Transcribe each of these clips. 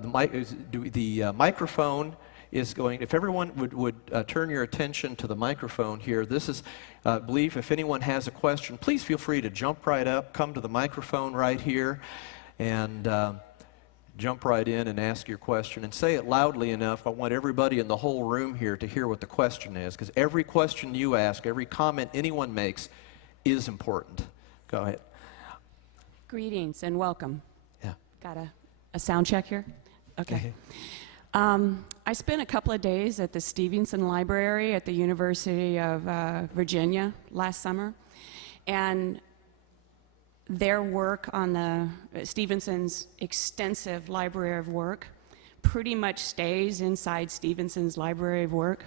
the microphone is going, if everyone would turn your attention to the microphone here, this is, I believe if anyone has a question, please feel free to jump right up, come to the microphone right here, and jump right in and ask your question, and say it loudly enough. I want everybody in the whole room here to hear what the question is, because every question you ask, every comment anyone makes is important. Go ahead. Greetings and welcome. Yeah. Got a sound check here? Okay. I spent a couple of days at the Stevenson Library at the University of Virginia last summer, and their work on the Stevenson's extensive library of work pretty much stays inside Stevenson's library of work.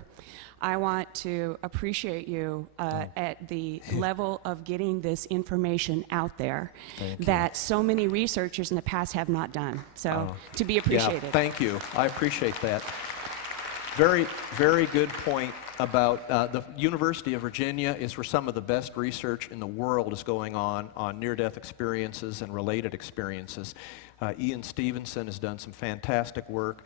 I want to appreciate you at the level of getting this information out there that so many researchers in the past have not done. So to be appreciated. Yeah, thank you. I appreciate that. Very, very good point about the University of Virginia is where some of the best research in the world is going on near-death experiences and related experiences. Ian Stevenson has done some fantastic work.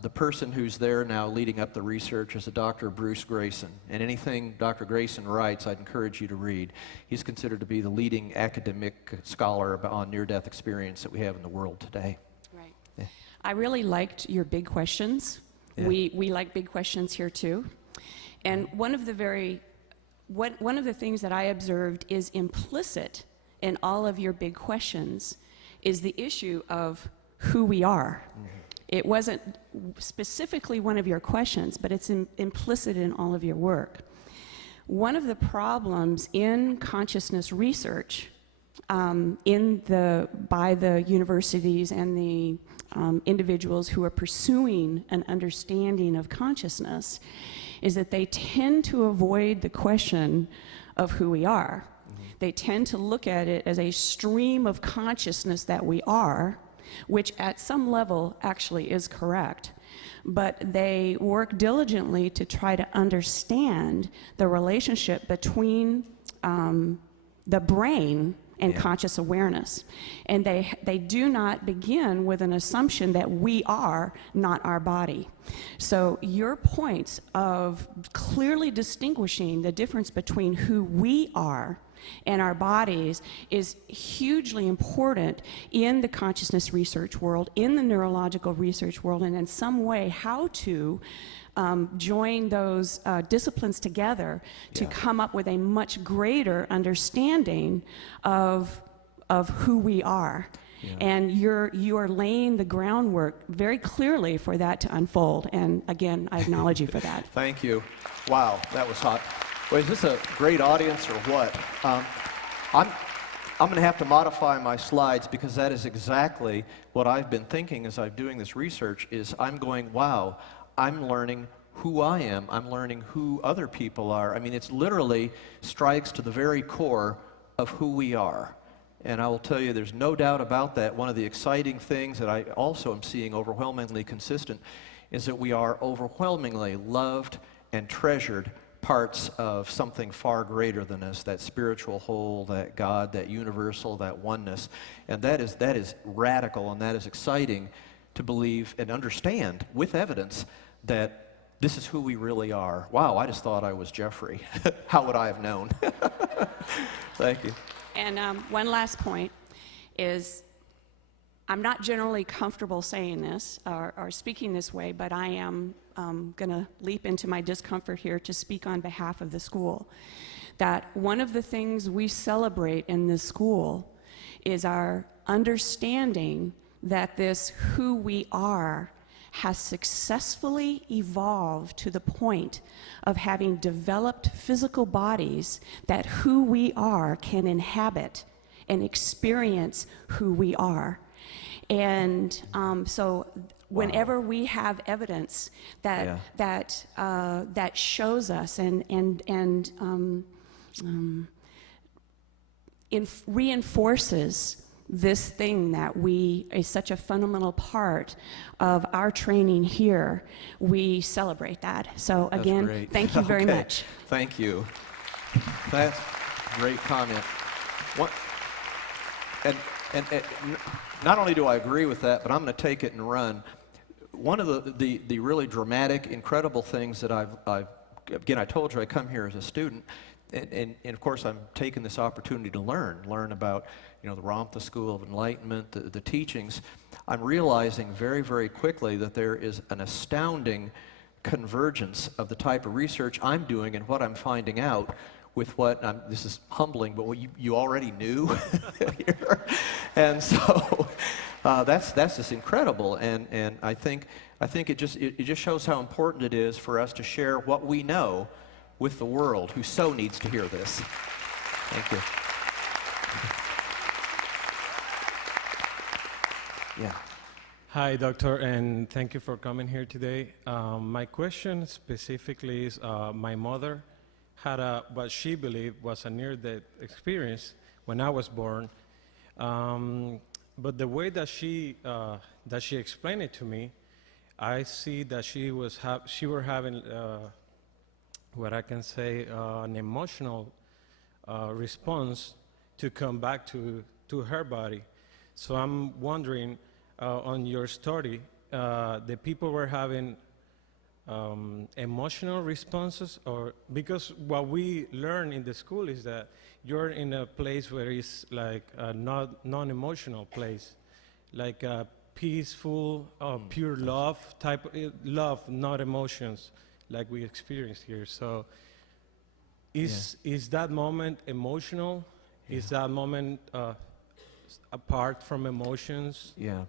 The person who's there now leading up the research is a Dr. Bruce Greyson, and anything Dr. Greyson writes, I'd encourage you to read. He's considered to be the leading academic scholar on near-death experience that we have in the world today. Right. Yeah. I really liked your big questions. Yeah. We like big questions here too. And one of the things that I observed is implicit in all of your big questions is the issue of who we are. Mm-hmm. It wasn't specifically one of your questions, but it's implicit in all of your work. One of the problems in consciousness research by the universities and the individuals who are pursuing an understanding of consciousness is that they tend to avoid the question of who we are. Mm-hmm. They tend to look at it as a stream of consciousness that we are, which at some level actually is correct. But they work diligently to try to understand the relationship between the brain and conscious awareness. And they do not begin with an assumption that we are not our body. So your points of clearly distinguishing the difference between who we are and our bodies is hugely important in the consciousness research world, in the neurological research world, and in some way how to join those disciplines together to come up with a much greater understanding of who we are. Yeah. And you are laying the groundwork very clearly for that to unfold. And again, I acknowledge you for that. Thank you. Wow, that was hot. Well, is this a great audience or what? I'm going to have to modify my slides because that is exactly what I've been thinking as I'm doing this research is I'm going, wow, I'm learning who I am. I'm learning who other people are. I mean, it's literally strikes to the very core of who we are. And I will tell you, there's no doubt about that. One of the exciting things that I also am seeing overwhelmingly consistent is that we are overwhelmingly loved and treasured parts of something far greater than us, that spiritual whole, that God, that universal, that oneness. And that is radical, and that is exciting to believe and understand with evidence that this is who we really are. Wow, I just thought I was Jeffrey. How would I have known? Thank you. And one last point is, I'm not generally comfortable saying this or speaking this way, but I am going to leap into my discomfort here to speak on behalf of the school. That one of the things we celebrate in this school is our understanding that this who we are has successfully evolved to the point of having developed physical bodies that who we are can inhabit and experience who we are. And so whenever we have evidence that that shows us and reinforces this thing that is such a fundamental part of our training here, we celebrate that. So again, thank you very much. Thank you. That's a great comment. And not only do I agree with that, but I'm going to take it and run. One of the really dramatic, incredible things that again, I told you I come here as a student, and of course I'm taking this opportunity to learn about, the Ramtha School of Enlightenment, the teachings. I'm realizing very, very quickly that there is an astounding convergence of the type of research I'm doing and what I'm finding out with what, this is humbling, but what you already knew here. And so that's just incredible, and I think it just shows how important it is for us to share what we know with the world, who so needs to hear this. Thank you. Yeah. Hi, doctor, and thank you for coming here today. My question specifically is, my mother had what she believed was a near-death experience when I was born. But the way that she explained it to me, I see that she were having what I can say an emotional response to come back to her body. So I'm wondering, on your story, the people were having emotional responses, or because what we learn in the school is that you're in a place where it's like a non-emotional place, like a peaceful, pure love type, love, not emotions, like we experienced here. So is that moment emotional? Yeah. Is that moment apart from emotions? Yeah.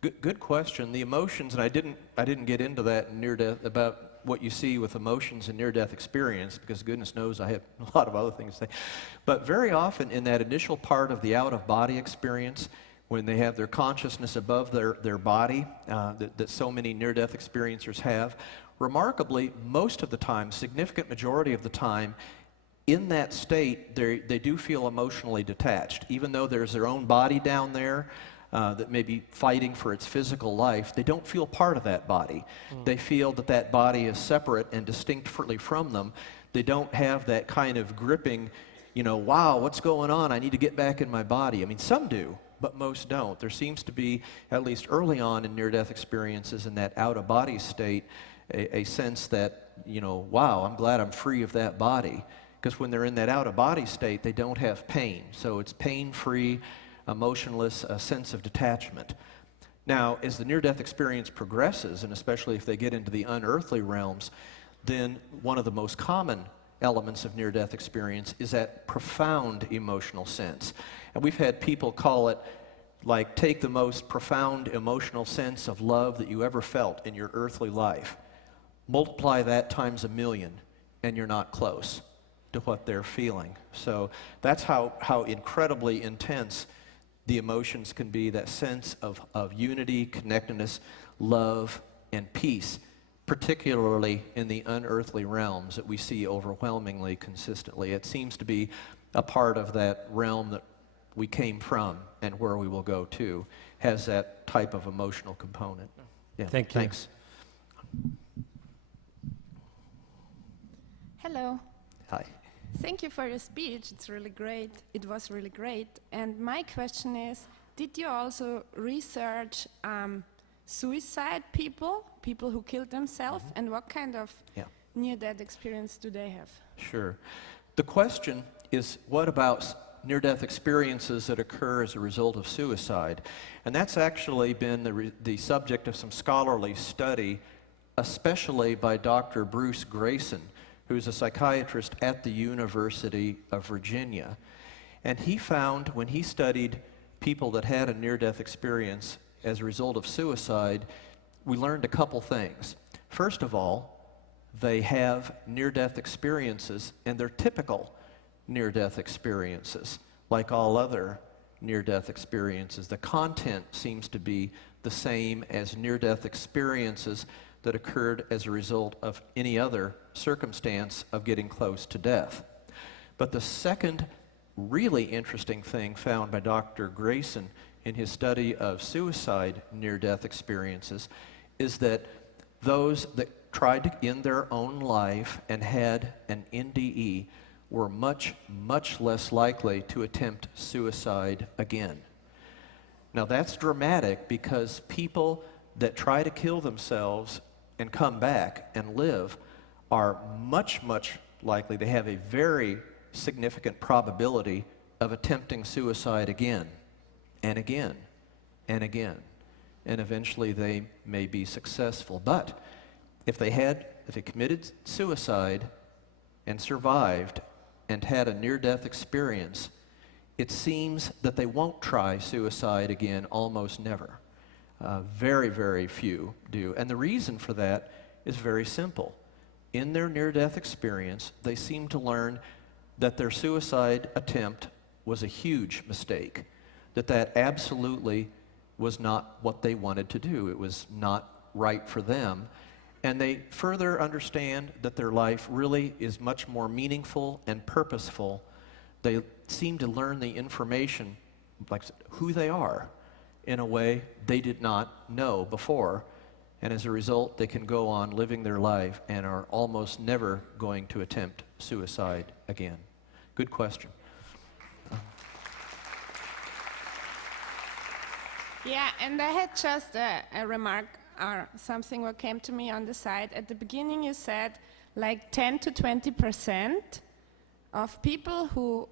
Good question. The emotions, and I didn't get into that in near-death, about what you see with emotions in near-death experience, because goodness knows I have a lot of other things to say. But very often in that initial part of the out-of-body experience, when they have their consciousness above their body, that so many near-death experiencers have, remarkably, most of the time, significant majority of the time, in that state, they do feel emotionally detached. Even though there's their own body down there, that may be fighting for its physical life, they don't feel part of that body. They feel that body is separate and distinctly from them. They don't have that kind of gripping, wow, what's going on? I need to get back in my body. I mean, some do, but most don't. There seems to be, at least early on in near-death experiences, in that out-of-body state, a sense that, wow, I'm glad I'm free of that body. Because when they're in that out-of-body state, they don't have pain. So it's pain-free, emotionless, a sense of detachment. Now, as the near-death experience progresses, and especially if they get into the unearthly realms, then one of the most common elements of near-death experience is that profound emotional sense. And we've had people call it, like, take the most profound emotional sense of love that you ever felt in your earthly life. Multiply that times 1,000,000, and you're not close to what they're feeling. So that's how incredibly intense the emotions can be, that sense of unity, connectedness, love, and peace, particularly in the unearthly realms that we see overwhelmingly consistently. It seems to be a part of that realm that we came from and where we will go to, has that type of emotional component. Yeah. Thank you. Thanks. Hello. Hi. Thank you for your speech. It's really great. It was really great. And my question is, did you also research suicide people who killed themselves, and what kind of near-death experience do they have? Sure. The question is, what about near-death experiences that occur as a result of suicide? And that's actually been the subject of some scholarly study, especially by Dr. Bruce Greyson, who's a psychiatrist at the University of Virginia. And he found, when he studied people that had a near-death experience as a result of suicide, we learned a couple things. First of all, they have near-death experiences, and they're typical near-death experiences, like all other near-death experiences. The content seems to be the same as near-death experiences that occurred as a result of any other circumstance of getting close to death. But the second really interesting thing found by Dr. Greyson in his study of suicide near-death experiences is that those that tried to end their own life and had an NDE were much, much less likely to attempt suicide again. Now that's dramatic because people that try to kill themselves and come back and live are much, much likely to have a very significant probability of attempting suicide again and again and again. And eventually they may be successful. But if they committed suicide and survived and had a near-death experience, it seems that they won't try suicide again, almost never. Very, very few do. And the reason for that is very simple. In their near-death experience, they seem to learn that their suicide attempt was a huge mistake, that absolutely was not what they wanted to do. It was not right for them. And they further understand that their life really is much more meaningful and purposeful. They seem to learn the information, like who they are, in a way they did not know before. And as a result, they can go on living their life and are almost never going to attempt suicide again. Good question. Yeah, and I had just a remark or something what came to me on the side. At the beginning you said like 10 to 20% of people who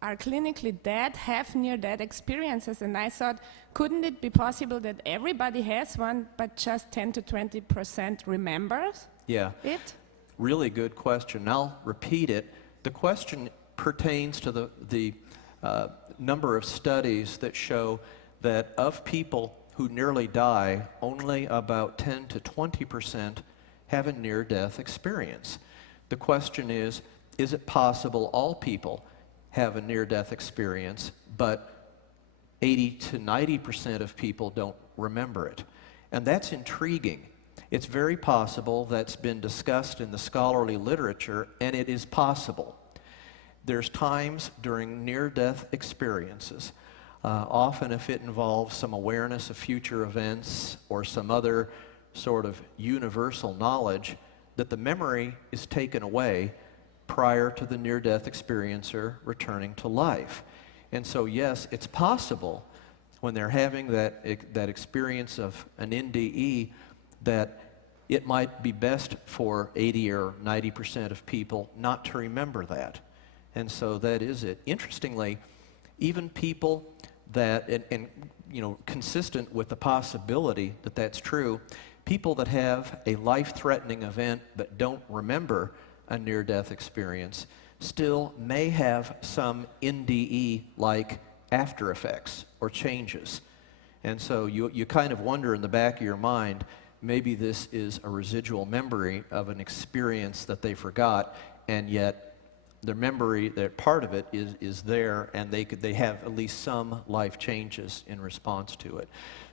are clinically dead have near-death experiences, and I thought, couldn't it be possible that everybody has one, but just 10 to 20% remembers it? Really good question. I'll repeat it. The question pertains to the number of studies that show that of people who nearly die, only about 10 to 20% have a near-death experience. The question is it possible all people have a near-death experience, but 80 to 90% of people don't remember it? And that's intriguing. It's very possible. That's been discussed in the scholarly literature, and it is possible. There's times during near-death experiences, often if it involves some awareness of future events or some other sort of universal knowledge, that the memory is taken away prior to the near-death experiencer returning to life. And so yes, it's possible when they're having that experience of an NDE that it might be best for 80 or 90% of people not to remember that. And so that is it. Interestingly, even people that, and consistent with the possibility that that's true, people that have a life-threatening event but don't remember a near-death experience still may have some NDE-like after effects or changes. And so you kind of wonder in the back of your mind, maybe this is a residual memory of an experience that they forgot, and yet their memory, that part of it is there, and they have at least some life changes in response to it.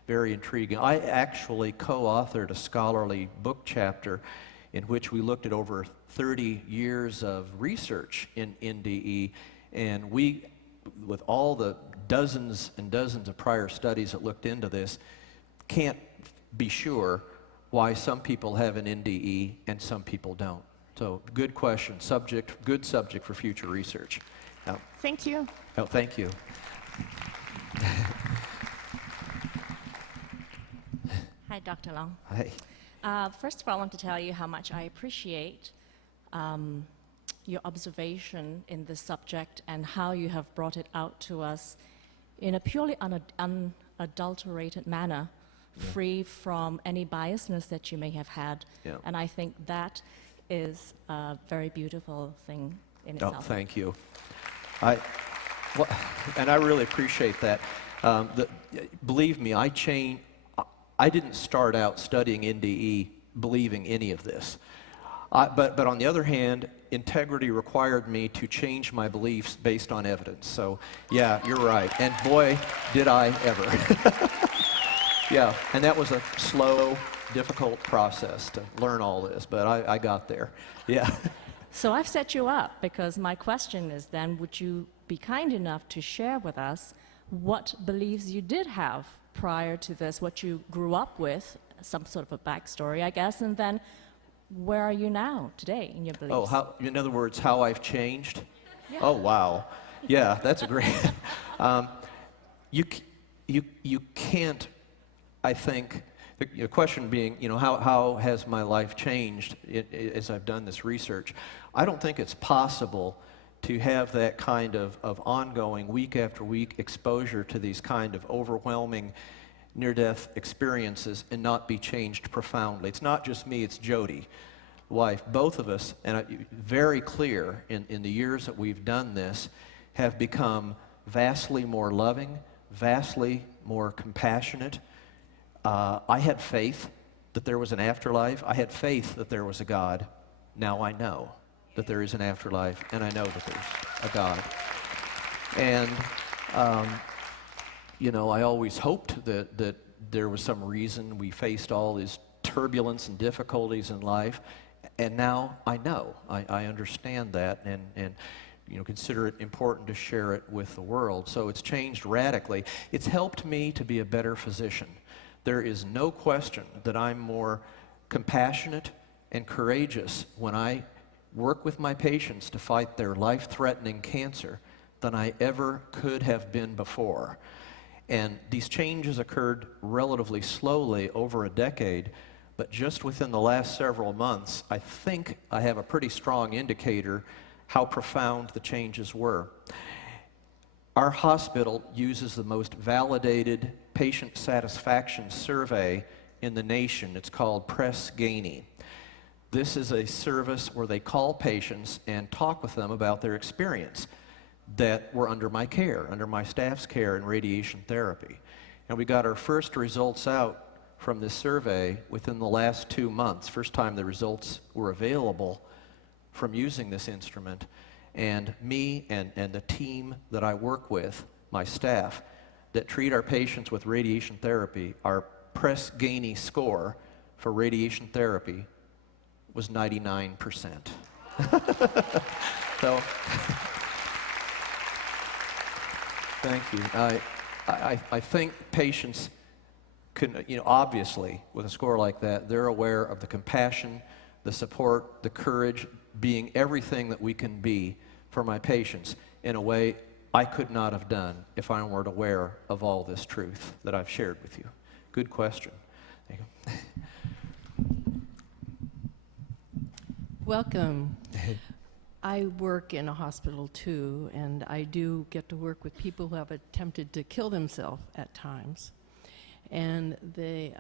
Very intriguing. I actually co-authored a scholarly book chapter in which we looked at over 30 years of research in NDE, and we, with all the dozens and dozens of prior studies that looked into this, can't be sure why some people have an NDE and some people don't. So good question, good subject for future research. Thank you. Oh, thank you. Hi, Dr. Long. Hi. First of all, I want to tell you how much I appreciate your observation in this subject and how you have brought it out to us in a purely unadulterated manner, free from any biasness that you may have had. Yeah. And I think that is a very beautiful thing in Oh, itself. thank you. And I really appreciate that. Believe me, I didn't start out studying NDE believing any of this. But on the other hand, integrity required me to change my beliefs based on evidence. So yeah, you're right. And boy, did I ever. Yeah, and that was a slow, difficult process to learn all this, but I got there. Yeah. So I've set you up because my question is then, would you be kind enough to share with us what beliefs you did have prior to this, what you grew up with, some sort of a backstory, I guess, and then where are you now today in your beliefs? Oh, in other words, how I've changed? Yeah. Oh, wow. Yeah, that's a great. you can't, I think, the question being, how has my life changed as I've done this research? I don't think it's possible to have that kind of ongoing, week after week exposure to these kind of overwhelming near-death experiences and not be changed profoundly. It's not just me, it's Jody, wife. Both of us, and very clear in the years that we've done this, have become vastly more loving, vastly more compassionate. I had faith that there was an afterlife. I had faith that there was a God. Now I know that there is an afterlife, and I know that there's a God. And, I always hoped that there was some reason we faced all this turbulence and difficulties in life, and now I know. I understand that, and consider it important to share it with the world. So it's changed radically. It's helped me to be a better physician. There is no question that I'm more compassionate and courageous when I work with my patients to fight their life-threatening cancer than I ever could have been before. And these changes occurred relatively slowly over a decade, but just within the last several months, I think I have a pretty strong indicator how profound the changes were. Our hospital uses the most validated patient satisfaction survey in the nation. It's called Press Ganey. This is a service where they call patients and talk with them about their experience that were under my care, under my staff's care in radiation therapy. And we got our first results out from this survey within the last 2 months, first time the results were available from using this instrument. And me and the team that I work with, my staff, that treat our patients with radiation therapy, our Press Ganey score for radiation therapy was 99%. So, thank you. I think patients can, obviously, with a score like that, they're aware of the compassion, the support, the courage, being everything that we can be for my patients in a way I could not have done if I weren't aware of all this truth that I've shared with you. Good question. Thank you. Welcome. I work in a hospital too, and I do get to work with people who have attempted to kill themselves at times. And the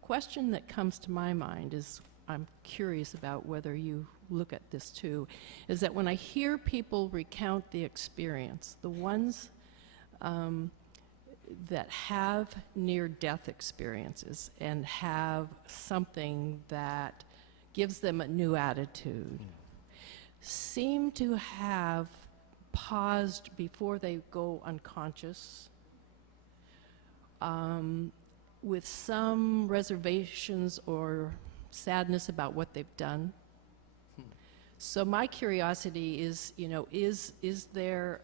question that comes to my mind is, I'm curious about whether you look at this too, is that when I hear people recount the experience, the ones that have near-death experiences and have something that gives them a new attitude, seem to have paused before they go unconscious, with some reservations or sadness about what they've done. So my curiosity is, is there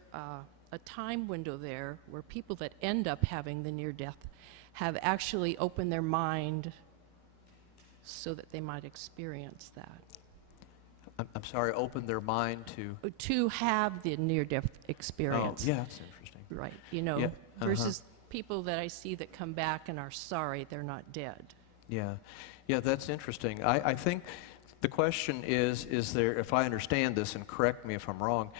a time window there where people that end up having the near-death have actually opened their mind so that they might experience that? I'm sorry, open their mind To have the near-death experience. Oh, yeah, that's interesting. Right, Yeah, versus people that I see that come back and are sorry they're not dead. Yeah, that's interesting. I think the question is there, if I understand this, and correct me if I'm wrong,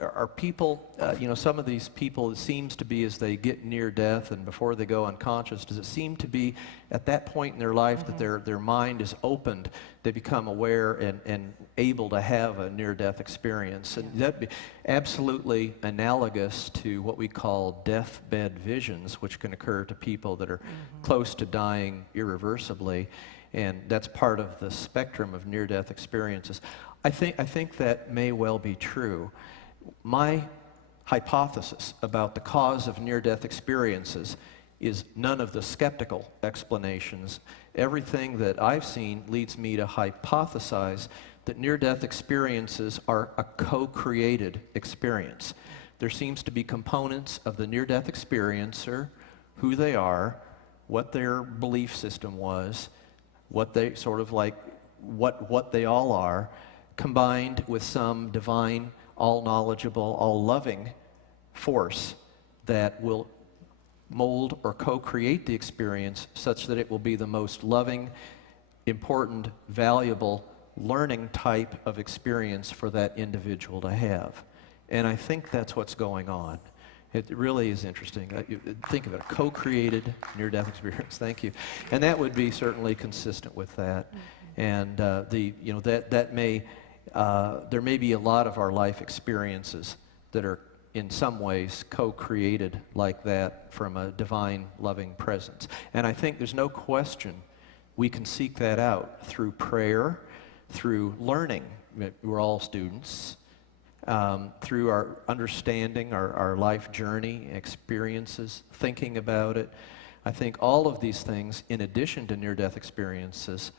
are people, some of these people, it seems to be as they get near death and before they go unconscious, does it seem to be at that point in their life that their mind is opened, they become aware and able to have a near-death experience? And that'd be absolutely analogous to what we call deathbed visions, which can occur to people that are close to dying irreversibly, and that's part of the spectrum of near-death experiences. I think that may well be true. My hypothesis about the cause of near-death experiences is none of the skeptical explanations. Everything that I've seen leads me to hypothesize that near-death experiences are a co-created experience. There seems to be components of the near-death experiencer, who they are, what their belief system was, what they sort of like, what they all are, combined with some divine, all-knowledgeable, all-loving force that will mold or co-create the experience such that it will be the most loving, important, valuable learning type of experience for that individual to have. And I think that's what's going on. It really is interesting. Think of it, a co-created near-death experience. Thank you. And that would be certainly consistent with that. And there may be a lot of our life experiences that are in some ways co-created like that from a divine loving presence. And I think there's no question we can seek that out through prayer, through learning. We're all students. Through our understanding, our life journey, experiences, thinking about it. I think all of these things, in addition to near-death experiences,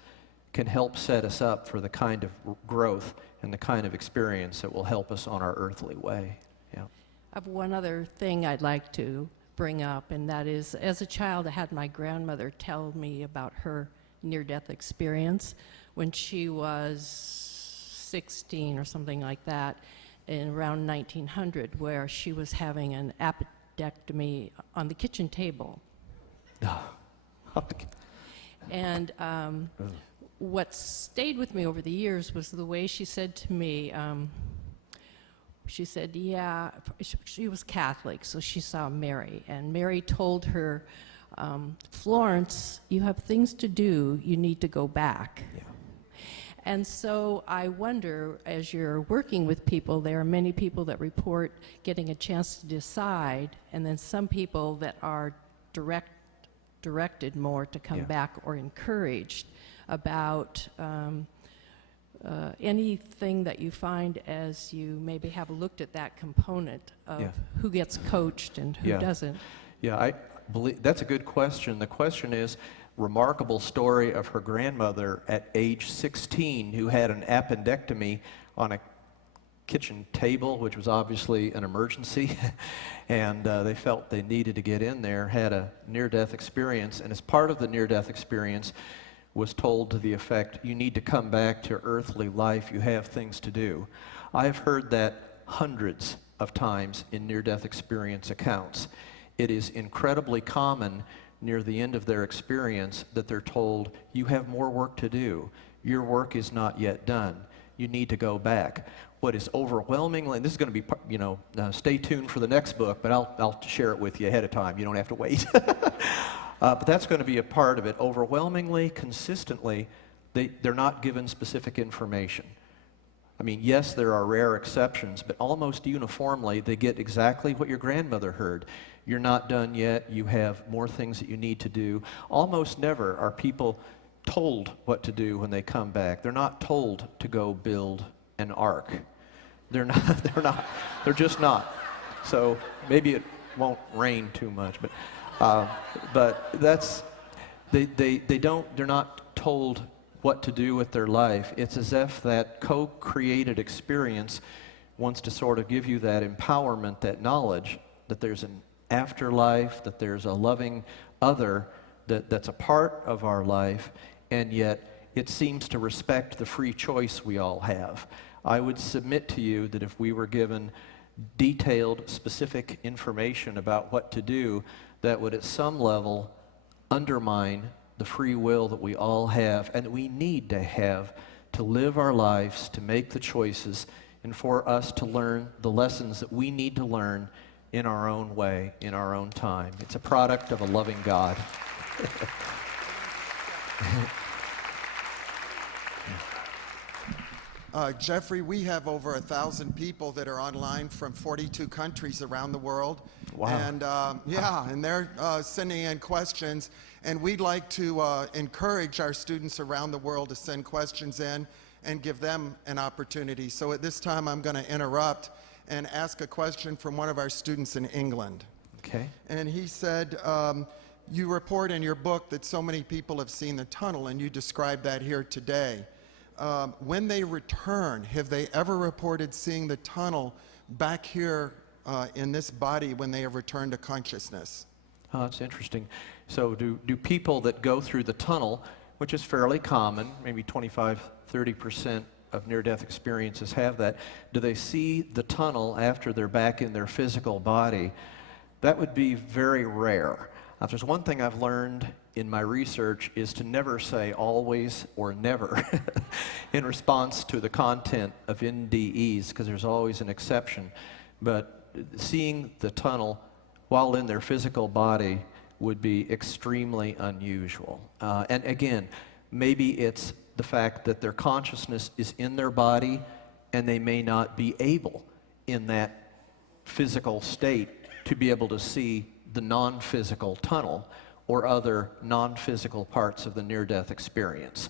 can help set us up for the kind of growth and the kind of experience that will help us on our earthly way. Yeah. I have one other thing I'd like to bring up, and that is, as a child, I had my grandmother tell me about her near-death experience when she was 16 or something like that, in around 1900, where she was having an appendectomy on the kitchen table. And what stayed with me over the years was the way she said to me, she said, yeah, she was Catholic, so she saw Mary, and Mary told her, Florence, you have things to do, you need to go back. Yeah. And so I wonder, as you're working with people, there are many people that report getting a chance to decide, and then some people that are directed more to come Yeah. back or encouraged about anything that you find as you maybe have looked at that component of Yeah. who gets coached and who Yeah. doesn't. Yeah, I believe that's a good question. The question is, remarkable story of her grandmother at age 16 who had an appendectomy on a kitchen table, which was obviously an emergency, and they felt they needed to get in there, had a near-death experience, and as part of the near-death experience was told to the effect, you need to come back to earthly life, you have things to do. I've heard that hundreds of times in near-death experience accounts. It is incredibly common near the end of their experience that they're told, you have more work to do. Your work is not yet done. You need to go back. What is overwhelmingly, and this is going to be, stay tuned for the next book, but I'll share it with you ahead of time. You don't have to wait. But that's going to be a part of it. Overwhelmingly, consistently, they're not given specific information. I mean, yes, there are rare exceptions, but almost uniformly, they get exactly what your grandmother heard. You're not done yet. You have more things that you need to do. Almost never are people told what to do when they come back. They're not told to go build an ark. They're just not. So maybe it won't rain too much, but that's, they're not told what to do with their life. It's as if that co-created experience wants to sort of give you that empowerment, that knowledge that there's an afterlife, that there's a loving other that's a part of our life, and yet it seems to respect the free choice we all have. I would submit to you that if we were given detailed, specific information about what to do, that would at some level undermine the free will that we all have and that we need to have to live our lives, to make the choices, and for us to learn the lessons that we need to learn in our own way, in our own time. It's a product of a loving God. Jeffrey, we have over 1,000 people that are online from 42 countries around the world. Wow. And and they're sending in questions. And we'd like to encourage our students around the world to send questions in and give them an opportunity. So at this time, I'm going to interrupt and ask a question from one of our students in England. Okay. And he said, you report in your book that so many people have seen the tunnel, and you described that here today. When they return, have they ever reported seeing the tunnel back here in this body when they have returned to consciousness? Oh, that's interesting. So do people that go through the tunnel, which is fairly common, maybe 25-30% of near-death experiences have that, do they see the tunnel after they're back in their physical body? That would be very rare. If there's one thing I've learned in my research is to never say always or never in response to the content of NDEs, because there's always an exception. But seeing the tunnel while in their physical body would be extremely unusual. And again, maybe it's the fact that their consciousness is in their body and they may not be able in that physical state to be able to see the non-physical tunnel or other non-physical parts of the near-death experience.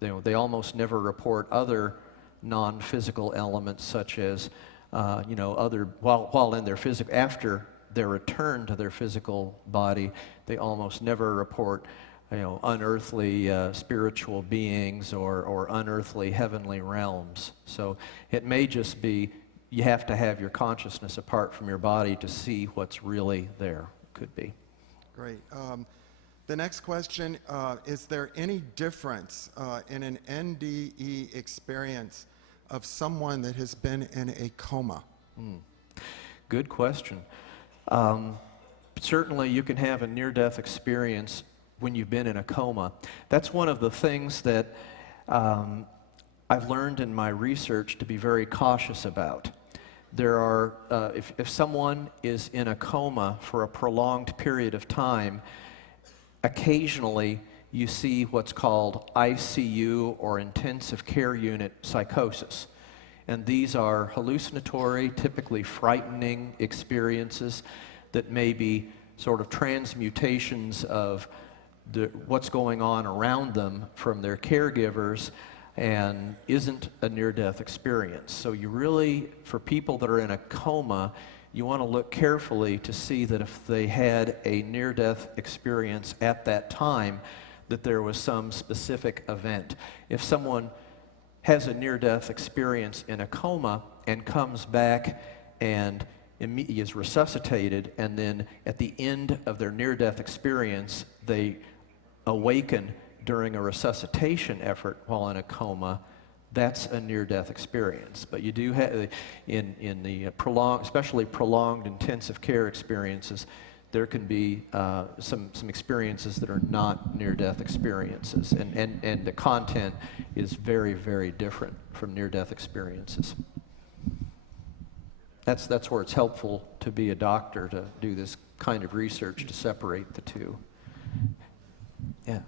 They almost never report other non-physical elements such as, while in their physical, after their return to their physical body, they almost never report, unearthly spiritual beings or unearthly heavenly realms. So it may just be you have to have your consciousness apart from your body to see what's really there. Could be. Great. The next question, is there any difference in an NDE experience of someone that has been in a coma? Good question. Certainly you can have a near-death experience when you've been in a coma. That's one of the things that I've learned in my research to be very cautious about. There are, if someone is in a coma for a prolonged period of time, occasionally you see what's called ICU or intensive care unit psychosis. And these are hallucinatory, typically frightening experiences that may be sort of transmutations of what's going on around them from their caregivers, and isn't a near-death experience. So you really, for people that are in a coma, you want to look carefully to see that if they had a near-death experience at that time, that there was some specific event. If someone has a near-death experience in a coma and comes back and is resuscitated, and then at the end of their near-death experience, they awaken during a resuscitation effort while in a coma, that's a near-death experience. But you do have, in the prolonged, especially prolonged intensive care experiences, there can be some experiences that are not near-death experiences, and the content is very, very different from near-death experiences. That's where it's helpful to be a doctor, to do this kind of research to separate the two. Yeah.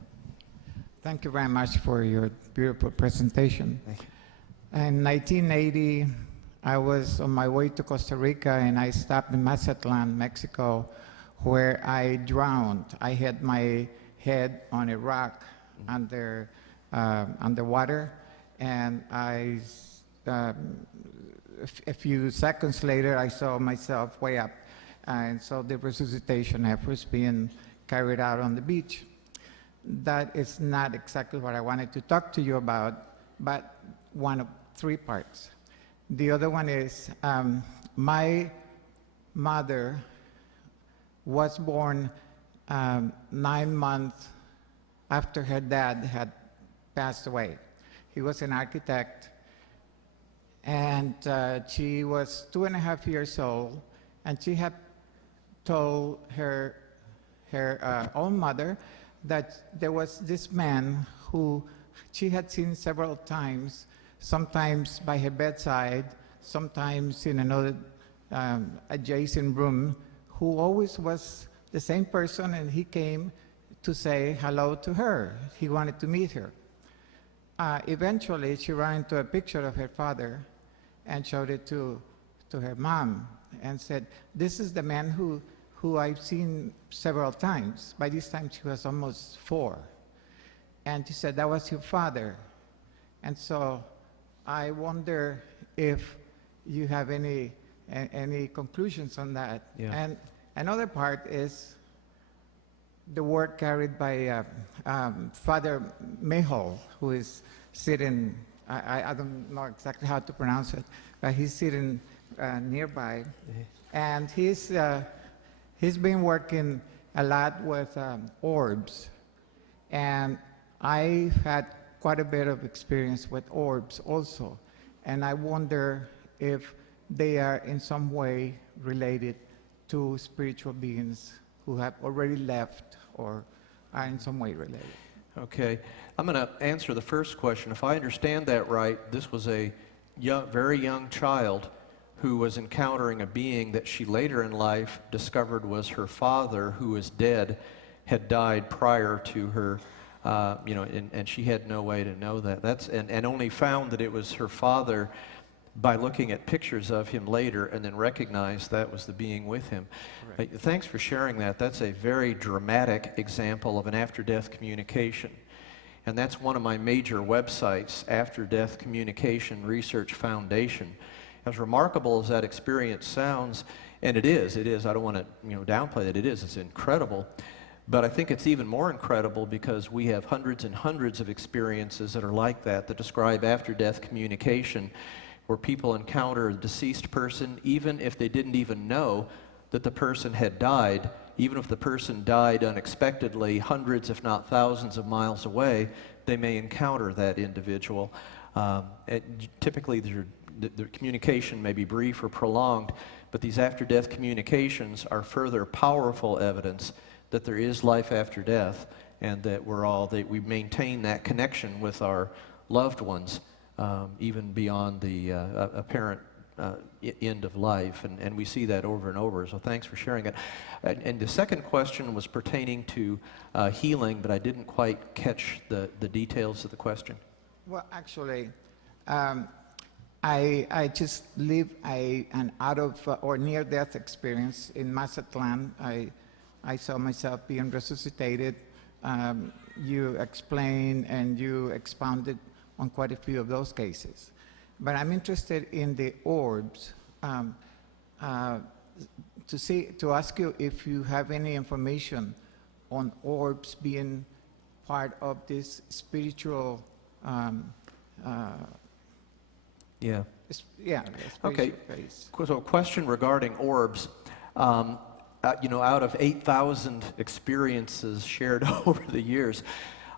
Thank you very much for your beautiful presentation. In 1980, I was on my way to Costa Rica, and I stopped in Mazatlan, Mexico, where I drowned. I had my head on a rock underwater, and a few seconds later, I saw myself way up, and so the resuscitation efforts being carried out on the beach. That is not exactly what I wanted to talk to you about, but one of three parts. The other one is my mother was born 9 months after her dad had passed away. He was an architect, and she was 2.5 years old, and she had told her own mother that there was this man who she had seen several times, sometimes by her bedside, sometimes in another adjacent room, who always was the same person, and he came to say hello to her. He wanted to meet her. Eventually, she ran into a picture of her father and showed it to her mom and said, "This is the man who I've seen several times." By this time, she was almost 4. And she said, "That was your father." And so I wonder if you have any conclusions on that. Yeah. And another part is the work carried by Father Mehol, who is sitting, I don't know exactly how to pronounce it, but he's sitting nearby. And he's been working a lot with orbs. And I've had quite a bit of experience with orbs also. And I wonder if they are in some way related to spiritual beings who have already left or are in some way related. Okay. I'm going to answer the first question. If I understand that right, this was a very young child who was encountering a being that she later in life discovered was her father, who was dead, had died prior to her, and she had no way to know that. And only found that it was her father by looking at pictures of him later, and then recognized that was the being with him. Right. Thanks for sharing that. That's a very dramatic example of an after-death communication. And that's one of my major websites, After Death Communication Research Foundation. As remarkable as that experience sounds, and it is, I don't want to downplay that, it's incredible. But I think it's even more incredible because we have hundreds and hundreds of experiences that are like that describe after-death communication, where people encounter a deceased person even if they didn't even know that the person had died, even if the person died unexpectedly, hundreds if not thousands of miles away, they may encounter that individual. Typically, the communication may be brief or prolonged, but these after-death communications are further powerful evidence that there is life after death, and that we maintain that connection with our loved ones, even beyond the apparent end of life, and we see that over and over, so thanks for sharing it. And the second question was pertaining to healing, but I didn't quite catch the details of the question. Well, actually, I just lived an out of or near-death experience in Mazatlan. I saw myself being resuscitated. You explained and you expounded on quite a few of those cases. But I'm interested in the orbs, to ask you if you have any information on orbs being part of this spiritual, Yeah. spiritual phase. So a question regarding orbs. Out of 8,000 experiences shared over the years,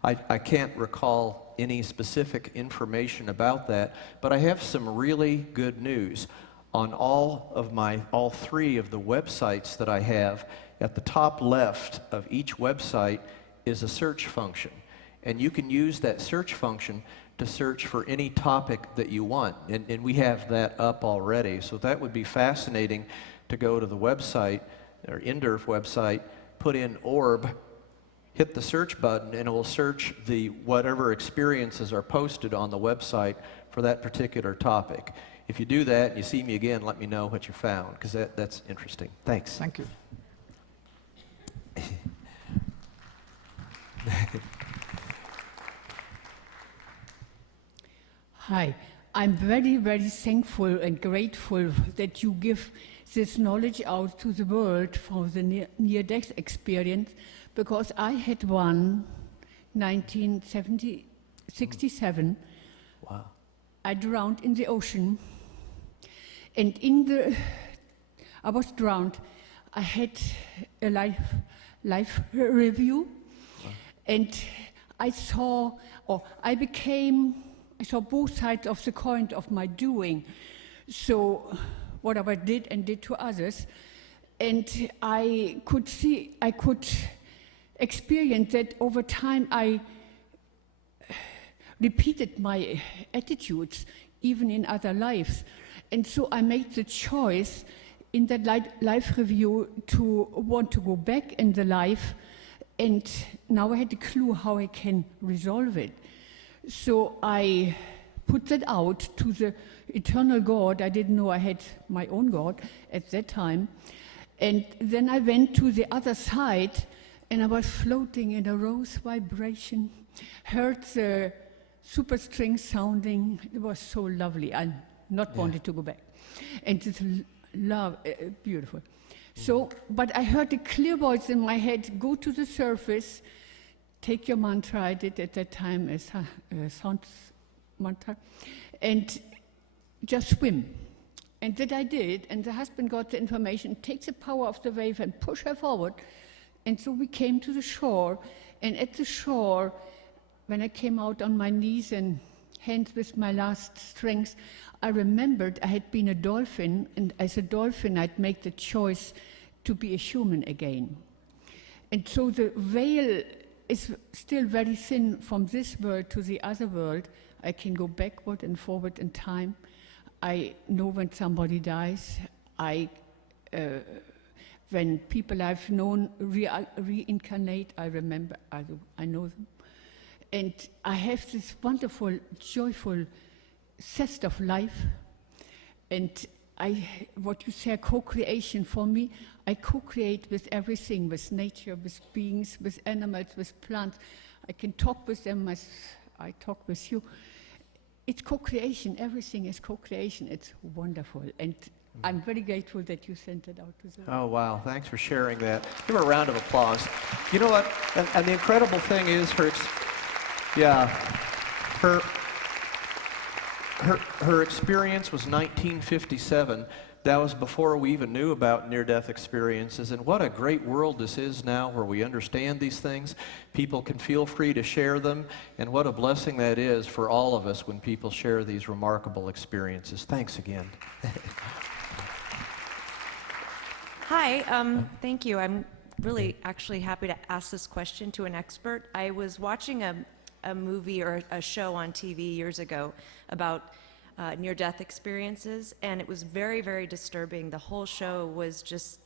I can't recall any specific information about that, but I have some really good news. On all three of the websites that I have, at the top left of each website is a search function. And you can use that search function to search for any topic that you want. And we have that up already. So that would be fascinating to go to the website, or NDERF website, put in orb, hit the search button, and it will search whatever experiences are posted on the website for that particular topic. If you do that and you see me again, let me know what you found, because that's interesting. Thanks. Thank you. Hi, I'm very, very thankful and grateful that you give this knowledge out to the world for the near-death experience, because I had one 1967. Wow. I drowned in the ocean, and I was drowned. I had a life review, and I saw both sides of the coin of my doing. So what I did and did to others, and I could experience that over time I repeated my attitudes even in other lives. And so I made the choice in that life review to want to go back in the life, and now I had a clue how I can resolve it. So I put that out to the eternal God. I didn't know I had my own God at that time. And then I went to the other side, and I was floating in a rose vibration, heard the super string sounding. It was so lovely. I wanted to go back. And it's beautiful. So, but I heard a clear voice in my head, go to the surface, take your mantra. I did at that time a sound mantra, and just swim. And that I did, and the husband got the information, take the power of the wave and push her forward. And so we came to the shore, and at the shore, when I came out on my knees and hands with my last strength, I remembered I had been a dolphin, and as a dolphin I'd make the choice to be a human again. And so the veil is still very thin from this world to the other world. I can go backward and forward in time. I know when somebody dies. When people I've known reincarnate, I remember, I know them. And I have this wonderful, joyful zest of life. And what you say, co-creation for me, I co-create with everything, with nature, with beings, with animals, with plants. I can talk with them as I talk with you. It's co-creation, everything is co-creation. It's wonderful. And I'm very grateful that you sent it out to the world. Oh, wow. Thanks for sharing that. Give her a round of applause. You know what? And the incredible thing is her experience was 1957. That was before we even knew about near-death experiences. And what a great world this is now where we understand these things. People can feel free to share them. And what a blessing that is for all of us when people share these remarkable experiences. Thanks again. Hi, thank you. I'm really actually happy to ask this question to an expert. I was watching a movie or a show on TV years ago about near-death experiences, and it was very, very disturbing. The whole show was just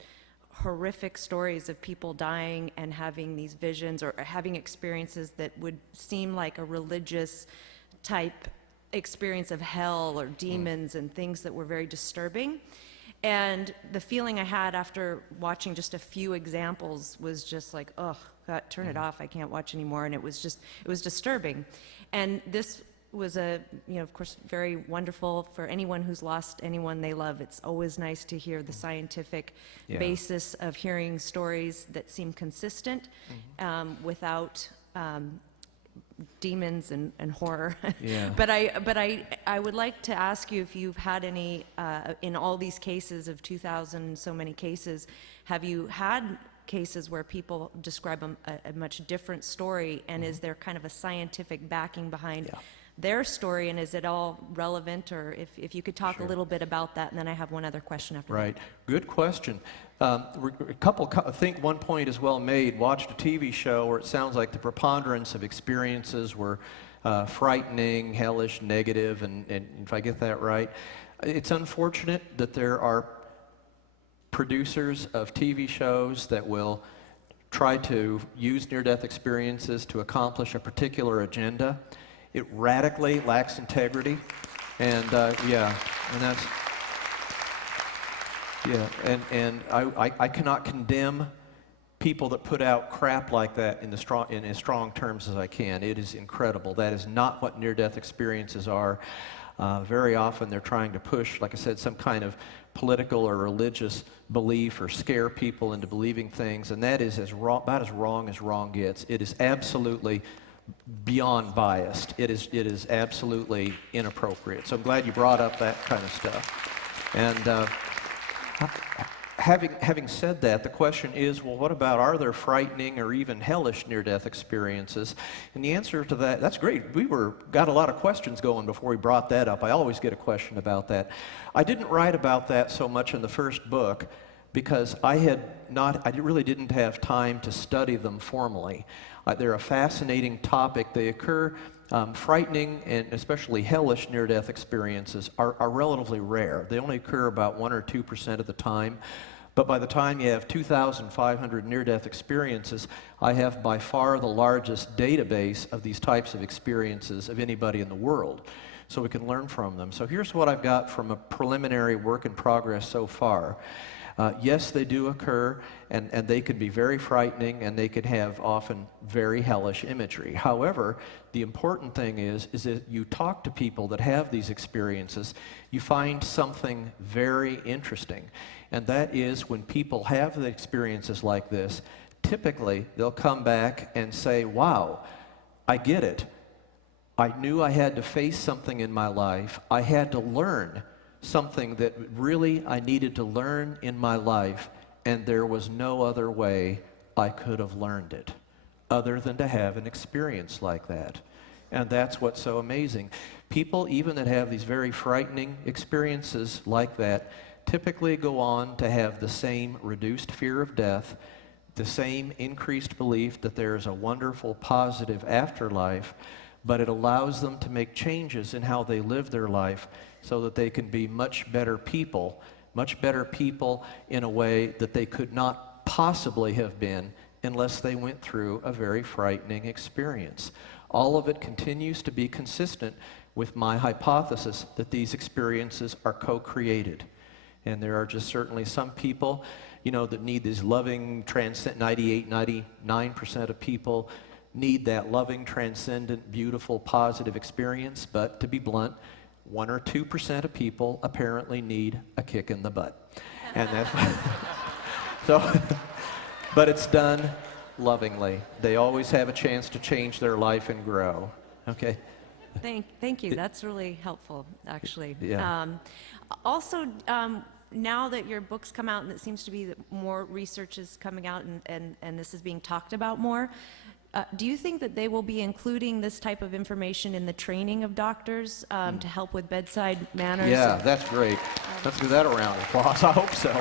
horrific stories of people dying and having these visions or having experiences that would seem like a religious type experience of hell or demons and things that were very disturbing. And the feeling I had after watching just a few examples was just like, oh, God, turn it off, I can't watch anymore. And it was disturbing. And this was of course, very wonderful for anyone who's lost anyone they love. It's always nice to hear the scientific basis of hearing stories that seem consistent without demons and horror. Yeah. But I would like to ask you if you've had any, in all these cases of 2,000 so many cases, have you had cases where people describe a much different story, and is there kind of a scientific backing behind their story, and is it all relevant? Or if you could talk a little bit about that, and then I have one other question after that. Right. Good question. I think one point is well made. Watched a TV show where it sounds like the preponderance of experiences were frightening, hellish, negative, and if I get that right. It's unfortunate that there are producers of TV shows that will try to use near-death experiences to accomplish a particular agenda. It radically lacks integrity, and I cannot condemn people that put out crap like that in as strong terms as I can. It is incredible. That is not what near-death experiences are. Very often they're trying to push, like I said, some kind of political or religious belief or scare people into believing things, and that is about as wrong as wrong gets. It is absolutely beyond biased. It is absolutely inappropriate. So I'm glad you brought up that kind of stuff. And having said that, the question is, well, what about, are there frightening or even hellish near-death experiences? And the answer to that, that's great. Got a lot of questions going before we brought that up. I always get a question about that. I didn't write about that so much in the first book because I really didn't have time to study them formally. They're a fascinating topic. They occur, frightening and especially hellish near-death experiences are relatively rare. They only occur about 1 or 2% of the time. But by the time you have 2,500 near-death experiences, I have by far the largest database of these types of experiences of anybody in the world. So we can learn from them. So here's what I've got from a preliminary work in progress so far. Yes, they do occur, and they can be very frightening, and they can have often very hellish imagery. However, the important thing is that you talk to people that have these experiences, you find something very interesting, and that is when people have the experiences like this, typically they'll come back and say, wow, I get it. I knew I had to face something in my life. I had to learn something that really I needed to learn in my life, and there was no other way I could have learned it other than to have an experience like that. And that's what's so amazing. People, even that have these very frightening experiences like that, typically go on to have the same reduced fear of death, the same increased belief that there is a wonderful, positive afterlife, but it allows them to make changes in how they live their life so that they can be much better people in a way that they could not possibly have been unless they went through a very frightening experience. All of it continues to be consistent with my hypothesis that these experiences are co-created. And there are just certainly some people, that need these loving, 98, 99% of people need that loving, transcendent, beautiful, positive experience. But to be blunt, 1 or 2% of people apparently need a kick in the butt. And that's so, but it's done lovingly. They always have a chance to change their life and grow. Okay? Thank you. That's really helpful, actually. Yeah. Also, now that your book's come out and it seems to be that more research is coming out and this is being talked about more, do you think that they will be including this type of information in the training of doctors to help with bedside manners? Yeah, that's great. Let's give that a round of applause. I hope so.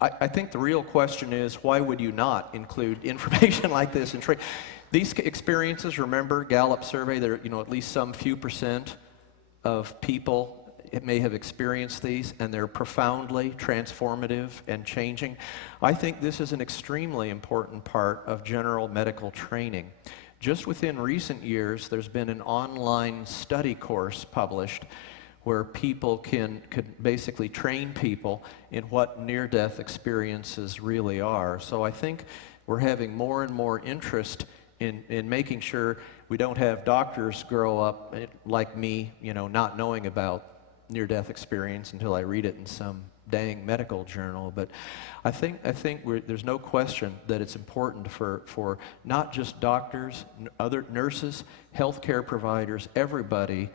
I think the real question is, why would you not include information like this in training? These experiences, remember, Gallup survey, there are, at least some few percent of people may have experienced these, and they're profoundly transformative and changing. I think this is an extremely important part of general medical training. Just within recent years, there's been an online study course published where people could basically train people in what near-death experiences really are. So I think we're having more and more interest in making sure we don't have doctors grow up like me, not knowing about near-death experience until I read it in some dang medical journal. But I think there's no question that it's important for not just doctors, other nurses, healthcare providers, everybody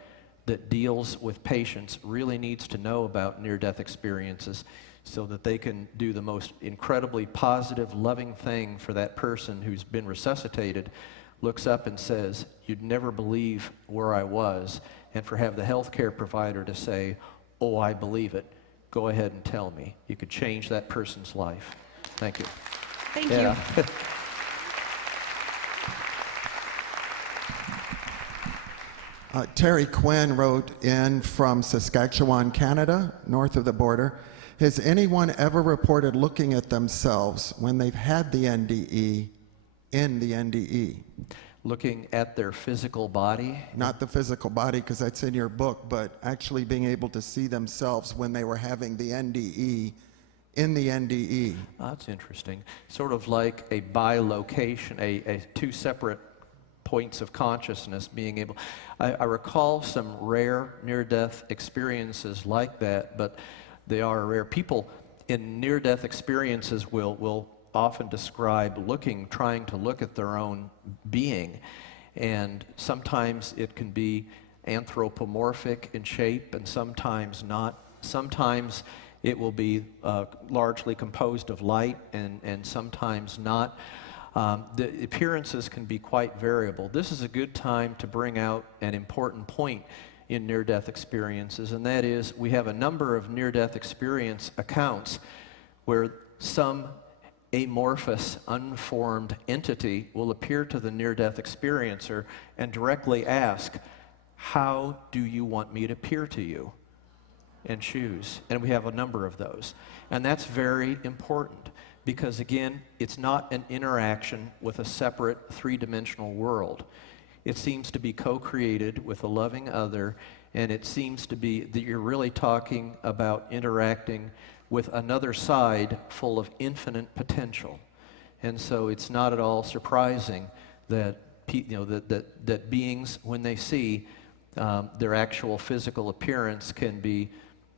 that deals with patients really needs to know about near-death experiences so that they can do the most incredibly positive, loving thing for that person who's been resuscitated, looks up and says, "You'd never believe where I was," and for have the healthcare provider to say, "Oh, I believe it. Go ahead and tell me." You could change that person's life. Thank you. Thank Yeah. you. Terry Quinn wrote in from Saskatchewan, Canada, north of the border. Has anyone ever reported looking at themselves when they've had the NDE in the NDE? Looking at their physical body. Not the physical body, because that's in your book, but actually being able to see themselves when they were having the NDE in the NDE. Oh, that's interesting. Sort of like a bilocation, a two separate points of consciousness being able. I recall some rare near-death experiences like that, but they are rare. People in near-death experiences will often describe trying to look at their own being, and sometimes it can be anthropomorphic in shape and sometimes not. Sometimes it will be largely composed of light and sometimes not. The appearances can be quite variable. This is a good time to bring out an important point in near-death experiences, and that is we have a number of near-death experience accounts where some amorphous, unformed entity will appear to the near-death experiencer and directly ask, "How do you want me to appear to you?" and choose. And we have a number of those. And that's very important because, again, it's not an interaction with a separate three-dimensional world. It seems to be co-created with a loving other, and it seems to be that you're really talking about interacting with another side full of infinite potential. And so it's not at all surprising that that beings, when they see their actual physical appearance, can be,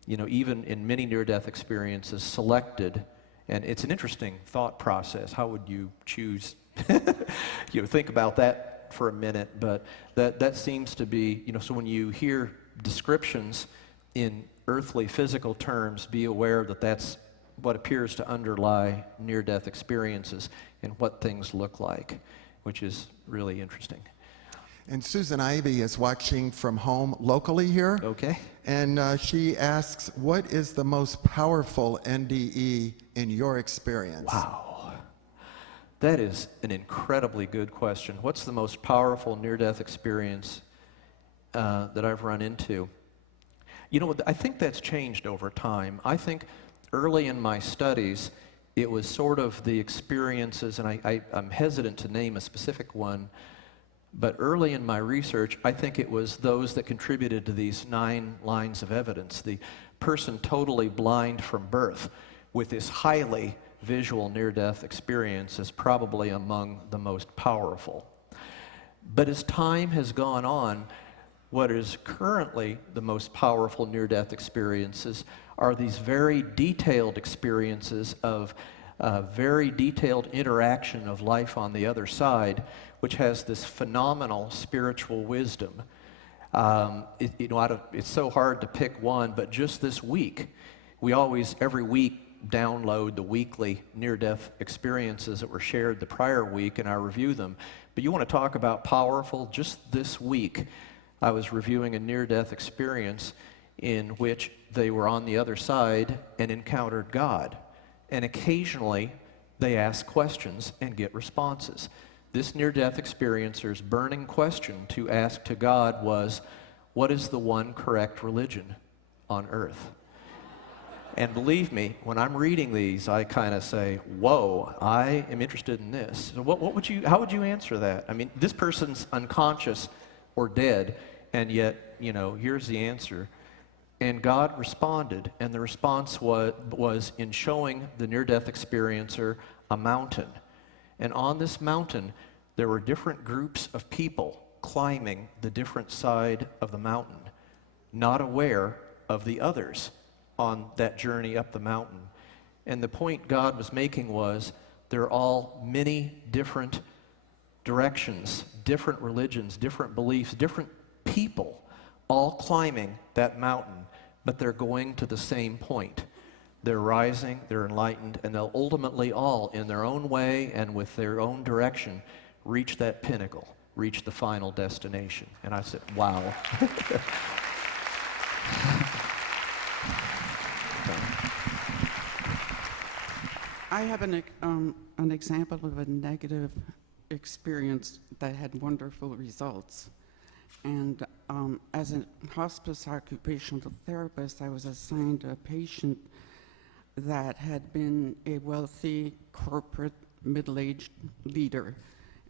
even in many near-death experiences, selected. And it's an interesting thought process. How would you choose? Think about that for a minute. But that seems to be, so when you hear descriptions in earthly physical terms, be aware that that's what appears to underlie near-death experiences and what things look like, which is really interesting. And Susan Ivy is watching from home locally here. Okay. And she asks, what is the most powerful NDE in your experience? Wow. That is an incredibly good question. What's the most powerful near-death experience that I've run into? You know, I think that's changed over time. I think early in my studies, it was sort of the experiences, and I'm hesitant to name a specific one, but early in my research, I think it was those that contributed to these 9 lines of evidence. The person totally blind from birth with this highly visual near-death experience is probably among the most powerful. But as time has gone on, what is currently the most powerful near-death experiences are these very detailed experiences of very detailed interaction of life on the other side, which has this phenomenal spiritual wisdom. It's so hard to pick one, but just this week, we always, every week, download the weekly near-death experiences that were shared the prior week, and I review them. But you want to talk about powerful? Just this week, I was reviewing a near-death experience in which they were on the other side and encountered God. And occasionally, they ask questions and get responses. This near-death experiencer's burning question to ask to God was, what is the one correct religion on earth? And believe me, when I'm reading these, I kind of say, whoa, I am interested in this. So how would you answer that? I mean, this person's unconscious or dead, and yet, here's the answer. And God responded, and the response was in showing the near-death experiencer a mountain. And on this mountain, there were different groups of people climbing the different side of the mountain, not aware of the others on that journey up the mountain. And the point God was making was, there are all many different directions, different religions, different beliefs, different people, all climbing that mountain, but they're going to the same point. They're rising, they're enlightened, and they'll ultimately all, in their own way and with their own direction, reach that pinnacle, reach the final destination. And I said, wow. I have an example of a negative experience that had wonderful results. And as a hospice occupational therapist, I was assigned a patient that had been a wealthy corporate middle-aged leader.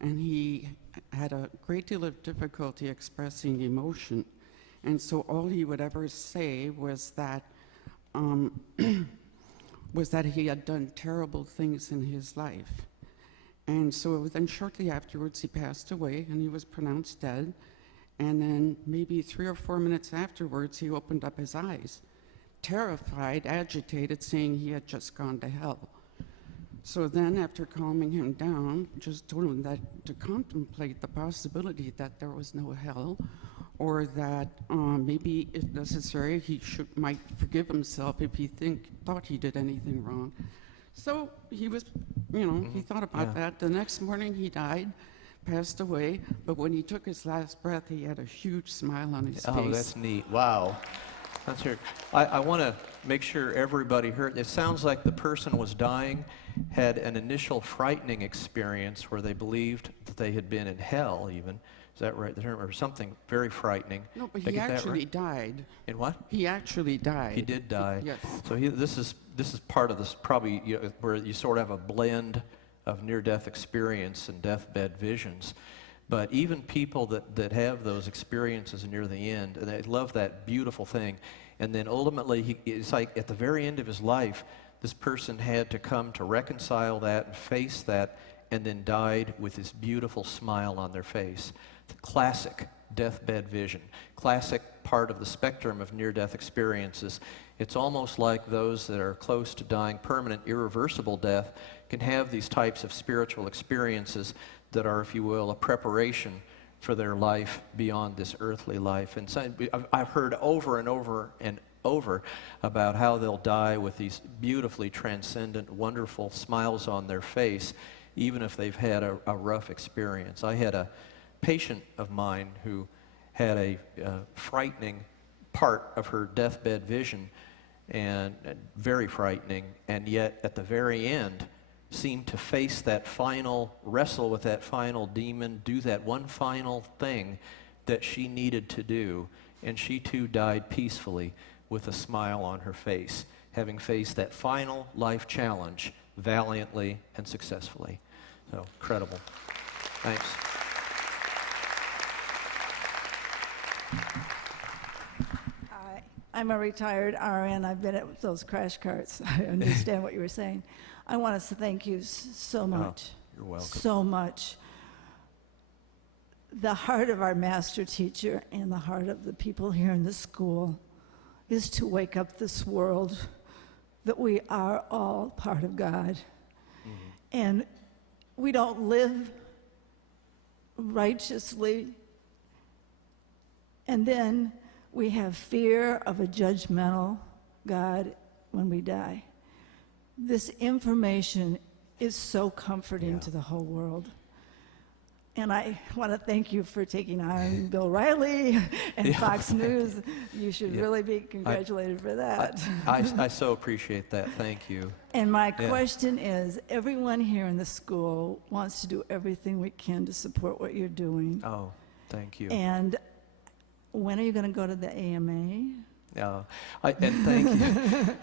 And he had a great deal of difficulty expressing emotion. And so all he would ever say was that he had done terrible things in his life. And so then shortly afterwards, he passed away and he was pronounced dead. And then maybe 3 or 4 minutes afterwards, he opened up his eyes, terrified, agitated, saying he had just gone to hell. So then, after calming him down, just told him that to contemplate the possibility that there was no hell, or that maybe, if necessary, he might forgive himself if he thought he did anything wrong. So he was, he thought about that. The next morning, he died, passed away, but when he took his last breath, he had a huge smile on his face. Oh, that's neat. Wow. That's weird. I want to make sure everybody heard. It sounds like the person was dying, had an initial frightening experience where they believed that they had been in hell even. Is that right? Or something very frightening. No, but Did I he get that actually right? died. In what? He actually died. He did die. Yes. So this is part of this probably where you sort of have a blend of near-death experience and deathbed visions. But even people that have those experiences near the end, and they love that beautiful thing, and then ultimately, it's like at the very end of his life, this person had to come to reconcile that and face that, and then died with this beautiful smile on their face. The classic deathbed vision, classic part of the spectrum of near-death experiences. It's almost like those that are close to dying permanent, irreversible death can have these types of spiritual experiences that are, if you will, a preparation for their life beyond this earthly life. And so I've heard over and over and over about how they'll die with these beautifully transcendent, wonderful smiles on their face, even if they've had a rough experience. I had a patient of mine who had a frightening part of her deathbed vision, and very frightening, and yet at the very end seemed to face that final, wrestle with that final demon, do that one final thing that she needed to do, and she too died peacefully with a smile on her face, having faced that final life challenge valiantly and successfully. So, incredible. Thanks. Hi, I'm a retired RN. I've been at those crash carts. I understand what you were saying. I want to thank you so much. You're welcome. So much. The heart of our master teacher and the heart of the people here in the school is to wake up this world that we are all part of God. And we don't live righteously, and then we have fear of a judgmental God when we die. This information is so comforting to the whole world. And I want to thank you for taking on Bill Riley and Fox News. You should really be congratulated for that. I so appreciate that. Thank you. And my question is, everyone here in the school wants to do everything we can to support what you're doing. Oh, thank you. And when are you going to go to the AMA? And thank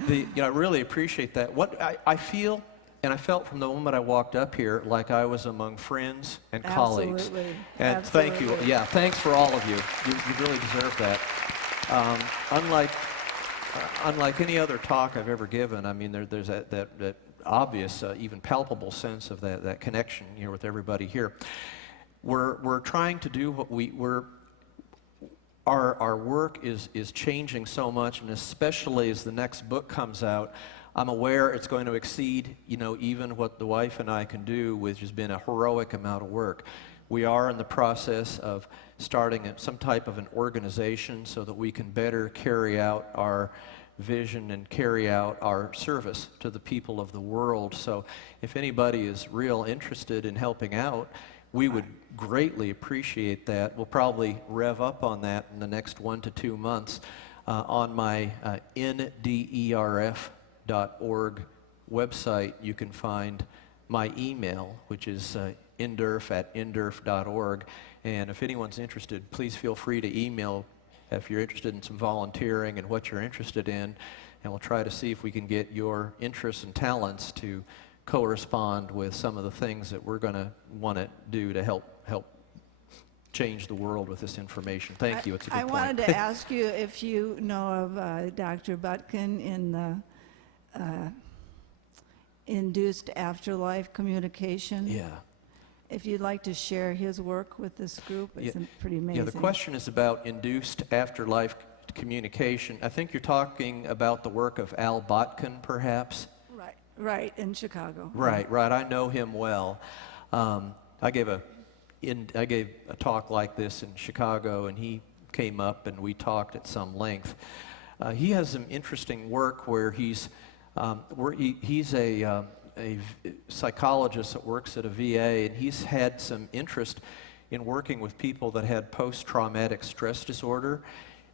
you. I really appreciate that. What I feel, and I felt from the moment I walked up here, like I was among friends and colleagues. Absolutely. And thank you. Yeah, thanks for all of you. You really deserve that. Unlike any other talk I've ever given, I mean, there's that obvious, even palpable sense of that connection, with everybody here. We're trying to do what our work is changing so much, and especially as the next book comes out, I'm aware it's going to exceed, even what the wife and I can do, which has been a heroic amount of work. We are in the process of starting some type of an organization so that we can better carry out our vision and carry out our service to the people of the world. So if anybody is real interested in helping out, we would greatly appreciate that. We'll probably rev up on that in the next 1 to 2 months. On my nderf.org website, you can find my email, which is inderf@inderf.org. And if anyone's interested, please feel free to email if you're interested in some volunteering and what you're interested in. And we'll try to see if we can get your interests and talents to correspond with some of the things that we're going to want to do to help change the world with this information. Thank you. It's a good point. I wanted to ask you if you know of Dr. Butkin in the induced afterlife communication. Yeah. If you'd like to share his work with this group, it's pretty amazing. Yeah, the question is about induced afterlife communication. I think you're talking about the work of Al Botkin, perhaps? Right, in Chicago. Right. I know him well. I gave a talk like this in Chicago, and he came up and we talked at some length. He has some interesting work where he's a psychologist that works at a VA, and he's had some interest in working with people that had post-traumatic stress disorder,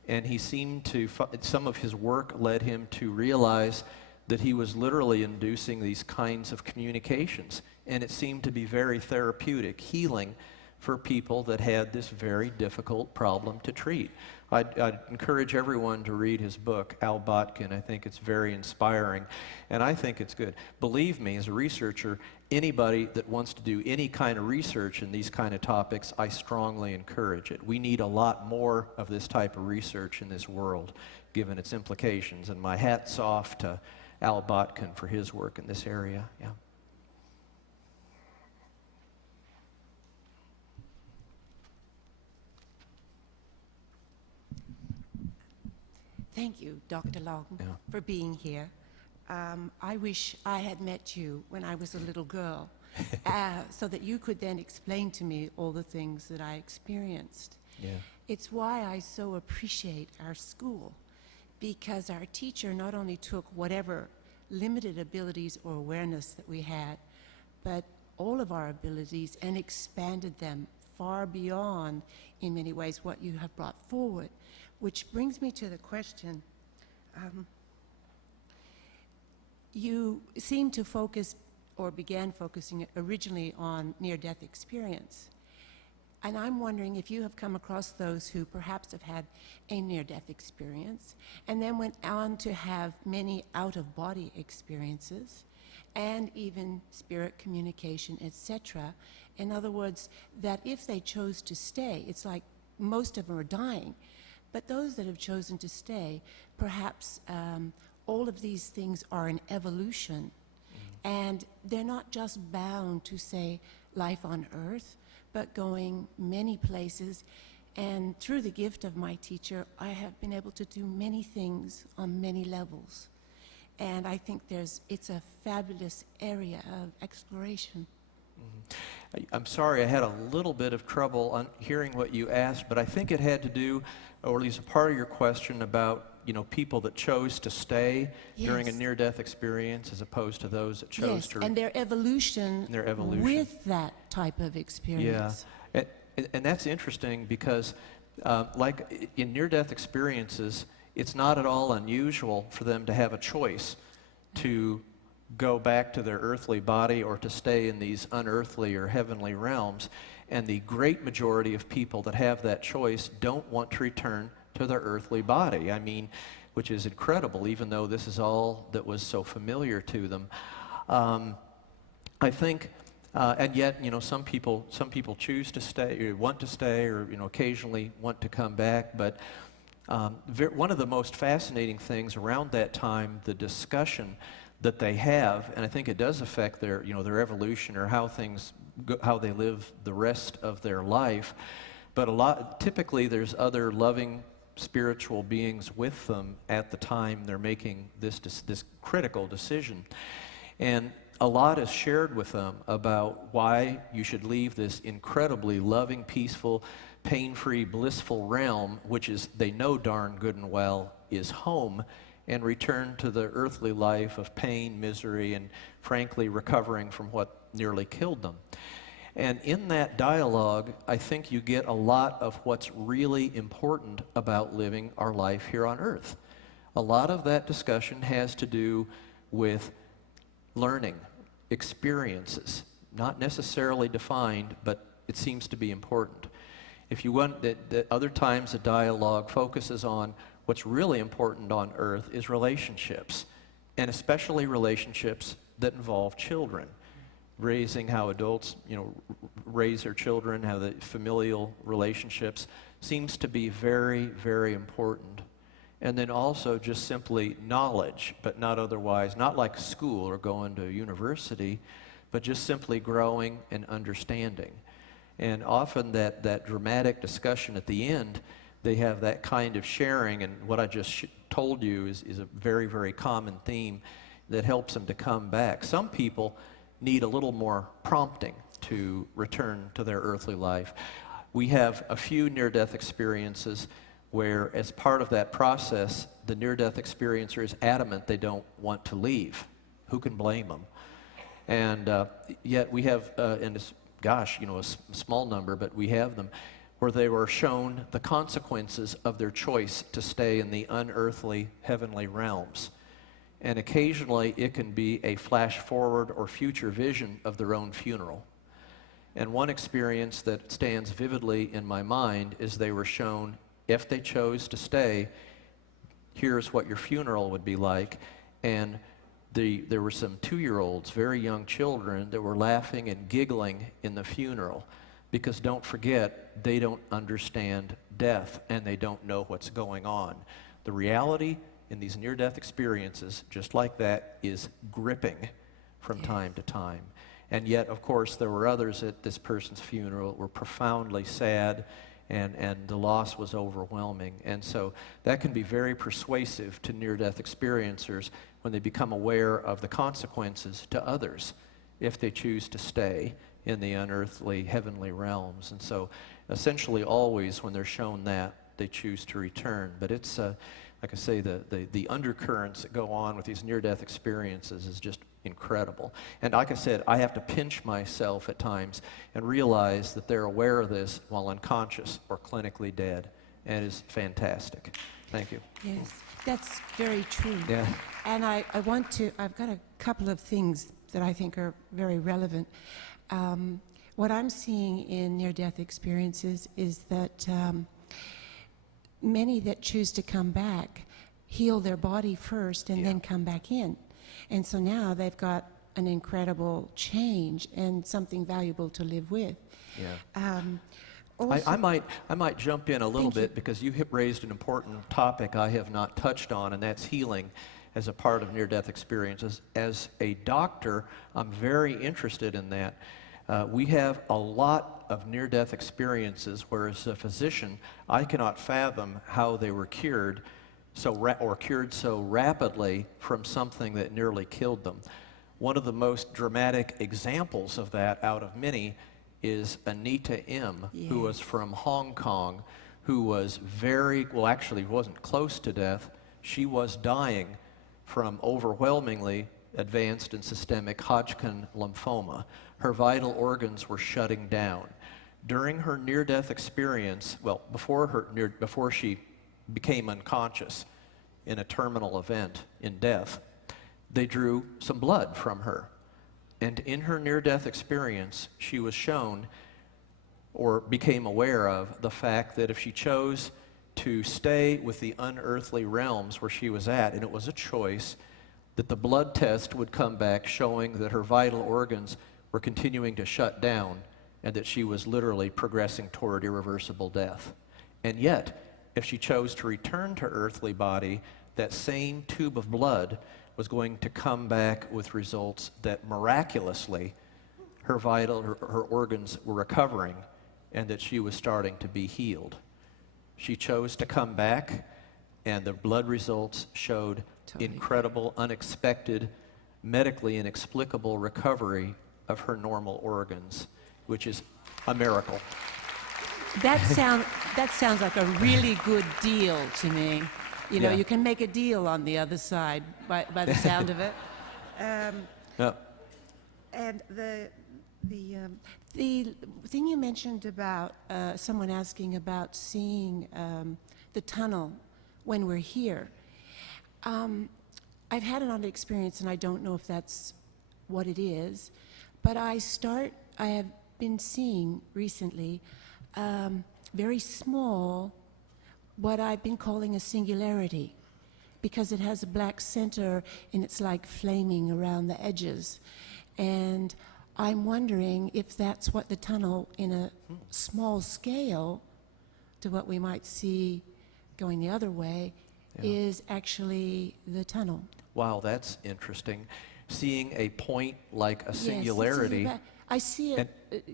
and he seemed to, some of his work led him to realize that he was literally inducing these kinds of communications, and it seemed to be very therapeutic, healing for people that had this very difficult problem to treat. I'd encourage everyone to read his book, Al Botkin. I think it's very inspiring, and I think it's good. Believe me, as a researcher, anybody that wants to do any kind of research in these kind of topics, I strongly encourage it. We need a lot more of this type of research in this world, given its implications, and my hat's off to Al Botkin for his work in this area. Yeah. Thank you, Dr. Long, for being here. I wish I had met you when I was a little girl, so that you could then explain to me all the things that I experienced. Yeah. It's why I so appreciate our school, because our teacher not only took whatever limited abilities or awareness that we had, but all of our abilities and expanded them far beyond, in many ways, what you have brought forward. Which brings me to the question, you seem to focus, or began focusing originally on near-death experience. And I'm wondering if you have come across those who perhaps have had a near-death experience and then went on to have many out-of-body experiences and even spirit communication, etc. In other words, that if they chose to stay, it's like most of them are dying, but those that have chosen to stay, perhaps all of these things are an evolution, and they're not just bound to, say, life on earth, but going many places. And through the gift of my teacher, I have been able to do many things on many levels. And I think it's a fabulous area of exploration. I'm sorry, I had a little bit of trouble on hearing what you asked, but I think it had to do, or at least a part of your question about, people that chose to stay during a Yes. near-death experience as opposed to those that chose Yes, to... and their evolution, Their evolution. with that type of experience. Yeah, and that's interesting because, like in near-death experiences, it's not at all unusual for them to have a choice to go back to their earthly body or to stay in these unearthly or heavenly realms. And the great majority of people that have that choice don't want to return to their earthly body. I mean, which is incredible, even though this is all that was so familiar to them. I think, and yet, some people choose to stay, or want to stay, or occasionally want to come back. But one of the most fascinating things around that time, the discussion that they have, and I think it does affect their, their evolution or how they live the rest of their life. But typically, there's other loving spiritual beings with them at the time they're making this critical decision. And a lot is shared with them about why you should leave this incredibly loving, peaceful, pain-free, blissful realm, which is, they know darn good and well, is home, and return to the earthly life of pain, misery, and frankly, recovering from what nearly killed them. And in that dialogue, I think you get a lot of what's really important about living our life here on earth. A lot of that discussion has to do with learning, experiences, not necessarily defined, but it seems to be important. If you want, that other times the dialogue focuses on what's really important on earth is relationships, and especially relationships that involve children. Raising how adults, raise their children, how the familial relationships seems to be very, very important. And then also just simply knowledge, but not otherwise, not like school or going to university, but just simply growing and understanding. And often that dramatic discussion at the end, they have that kind of sharing, and what I just told you is a very, very common theme that helps them to come back. Some people need a little more prompting to return to their earthly life. We have a few near-death experiences where, as part of that process, the near-death experiencer is adamant they don't want to leave. Who can blame them? And yet we have, and it's, a small number, but we have them, where they were shown the consequences of their choice to stay in the unearthly heavenly realms. And occasionally it can be a flash forward or future vision of their own funeral. And one experience that stands vividly in my mind is they were shown, if they chose to stay, here's what your funeral would be like. And there were some 2-year-olds, very young children, that were laughing and giggling in the funeral. Because don't forget, they don't understand death and they don't know what's going on. The reality in these near-death experiences, just like that, is gripping from time to time. And yet, of course, there were others at this person's funeral that were profoundly sad, and the loss was overwhelming. And so that can be very persuasive to near-death experiencers when they become aware of the consequences to others if they choose to stay in the unearthly heavenly realms. And so essentially always when they're shown that, they choose to return. But it's, like I say, the undercurrents that go on with these near-death experiences is just incredible. And like I said, I have to pinch myself at times and realize that they're aware of this while unconscious or clinically dead. And it is fantastic. Thank you. Yes, that's very true. Yeah. And I've got a couple of things that I think are very relevant. What I'm seeing in near-death experiences is that many that choose to come back heal their body first and then come back in. And so now they've got an incredible change and something valuable to live with. Yeah. Also, I might jump in a little bit because you have raised an important topic I have not touched on, and that's healing as a part of near-death experiences. As a doctor, I'm very interested in that. We have a lot of near-death experiences where, as a physician, I cannot fathom how they were cured cured so rapidly from something that nearly killed them. One of the most dramatic examples of that out of many is Anita M., who was from Hong Kong, who was actually wasn't close to death. She was dying from overwhelmingly advanced and systemic Hodgkin lymphoma. Her vital organs were shutting down. During her near-death experience, before she became unconscious in a terminal event in death, they drew some blood from her. And in her near-death experience, she was shown or became aware of the fact that if she chose to stay with the unearthly realms where she was at, and it was a choice, that the blood test would come back showing that her vital organs were continuing to shut down and that she was literally progressing toward irreversible death. And yet, if she chose to return to her earthly body, that same tube of blood was going to come back with results that miraculously her organs were recovering and that she was starting to be healed. She chose to come back, and the blood results showed incredible, unexpected, medically inexplicable recovery of her normal organs, which is a miracle. that sounds like a really good deal to me. You know, you can make a deal on the other side by the sound of it. And the thing you mentioned about someone asking about seeing the tunnel when we're here, I've had an odd experience, and I don't know if that's what it is, but I have been seeing recently very small, what I've been calling a singularity, because it has a black center and it's like flaming around the edges. And I'm wondering if that's what the tunnel, in a small scale to what we might see going the other way, is actually the tunnel. Wow, that's interesting. Seeing a point like a singularity. I see it,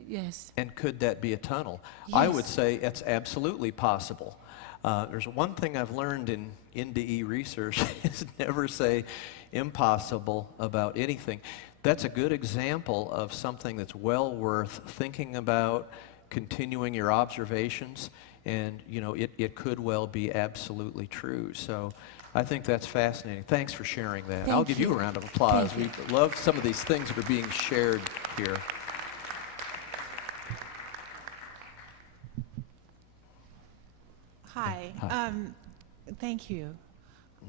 yes. And could that be a tunnel? Yes. I would say it's absolutely possible. There's one thing I've learned in NDE research is never say impossible about anything. That's a good example of something that's well worth thinking about, continuing your observations, and it could well be absolutely true. So I think that's fascinating. Thanks for sharing that. I'll give you a round of applause. We love some of these things that are being shared here. Hi. Thank you.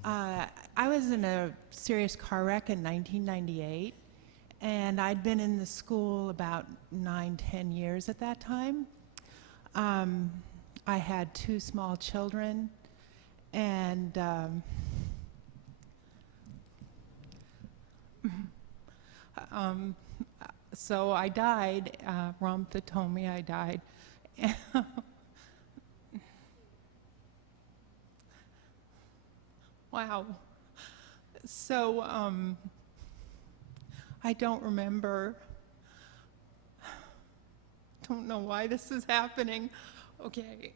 I was in a serious car wreck in 1998, and I'd been in the school about 9-10 years at that time. I had 2 small children, and so I died. Ramtha told me I died. Wow. So I don't remember. Don't know why this is happening. Okay.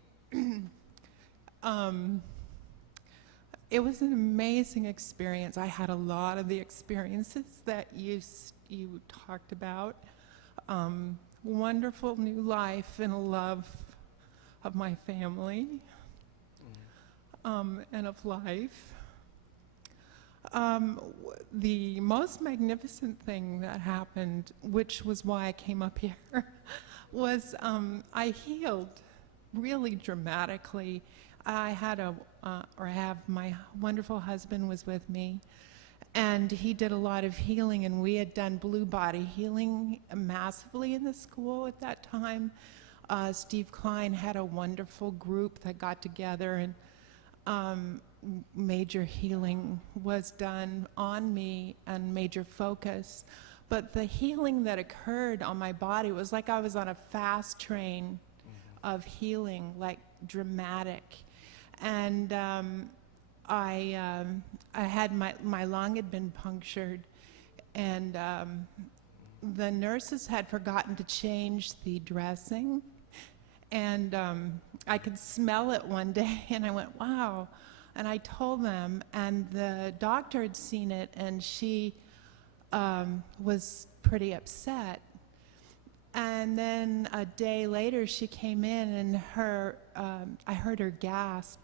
It was an amazing experience. I had a lot of the experiences that you talked about. Wonderful new life and a love of my family and of life. The most magnificent thing that happened, which was why I came up here, was I healed really dramatically. I had my wonderful husband was with me, and he did a lot of healing, and we had done blue body healing massively in the school at that time. Steve Klein had a wonderful group that got together, and major healing was done on me and major focus. But the healing that occurred on my body was like I was on a fast train of healing, like dramatic. And I had my lung had been punctured, and the nurses had forgotten to change the dressing. And I could smell it one day, and I went, wow. And I told them, and the doctor had seen it, and she was pretty upset. And then a day later, she came in, and I heard her gasp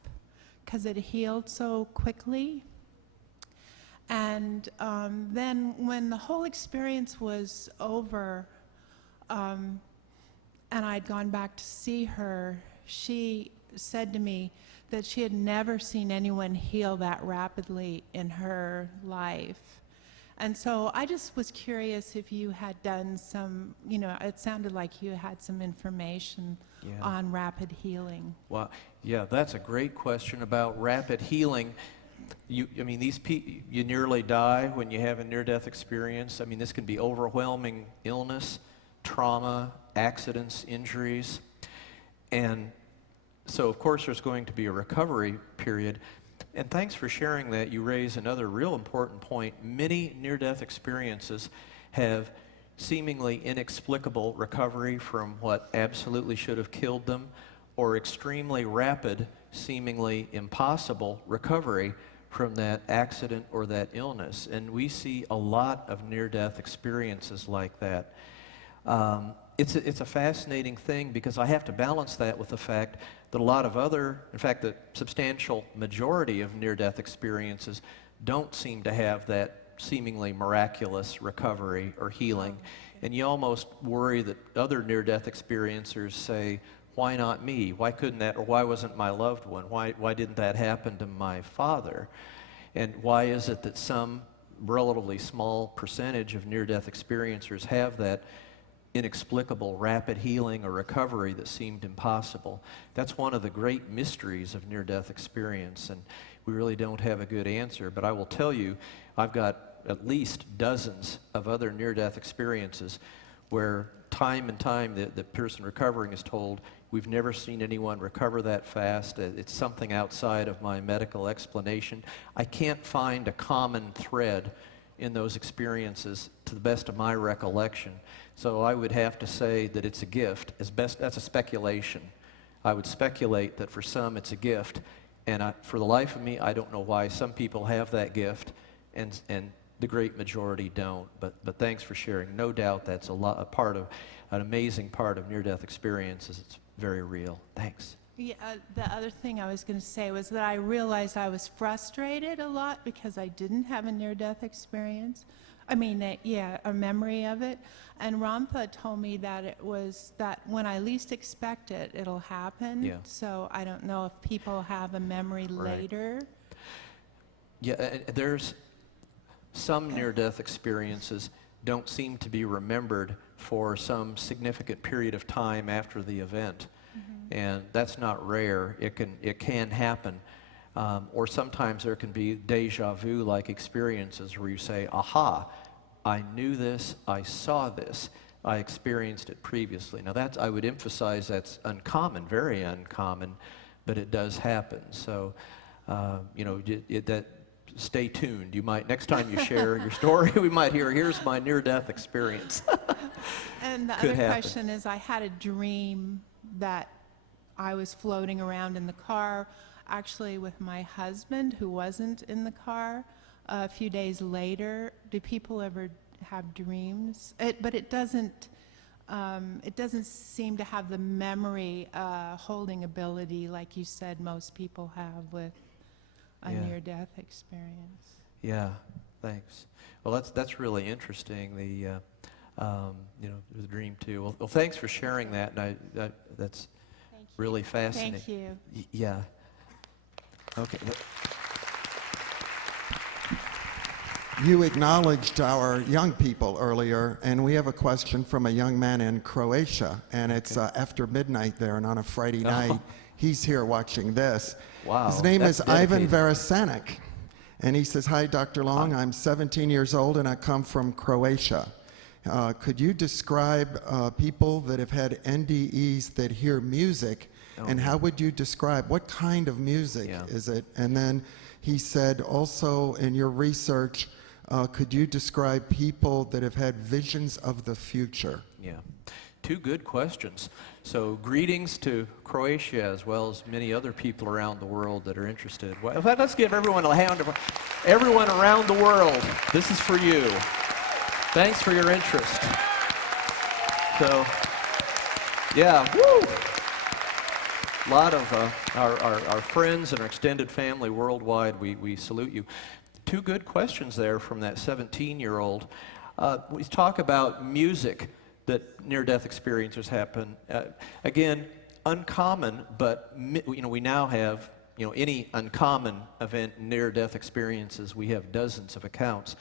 because it healed so quickly. And then when the whole experience was over, and I'd gone back to see her, she said to me that she had never seen anyone heal that rapidly in her life. And so I just was curious if you had done some, it sounded like you had some information on rapid healing. Well, yeah, that's a great question about rapid healing. You nearly die when you have a near-death experience. I mean, this can be overwhelming illness, trauma, accidents, injuries. And so, of course, there's going to be a recovery period. And thanks for sharing that. You raise another real important point. Many near-death experiences have seemingly inexplicable recovery from what absolutely should have killed them, or extremely rapid, seemingly impossible recovery from that accident or that illness. And we see a lot of near-death experiences like that. It's a fascinating thing, because I have to balance that with the fact that a lot of in fact, the substantial majority of near-death experiences don't seem to have that seemingly miraculous recovery or healing. And you almost worry that other near-death experiencers say, why not me? Why couldn't that, or why wasn't my loved one? Why didn't that happen to my father? And why is it that some relatively small percentage of near-death experiencers have that inexplicable rapid healing or recovery that seemed impossible? That's one of the great mysteries of near-death experience, and we really don't have a good answer. But I will tell you, I've got at least dozens of other near-death experiences where time and time the person recovering is told, we've never seen anyone recover that fast. It's something outside of my medical explanation. I can't find a common thread in those experiences to the best of my recollection. So I would have to say that it's a gift. That's a speculation. I would speculate that for some it's a gift, and for the life of me, I don't know why some people have that gift and the great majority don't. But thanks for sharing. No doubt that's an amazing part of near-death experiences. It's very real. Thanks. Yeah, the other thing I was going to say was that I realized I was frustrated a lot because I didn't have a near-death experience. I mean, a memory of it. And Rampa told me that it was that when I least expect it, it'll happen. Yeah. So I don't know if people have a memory later. Yeah, there's some near-death experiences don't seem to be remembered for some significant period of time after the event. And that's not rare. It can happen. Or sometimes there can be deja vu-like experiences where you say, aha, I knew this, I saw this, I experienced it previously. Now I would emphasize that's uncommon, very uncommon, but it does happen. So, stay tuned. You might, next time you share your story, we might hear, here's my near-death experience. And the other question is, I had a dream that I was floating around in the car, actually with my husband, who wasn't in the car. A few days later, do people ever have dreams? But it doesn't seem to have the memory holding ability like you said most people have with a near-death experience. Yeah, thanks. Well, that's really interesting. The dream too. Well, thanks for sharing that. And that's really fascinating. Thank you. Yeah. Okay. You acknowledged our young people earlier, and we have a question from a young man in Croatia, and it's after midnight there, and on a Friday night, he's here watching this. Wow. His name that's is Ivan dedicated. Verisanik, and he says, "Hi, Dr. Long. I'm 17 years old, and I come from Croatia. Could you describe people that have had NDEs that hear music, and how would you describe what kind of music is it?" And then he said, also in your research, could you describe people that have had visions of the future? Yeah. Two good questions. So greetings to Croatia as well as many other people around the world that are interested. Well, in fact, let's give everyone a hand. Everyone around the world, this is for you. Thanks for your interest. So, yeah, woo! A lot of our friends and our extended family worldwide, we salute you. Two good questions there from that 17-year-old. We talk about music that near-death experiencers happen. Again, uncommon, but we now have any uncommon event, near-death experiences. We have dozens of accounts.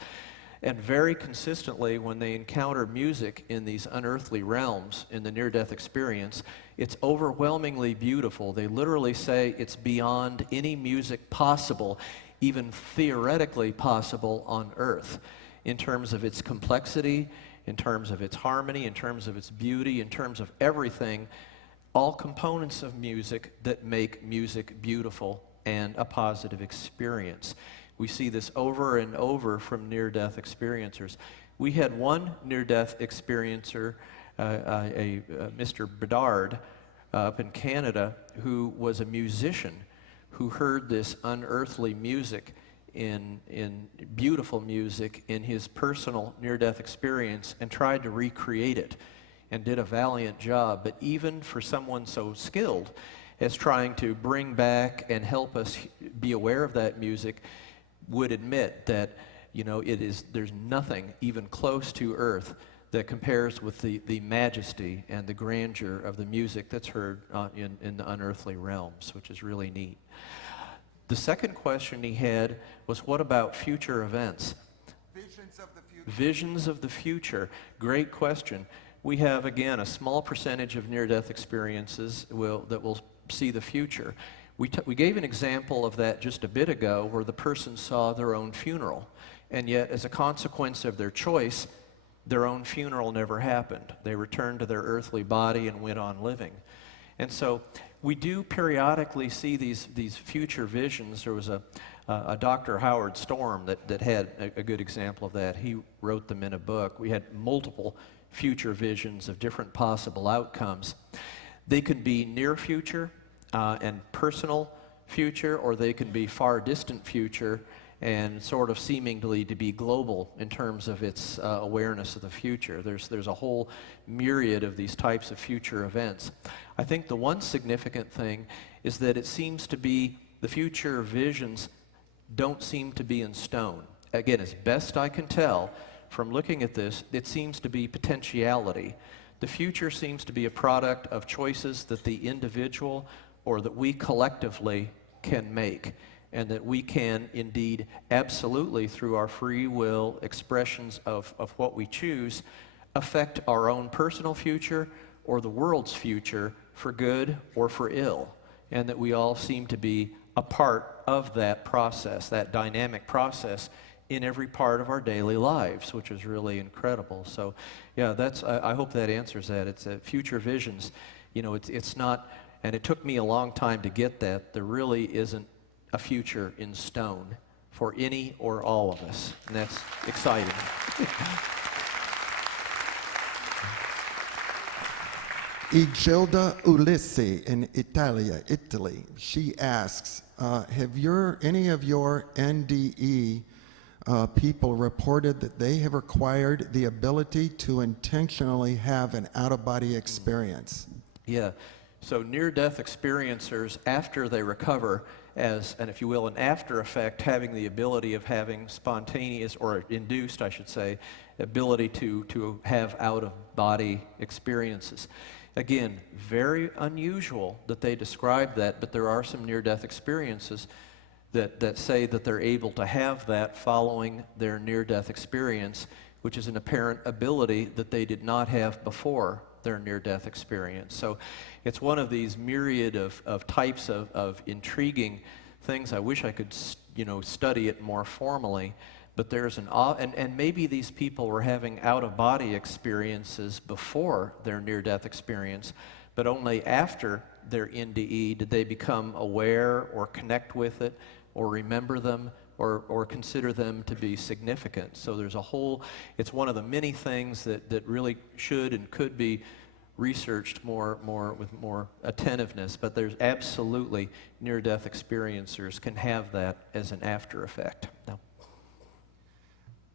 And very consistently, when they encounter music in these unearthly realms, in the near-death experience, it's overwhelmingly beautiful. They literally say it's beyond any music possible, even theoretically possible on Earth, in terms of its complexity, in terms of its harmony, in terms of its beauty, in terms of everything, all components of music that make music beautiful and a positive experience. We see this over and over from near-death experiencers. We had one near-death experiencer, Mr. Bedard, up in Canada, who was a musician who heard this unearthly music in beautiful music in his personal near-death experience and tried to recreate it and did a valiant job. But even for someone so skilled as trying to bring back and help us be aware of that music, would admit that there's nothing even close to Earth that compares with the majesty and the grandeur of the music that's heard in the unearthly realms, which is really neat. The second question he had was, what about future events? Visions of the future. Visions of the future. Great question. We have, again, a small percentage of near-death experiences that will see the future. We gave an example of that just a bit ago where the person saw their own funeral, and yet as a consequence of their choice, their own funeral never happened. They returned to their earthly body and went on living. And so we do periodically see these future visions. There was a Dr. Howard Storm that had a good example of that. He wrote them in a book. We had multiple future visions of different possible outcomes. They could be near future and personal future, or they can be far distant future and sort of seemingly to be global in terms of its awareness of the future. There's a whole myriad of these types of future events. I think the one significant thing is that it seems to be the future visions don't seem to be in stone. Again, as best I can tell from looking at this, it seems to be potentiality. The future seems to be a product of choices that the individual or that we collectively can make, and that we can indeed absolutely, through our free will expressions of what we choose, affect our own personal future or the world's future for good or for ill, and that we all seem to be a part of that process, that dynamic process in every part of our daily lives, which is really incredible. So yeah, I hope that answers that. It's future visions. It's not, and it took me a long time to get that, there really isn't a future in stone for any or all of us, and that's exciting. Igilda Ulyssi in Italy, she asks, have any of your NDE people reported that they have acquired the ability to intentionally have an out-of-body experience? Yeah, So near-death experiencers, after they recover, as, and if you will, an after effect, having the ability of having spontaneous, or induced, I should say, ability to have out-of-body experiences. Again, very unusual that they describe that, but there are some near-death experiences that say that they're able to have that following their near-death experience, which is an apparent ability that they did not have before their near-death experience. So it's one of these myriad of types of intriguing things. I wish I could, study it more formally, but there's and maybe these people were having out-of-body experiences before their near-death experience, but only after their NDE did they become aware or connect with it or remember them or consider them to be significant. So there's a whole, it's one of the many things that really should and could be researched with more attentiveness, but there's absolutely near-death experiencers can have that as an after effect.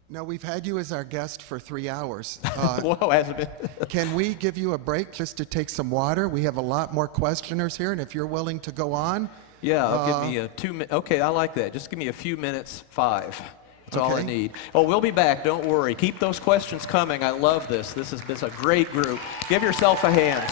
Now, we've had you as our guest for 3 hours. Whoa, has it been? Can we give you a break just to take some water? We have a lot more questioners here, and if you're willing to go on. Yeah, give me a 2 minute. Okay, I like that. Just give me a few minutes, 5. That's all I Okay. need. Oh, we'll be back. Don't worry. Keep those questions coming. I love this. This is a great group. Give yourself a hand.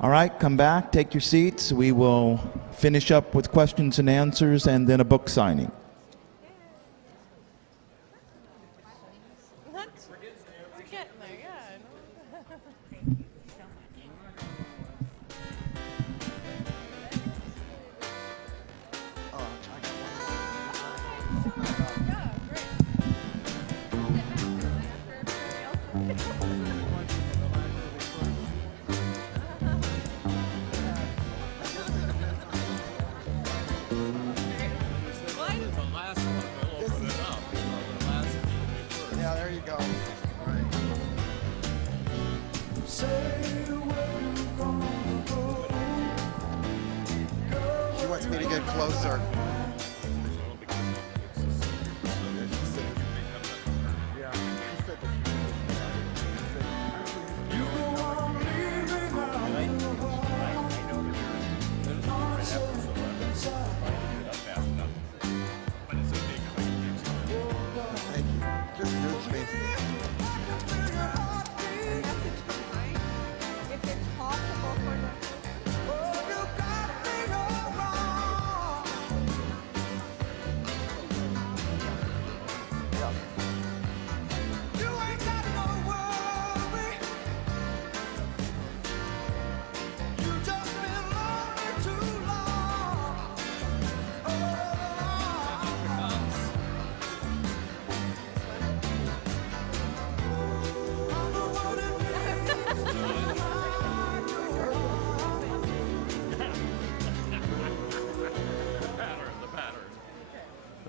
All right, come back, take your seats. We will finish up with questions and answers and then a book signing. Yeah, there you go. She wants me to get closer. Thank you. Just nudge me.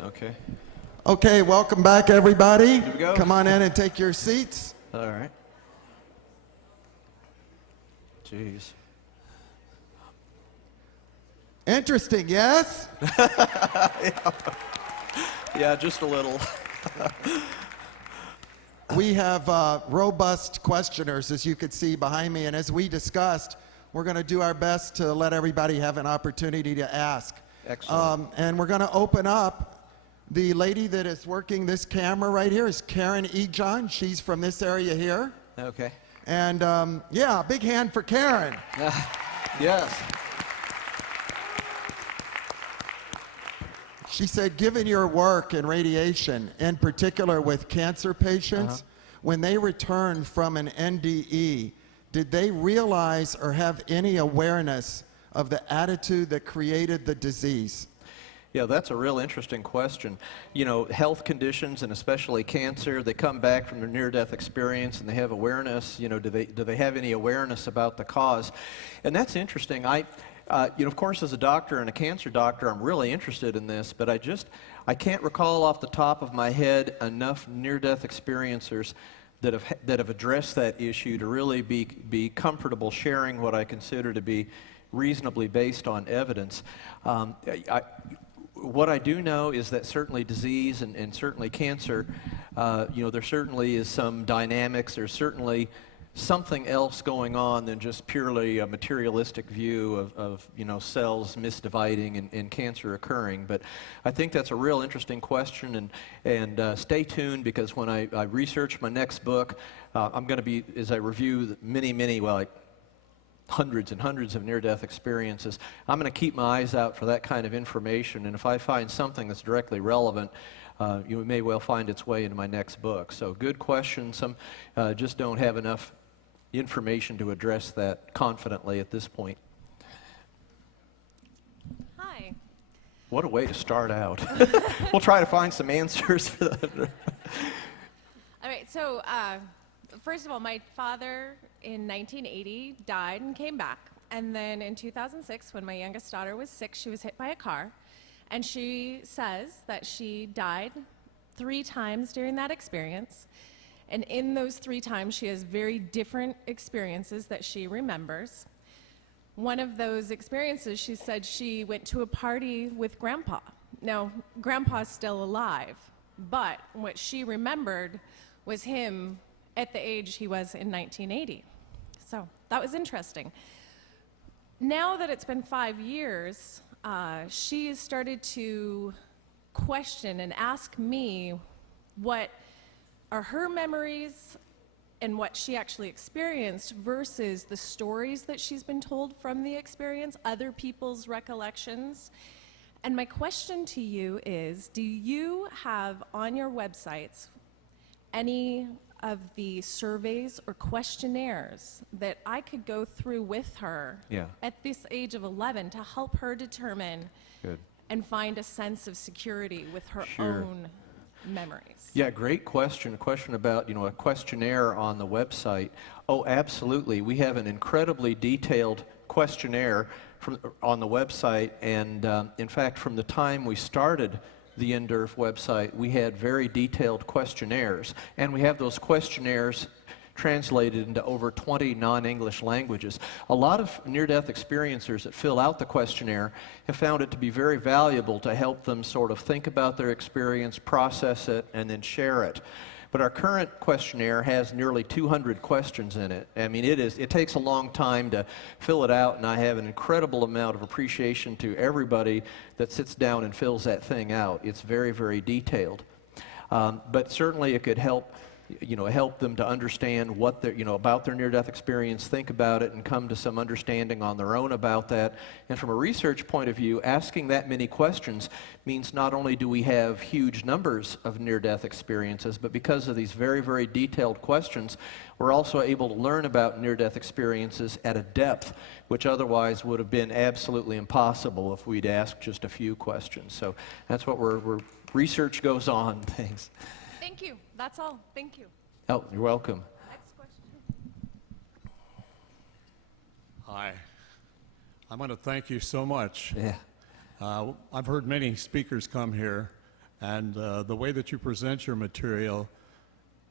Okay. Okay, welcome back, everybody. Here we go. Come on in and take your seats. All right. Jeez. Interesting, yes? Yeah, just a little. We have robust questioners, as you could see behind me, and as we discussed, we're going to do our best to let everybody have an opportunity to ask. Excellent. And we're going to open up. The lady that is working this camera right here is Karen Ejon. She's from this area here. Okay. And yeah, big hand for Karen. Yes. She said, given your work in radiation, in particular with cancer patients, when they returned from an NDE, did they realize or have any awareness of the attitude that created the disease? Yeah, that's a real interesting question. You know, health conditions, and especially cancer, they come back from their near-death experience and they have awareness. You know, do they have any awareness about the cause? And that's interesting. You know, of course, as a doctor and a cancer doctor, I'm really interested in this, but I can't recall off the top of my head enough near-death experiencers that have addressed that issue to really be comfortable sharing what I consider to be reasonably based on evidence. What I do know is that certainly disease and certainly cancer, you know, there certainly is some dynamics. There's certainly something else going on than just purely a materialistic view of you know, cells misdividing and cancer occurring. But I think that's a real interesting question, and stay tuned, because when I research my next book, I'm going to be, as I review many, well, like hundreds and hundreds of near-death experiences, I'm going to keep my eyes out for that kind of information, and if I find something that's directly relevant, you may well find its way into my next book. So good question. Some just don't have enough information to address that confidently at this point. Hi. What a way to start out. We'll try to find some answers for that. All right, so first of all, my father in 1980 died and came back. And then in 2006, when my youngest daughter was 6, she was hit by a car. And she says that she died 3 times during that experience. And in those 3 times, she has very different experiences that she remembers. One of those experiences, she said she went to a party with Grandpa. Now, Grandpa's still alive, but what she remembered was him at the age he was in 1980. So that was interesting. Now that it's been 5 years, she has started to question and ask me what are her memories and what she actually experienced versus the stories that she's been told from the experience, other people's recollections. And my question to you is, do you have on your websites any of the surveys or questionnaires that I could go through with her at this age of 11 to help her determine and find a sense of security with her own memories? Yeah, great question. A question about, you know, a questionnaire on the website. Oh, absolutely. We have an incredibly detailed questionnaire on the website, and in fact, from the time we started the NDERF website, we had very detailed questionnaires, and we have those questionnaires translated into over 20 non-English languages. A lot of near-death experiencers that fill out the questionnaire have found it to be very valuable to help them sort of think about their experience, process it, and then share it. But our current questionnaire has nearly 200 questions in it. I mean, it takes a long time to fill it out, and I have an incredible amount of appreciation to everybody that sits down and fills that thing out. It's very, very detailed. But certainly it could help them to understand what they're, about their near-death experience, think about it, and come to some understanding on their own about that. And from a research point of view, asking that many questions means not only do we have huge numbers of near-death experiences, but because of these very, very detailed questions, we're also able to learn about near-death experiences at a depth which otherwise would have been absolutely impossible if we'd asked just a few questions. So that's what research goes on. Thanks. Thank you. That's all. Thank you. Oh, you're welcome. Next question. Hi. I'm going to thank you so much. Yeah. I've heard many speakers come here, and the way that you present your material,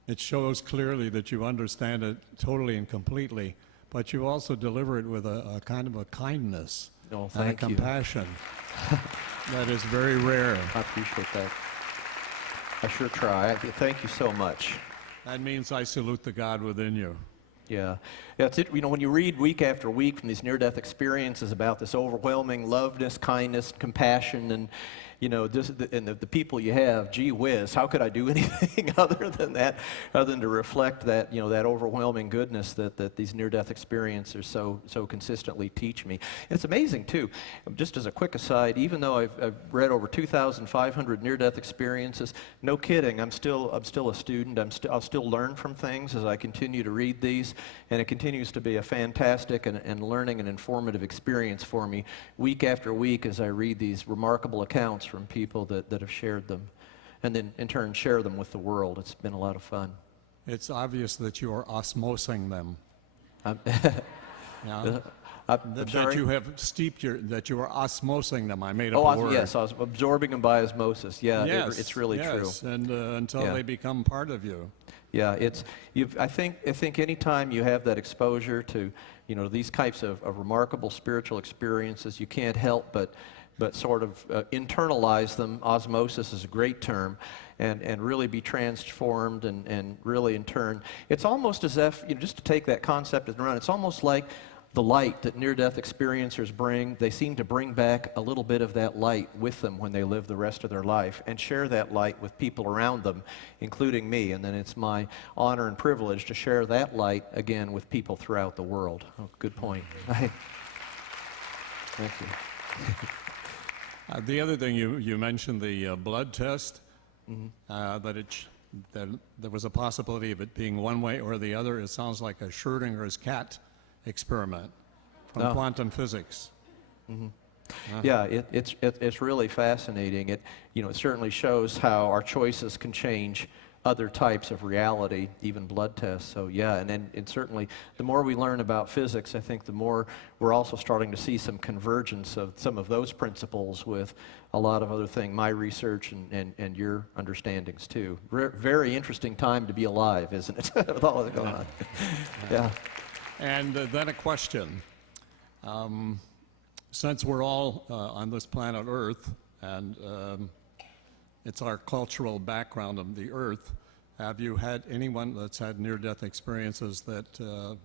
it shows clearly that you understand it totally and completely, but you also deliver it with a kind of a kindness and a compassion that is very rare. I appreciate that. I sure try. Thank you so much. That means I salute the God within you. Yeah. It's it. When you read week after week from these near-death experiences about this overwhelming loveness, kindness, compassion, and you know, and the people you have, gee whiz, how could I do anything other than that, other than to reflect that, you know, that overwhelming goodness that these near-death experiences so consistently teach me. And it's amazing, too, just as a quick aside, even though I've read over 2,500 near-death experiences, no kidding, I'm still a student. I'll still learn from things as I continue to read these, and it continues to be a fantastic and learning and informative experience for me week after week as I read these remarkable accounts from people that have shared them, and then in turn share them with the world. It's been a lot of fun. It's obvious that you are osmosing them. Yeah. That sorry? you have that you are osmosing them. I made up a word. Yes, I was absorbing them by osmosis. Yeah, yes, it's really true. And until they become part of you. Yeah, I think anytime you have that exposure to, you know, these types of remarkable spiritual experiences, you can't help but sort of internalize them. Osmosis is a great term, and really be transformed and really in turn. It's almost as if, you know, just to take that concept and run, it's almost like the light that near-death experiencers bring. They seem to bring back a little bit of that light with them when they live the rest of their life and share that light with people around them, including me. And then it's my honor and privilege to share that light again with people throughout the world. Oh, good point. Thank you. The other thing you mentioned, the blood test, that there was a possibility of it being one way or the other. It sounds like a Schrödinger's cat experiment from quantum physics. Yeah, it's really fascinating. It certainly shows how our choices can change other types of reality, even blood tests. So yeah, and certainly the more we learn about physics, I think the more we're also starting to see some convergence of some of those principles with a lot of other things, my research and your understandings too. Very interesting time to be alive, isn't it? With all that's going on. Yeah. And then a question. Since we're all on this planet Earth, and it's our cultural background of the Earth, have you had anyone that's had near-death experiences that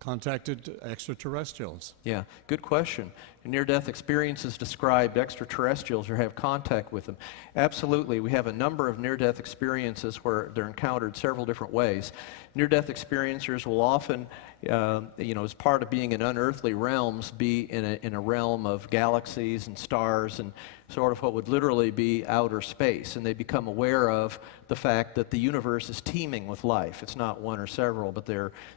contacted extraterrestrials? Yeah, good question. Near-death experiences describe extraterrestrials or have contact with them. Absolutely, we have a number of near-death experiences where they're encountered several different ways. Near-death experiencers will often, as part of being in unearthly realms, be in a realm of galaxies and stars and sort of what would literally be outer space, and they become aware of the fact that the universe is teeming with life. It's not one or several, but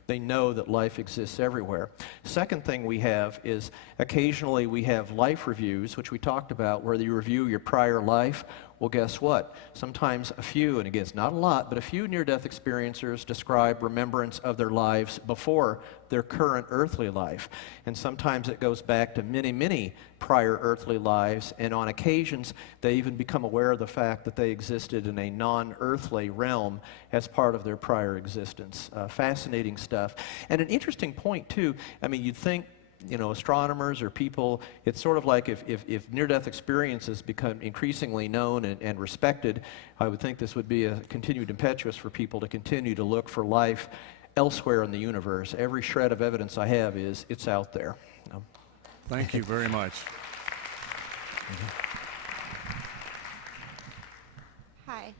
they know that life exists everywhere. Second thing we have is occasionally we have life reviews, which we talked about, where you review your prior life. Well, guess what? Sometimes a few, and again, it's not a lot, but a few near-death experiencers describe remembrance of their lives before their current earthly life. And sometimes it goes back to many, many prior earthly lives, and on occasions, they even become aware of the fact that they existed in a non-earthly realm as part of their prior existence. Fascinating stuff. And an interesting point, too, I mean, you'd think, astronomers or people, it's sort of like if near-death experiences become increasingly known and respected, I would think this would be a continued impetus for people to continue to look for life elsewhere in the universe. Every shred of evidence I have is it's out there. Thank you very much. Hi.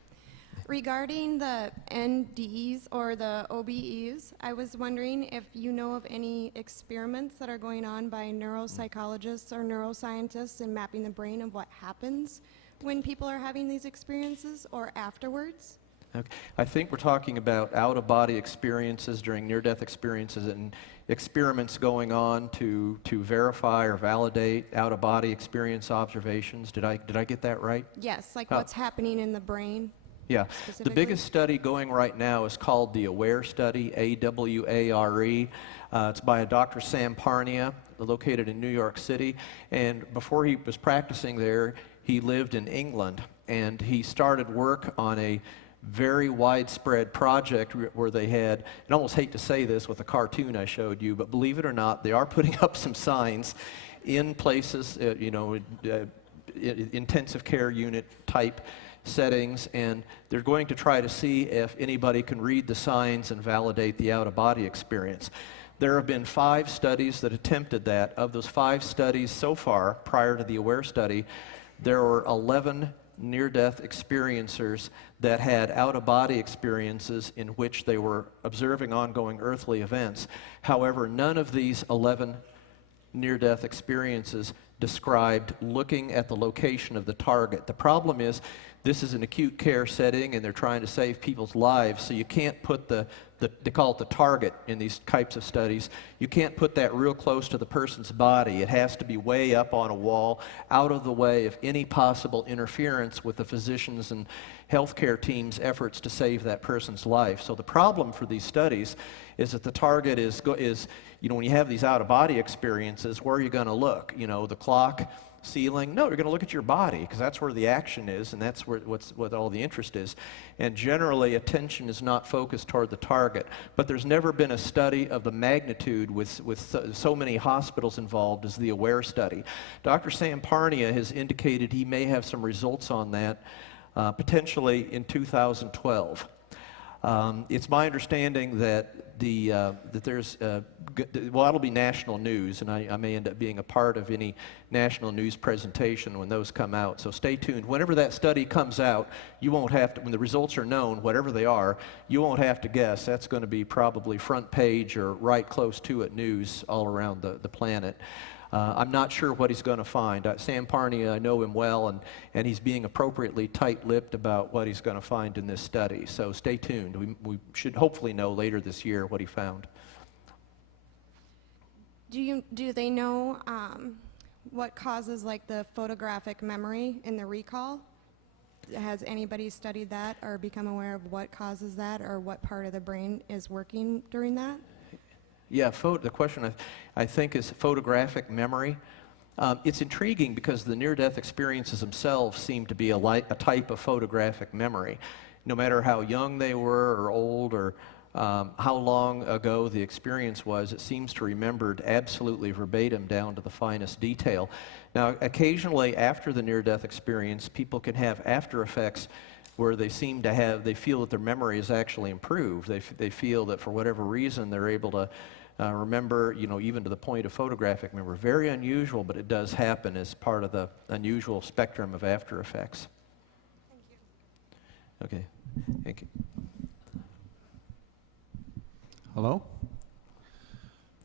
Regarding the NDEs or the OBEs, I was wondering if you know of any experiments that are going on by neuropsychologists or neuroscientists in mapping the brain of what happens when people are having these experiences or afterwards? Okay. I think we're talking about out-of-body experiences during near-death experiences and experiments going on to verify or validate out-of-body experience observations. Did I get that right? Yes, like what's happening in the brain. Yeah, the biggest study going right now is called the AWARE study, A-W-A-R-E. It's by a Dr. Sam Parnia, located in New York City. And before he was practicing there, he lived in England. And he started work on a very widespread project where they had, and I almost hate to say this with a cartoon I showed you, but believe it or not, they are putting up some signs in places, intensive care unit type settings, and they're going to try to see if anybody can read the signs and validate the out-of-body experience. There have been 5 studies that attempted that. Of those 5 studies so far, prior to the AWARE study, there were 11 near-death experiencers that had out-of-body experiences in which they were observing ongoing earthly events. However, none of these 11 near-death experiences described looking at the location of the target. The problem is, this is an acute care setting and they're trying to save people's lives, so you can't put they call it the target in these types of studies. You can't put that real close to the person's body. It has to be way up on a wall, out of the way of any possible interference with the physicians and healthcare team's efforts to save that person's life. So the problem for these studies is that the target is when you have these out-of-body experiences, where are you going to look? The clock, ceiling? No, you're going to look at your body, because that's where the action is, and that's what all the interest is. And generally, attention is not focused toward the target. But there's never been a study of the magnitude with so many hospitals involved as the AWARE study. Dr. Sam Parnia has indicated he may have some results on that potentially in 2012. It's my understanding that that there's it'll be national news, and I may end up being a part of any national news presentation when those come out. So stay tuned. Whenever that study comes out, you won't have to. When the results are known, whatever they are, you won't have to guess. That's going to be probably front page or right close to it news all around the planet. I'm not sure what he's going to find. Sam Parnia, I know him well, and he's being appropriately tight-lipped about what he's going to find in this study. So stay tuned. We should hopefully know later this year what he found. Do they know what causes like the photographic memory in the recall? Has anybody studied that or become aware of what causes that or what part of the brain is working during that? Yeah, the question I think is photographic memory. It's intriguing because the near-death experiences themselves seem to be a type of photographic memory. No matter how young they were or old or how long ago the experience was, it seems to remembered absolutely verbatim down to the finest detail. Now, occasionally after the near-death experience, people can have after effects where they feel that their memory is actually improved. They feel that for whatever reason they're able to remember, even to the point of photographic memory. Very unusual, but it does happen as part of the unusual spectrum of after effects. Thank you. Okay, thank you. Hello?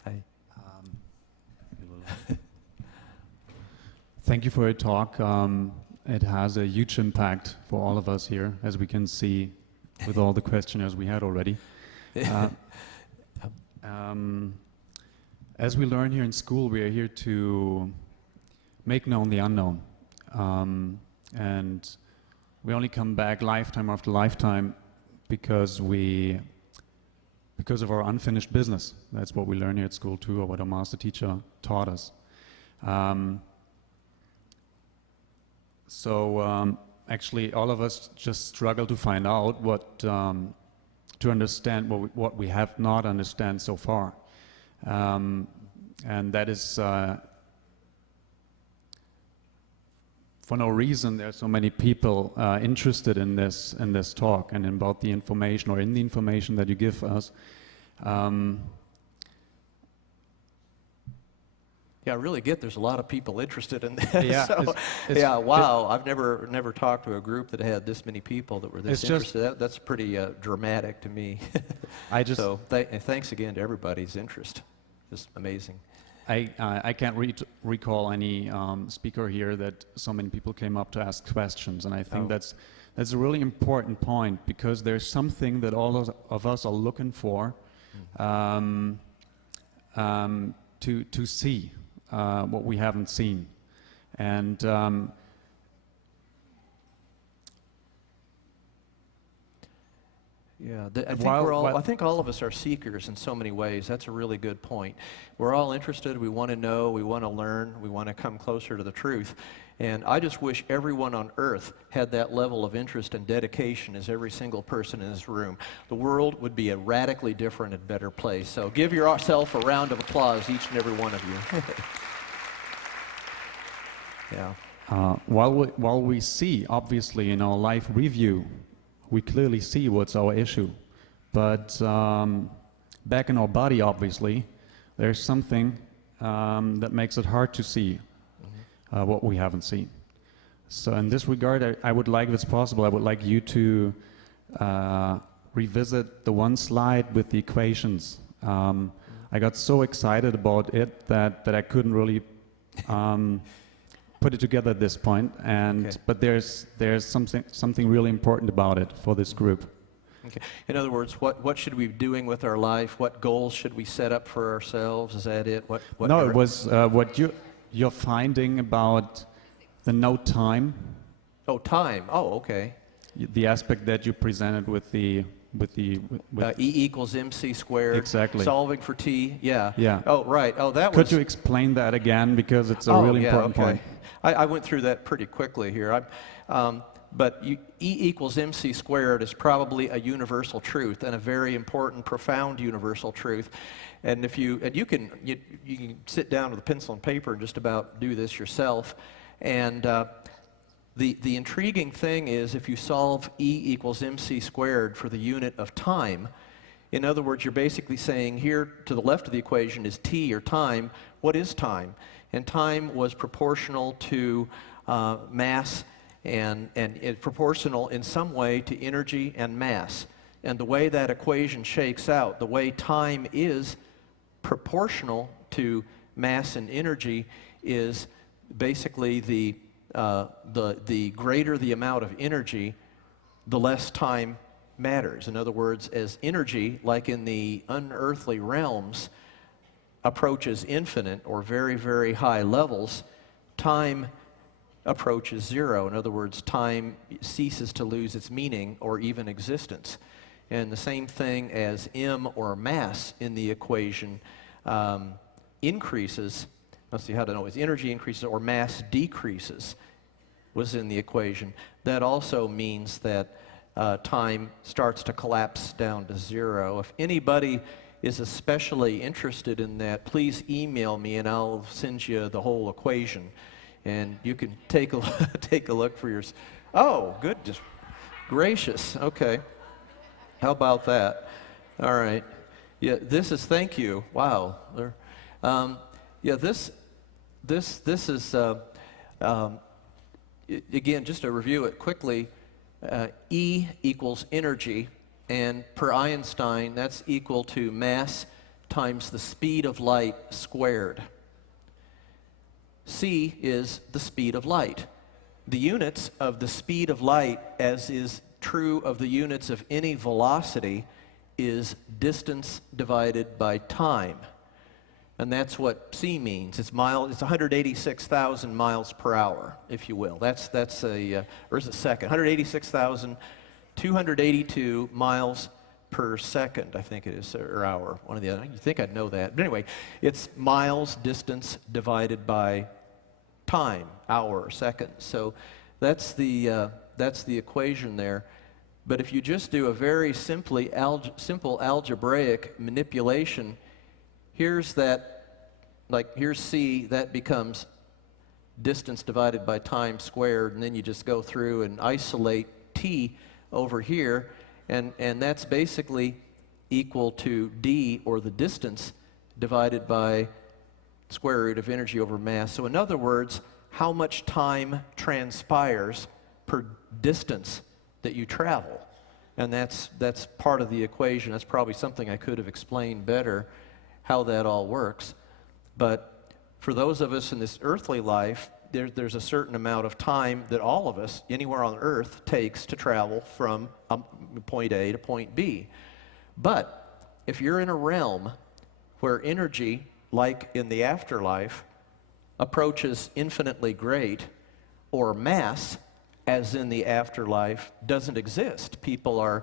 Hi. Thank you for your talk. It has a huge impact for all of us here, as we can see with all the questionnaires we had already. As we learn here in school, we are here to make known the unknown. And we only come back lifetime after lifetime because of our unfinished business. That's what we learn here at school too, or what our master teacher taught us. Actually, all of us just struggle to find out to understand what we have not understand so far. And that is, for no reason, there are so many people interested in this talk and about the information or in the information that you give us. Yeah, I really get there's a lot of people interested in this. Yeah, So, wow, I've never talked to a group that had this many people that were this interested. That's pretty dramatic to me. So thanks again to everybody's interest. It's amazing. I can't recall any speaker here that so many people came up to ask questions, and I think that's a really important point, because there's something that all of us are looking for to see what we haven't seen. And I think all of us are seekers in so many ways. That's a really good point. We're all interested. We want to know. We want to learn. We want to come closer to the truth. And I just wish everyone on earth had that level of interest and dedication as every single person in this room. The world would be a radically different and better place. So give yourself a round of applause, each and every one of you. Yeah. While we see, obviously, in our life review, we clearly see what's our issue. But back in our body, obviously, there's something that makes it hard to see what we haven't seen. So in this regard, I would like, if it's possible, I would like you to revisit the one slide with the equations. I got so excited about it that I couldn't really put it together at this point. And but there's something really important about it for this group. Okay. In other words, what should we be doing with our life? What goals should we set up for ourselves? Is that it? No, it was what you're finding about the no time. Oh, time. Oh, okay. The aspect that you presented with E equals mc squared. Exactly. Solving for T. Yeah. Yeah. Oh, right. Oh, that was. Could you explain that again, because it's a really important point. I went through that pretty quickly here. But E equals mc squared is probably a universal truth, and a very important, profound universal truth. And if you can sit down with a pencil and paper and just about do this yourself. And the intriguing thing is, if you solve E equals mc squared for the unit of time, in other words, you're basically saying here to the left of the equation is t, or time. What is time? And time was proportional to mass, and it's proportional in some way to energy and mass. And the way that equation shakes out, the way time is proportional to mass and energy, is basically the greater the amount of energy, the less time matters. In other words, as energy, like in the unearthly realms, approaches infinite or very, very high levels, time approaches zero. In other words, time ceases to lose its meaning or even existence. And the same thing as m, or mass, in the equation increases. Let's see how to know. As energy increases or mass decreases was in the equation. That also means that time starts to collapse down to zero. If anybody is especially interested in that, please email me and I'll send you the whole equation. And you can take a look for yourself. Oh, goodness gracious. Okay. How about that? All right. Yeah, this is, thank you. Wow. Yeah, this is, again, just to review it quickly, E equals energy, and per Einstein, that's equal to mass times the speed of light squared. C is the speed of light. The units of the speed of light, as is true of the units of any velocity, is distance divided by time. And that's what C means. It's 186,000 miles per hour, if you will. That's a, or is it second? 186,282 miles per second, I think it is, or hour, one of the other. You think I'd know that. But anyway, it's miles, distance, divided by time, hour, or second. So that's the equation there. But if you just do a very simple algebraic manipulation, here's that, like here's C, that becomes distance divided by time squared, and then you just go through and isolate T over here, and that's basically equal to D, or the distance, divided by square root of energy over mass. So in other words, how much time transpires per distance that you travel. And that's part of the equation. That's probably something I could have explained better, how that all works. But for those of us in this earthly life, there's a certain amount of time that all of us, anywhere on earth, takes to travel from point A to point B. But if you're in a realm where energy, like in the afterlife, approaches infinitely great, or mass, as in the afterlife, doesn't exist. People are,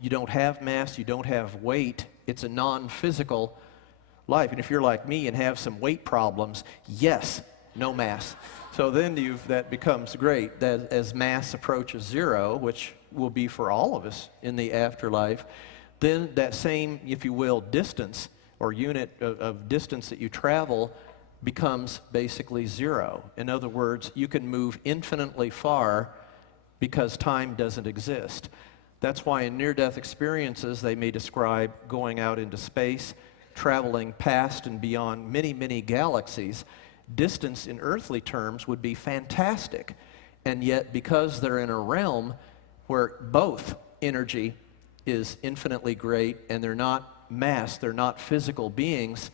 you don't have mass, you don't have weight. It's a non-physical life. And if you're like me and have some weight problems, yes, no mass. So then that becomes great. That as mass approaches zero, which will be for all of us in the afterlife, then that same, if you will, distance or unit of distance that you travel becomes basically zero. In other words, you can move infinitely far because time doesn't exist. That's why in near-death experiences, they may describe going out into space, traveling past and beyond many, many galaxies, distance in earthly terms would be fantastic. And yet, because they're in a realm where both energy is infinitely great and they're not mass, they're not physical beings,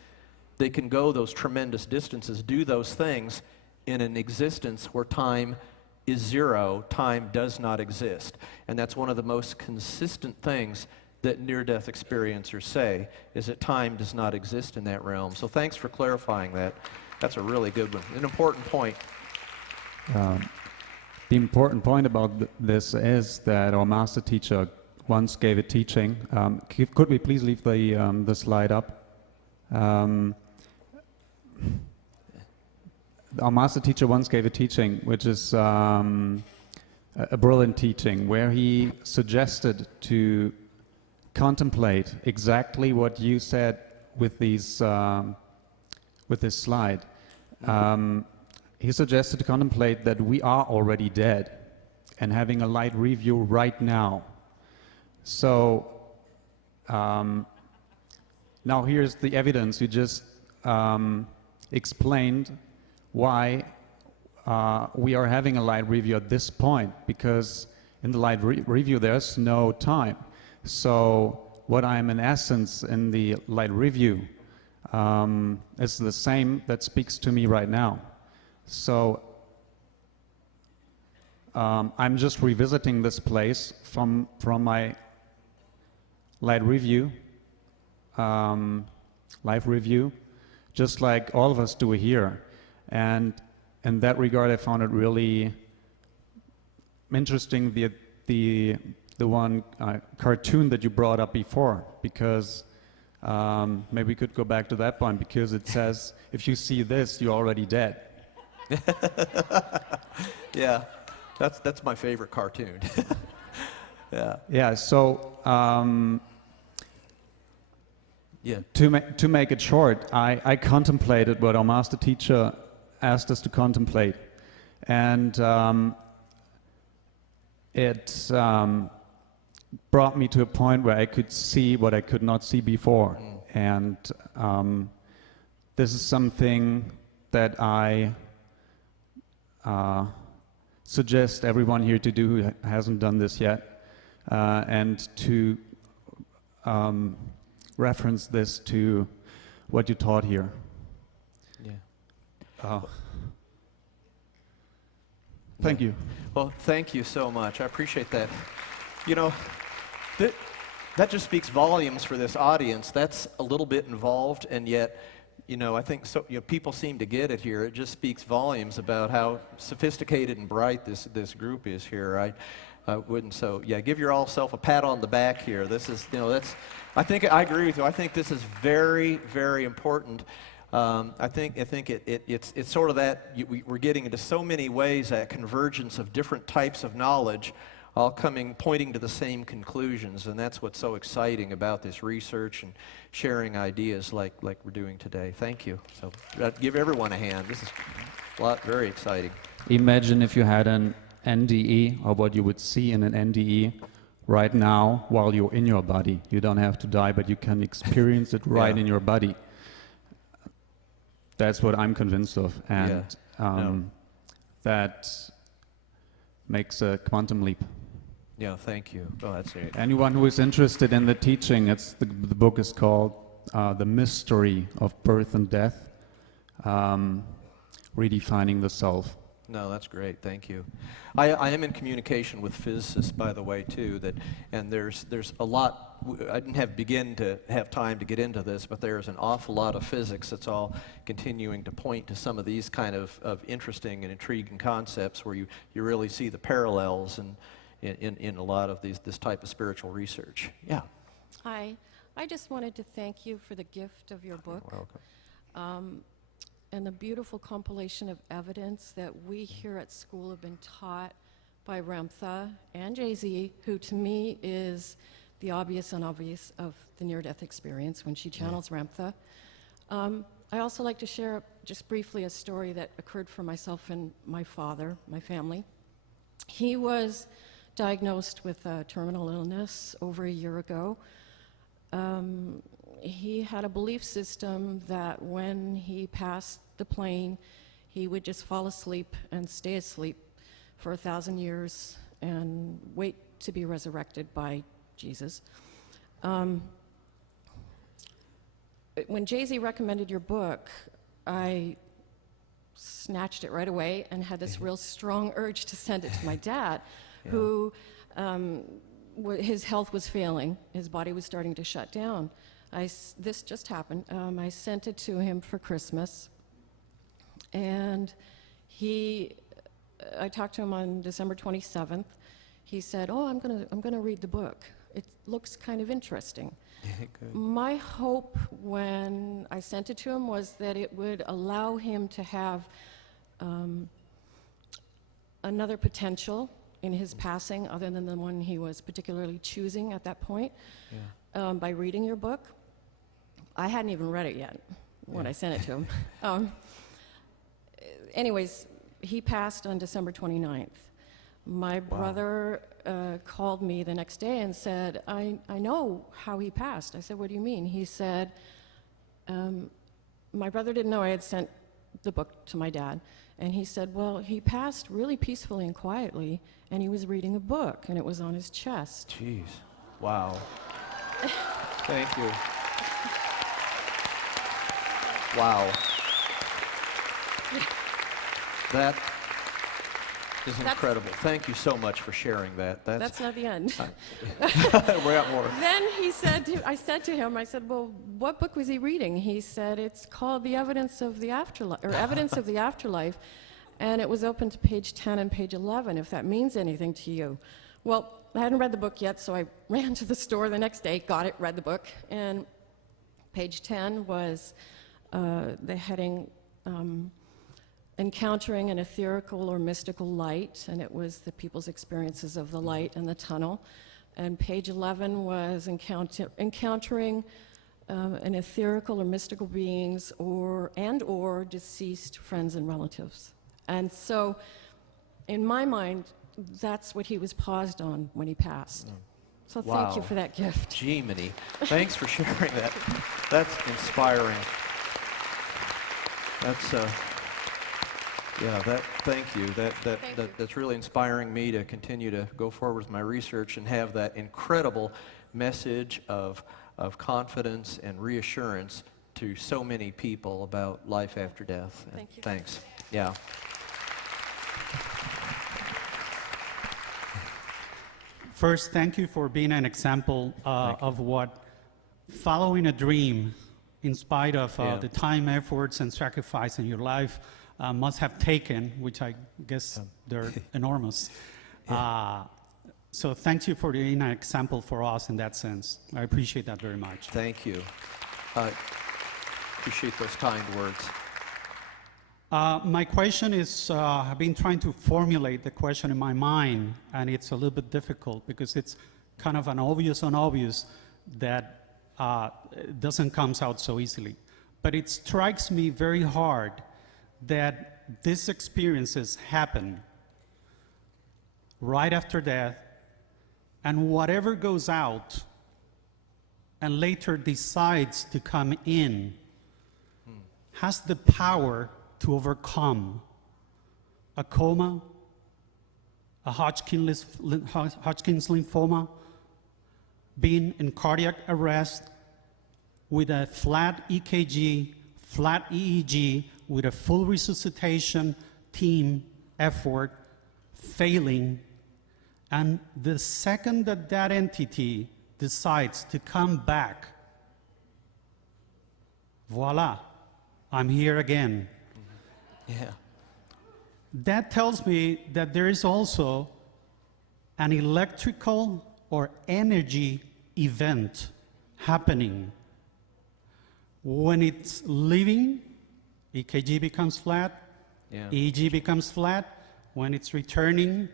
they can go those tremendous distances, do those things in an existence where time is zero, time does not exist. And that's one of the most consistent things that near-death experiencers say, is that time does not exist in that realm. So thanks for clarifying that. That's a really good one, an important point. The important point about this is that our master teacher once gave a teaching. Could we please leave the slide up? Our master teacher once gave a teaching, which is a brilliant teaching, where he suggested to contemplate exactly what you said with these with this slide. He suggested to contemplate that we are already dead and having a light review right now. So now here's the evidence. You just explained why we are having a light review at this point, because in the light review there's no time. So what I'm in essence in the light review is the same that speaks to me right now. So I'm just revisiting this place from my light review, live review, just like all of us do here. And in that regard, I found it really interesting, the one cartoon that you brought up before, because maybe we could go back to that point, because it says, if you see this, you're already dead. Yeah, that's my favorite cartoon. Yeah. Yeah, so yeah. To make it short, I contemplated what our master teacher asked us to contemplate, and it brought me to a point where I could see what I could not see before. And this is something that I suggest everyone here to do who hasn't done this yet, and to reference this to what you taught here. Yeah. Thank you. Well, thank you so much. I appreciate that. You know, that just speaks volumes for this audience. That's a little bit involved, and yet, you know, I think so, you know, people seem to get it here. It just speaks volumes about how sophisticated and bright this group is here. I wouldn't, so yeah, give yourself a pat on the back here. This is, you know, that's, I think, I agree with you. I think this is very, very important. I think it's sort of that, we're getting into so many ways that convergence of different types of knowledge all pointing to the same conclusions, and that's what's so exciting about this research and sharing ideas like we're doing today. Thank you. So give everyone a hand. This is very exciting. Imagine if you had an NDE, or what you would see in an NDE right now while you're in your body. You don't have to die, but you can experience it right in your body. That's what I'm convinced of, and that makes a quantum leap. Yeah, thank you. Oh, that's it. Anyone who is interested in the teaching, the book is called The Mystery of Birth and Death, Redefining the Self. No, that's great. Thank you. I am in communication with physicists, by the way, too. And there's a lot. I didn't have time to get into this, but there's an awful lot of physics that's all continuing to point to some of these kind of interesting and intriguing concepts where you really see the parallels in a lot of this type of spiritual research. Yeah. Hi. I just wanted to thank you for the gift of your book. You're welcome. And the beautiful compilation of evidence that we here at school have been taught by Ramtha and Jay-Z, who to me is the obvious unobvious of the near-death experience when she channels Ramtha. I also like to share just briefly a story that occurred for myself and my father, my family. He was diagnosed with a terminal illness over a year ago. he had a belief system that when he passed the plane, he would just fall asleep and stay asleep for 1,000 years and wait to be resurrected by Jesus. When Jay-Z recommended your book, I snatched it right away and had this real strong urge to send it to my dad, who his health was failing. His body was starting to shut down. This just happened. I sent it to him for Christmas, and I talked to him on December 27th. He said, "Oh, I'm gonna read the book. It looks kind of interesting." Good. My hope when I sent it to him was that it would allow him to have another potential in his passing other than the one he was particularly choosing at that point by reading your book. I hadn't even read it yet when I sent it to him. Anyways, he passed on December 29th. My brother called me the next day and said, I know how he passed. I said, "What do you mean?" He said, my brother didn't know I had sent the book to my dad. And he said, "Well, he passed really peacefully and quietly, and he was reading a book, and it was on his chest." Jeez. Wow. Thank you. Wow. That is incredible. Thank you so much for sharing that. That's not the end. We got more. Then I said to him, I said, "Well, what book was he reading?" He said, "It's called The Evidence of the Afterlife, or Evidence of the Afterlife, and it was open to page 10 and page 11, if that means anything to you." Well, I hadn't read the book yet, so I ran to the store the next day, got it, read the book, and page 10 was the heading, Encountering an Etherical or Mystical Light, and it was the people's experiences of the light and the tunnel. And page 11 was encountering an etherical or mystical beings or deceased friends and relatives. And so, in my mind, that's what he was paused on when he passed. So thank you for that gift. Jiminy. Thanks for sharing that. That's inspiring. That's thank you. That's really inspiring me to continue to go forward with my research and have that incredible message of confidence and reassurance to so many people about life after death. Thank you. Thanks. Yeah. First, thank you for being an example of what following a dream, in spite of the time, efforts, and sacrifice in your life, must have taken, which I guess they're enormous. So thank you for being an example for us in that sense. I appreciate that very much. Thank you. Appreciate those kind words. My question is, I've been trying to formulate the question in my mind, and it's a little bit difficult because it's kind of an obvious that doesn't come out so easily. But it strikes me very hard that these experiences happen right after death, and whatever goes out and later decides to come in has the power to overcome a coma, a Hodgkin's lymphoma, being in cardiac arrest with a flat EKG, flat EEG, with a full resuscitation team effort, failing, and the second that that entity decides to come back, voila, I'm here again. Yeah. That tells me that there is also an electrical or energy event happening. When it's leaving, EKG becomes flat, EEG becomes flat. When it's returning,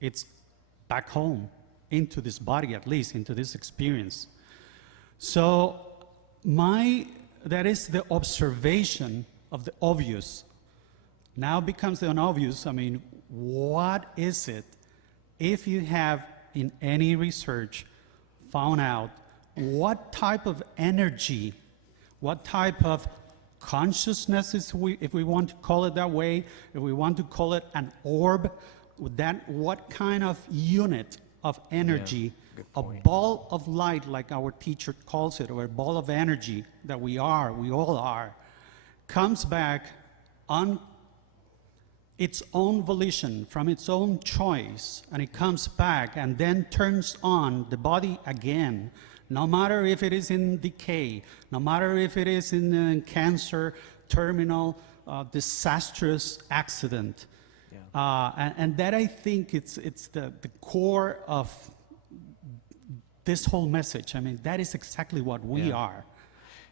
it's back home, into this body at least, into this experience. So that is the observation of the obvious. Now becomes the unobvious. I mean, what is it, if you have in any research found out what type of energy, what type of consciousness, if we want to call it that way, if we want to call it an orb, what kind of unit of energy, a ball of light, like our teacher calls it, or a ball of energy that we all are, comes back on its own volition, from its own choice, and it comes back and then turns on the body again, no matter if it is in decay, no matter if it is in cancer, terminal, disastrous accident. And that, I think, it's the core of this whole message. I mean, that is exactly what we are.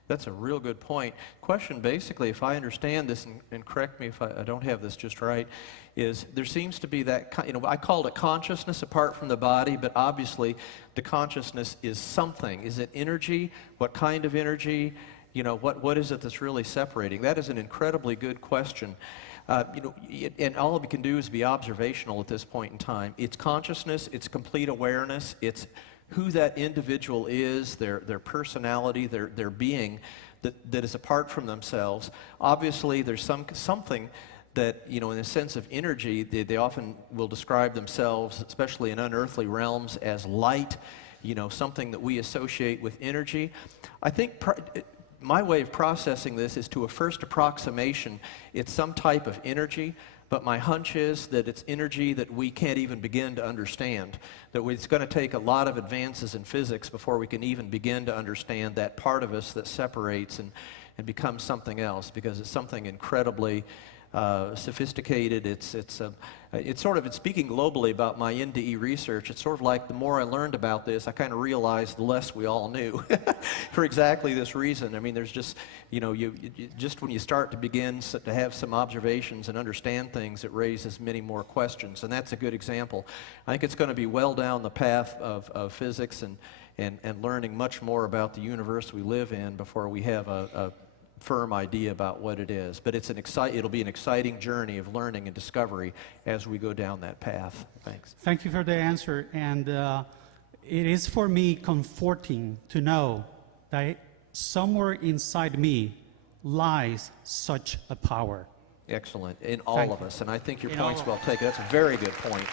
That's a real good point. Question, basically, if I understand this, and correct me if I don't have this just right, is there seems to be that, I called it consciousness apart from the body, but obviously the consciousness is something. Is it energy? What kind of energy? What is it that's really separating? That is an incredibly good question. And all we can do is be observational at this point in time. It's consciousness, it's complete awareness, it's who that individual is, their personality, their being that is apart from themselves. Obviously, there's something that, in a sense of energy, they often will describe themselves, especially in unearthly realms, as light, something that we associate with energy. I think my way of processing this is to a first approximation. It's some type of energy, but my hunch is that it's energy that we can't even begin to understand, that it's going to take a lot of advances in physics before we can even begin to understand that part of us that separates and becomes something else, because it's something incredibly sophisticated. It's speaking globally about my NDE research. It's sort of like the more I learned about this, I kind of realized the less we all knew for exactly this reason. I mean, there's just, just when you start to begin to have some observations and understand things, it raises many more questions, and that's a good example. I think it's going to be well down the path of physics and learning much more about the universe we live in before we have a firm idea about what it is. But it'll be an exciting journey of learning and discovery as we go down that path. Thanks. Thank you for the answer. And it is for me comforting to know that somewhere inside me lies such a power. Excellent. In all of us. And I think your point's well taken. That's a very good point.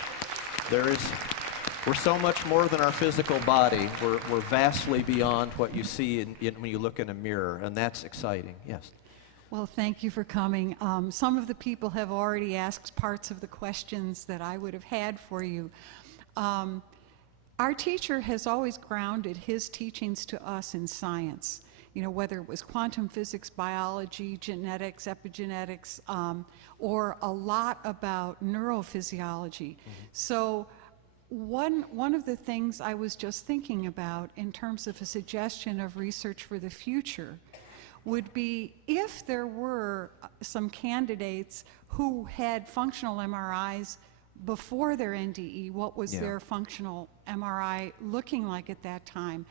We're so much more than our physical body. We're vastly beyond what you see when you look in a mirror, and that's exciting. Yes. Well, thank you for coming. Some of the people have already asked parts of the questions that I would have had for you. Our teacher has always grounded his teachings to us in science, whether it was quantum physics, biology, genetics, epigenetics, or a lot about neurophysiology. So one of the things I was just thinking about in terms of a suggestion of research for the future would be if there were some candidates who had functional MRIs before their NDE, what was their functional MRI looking like at that time?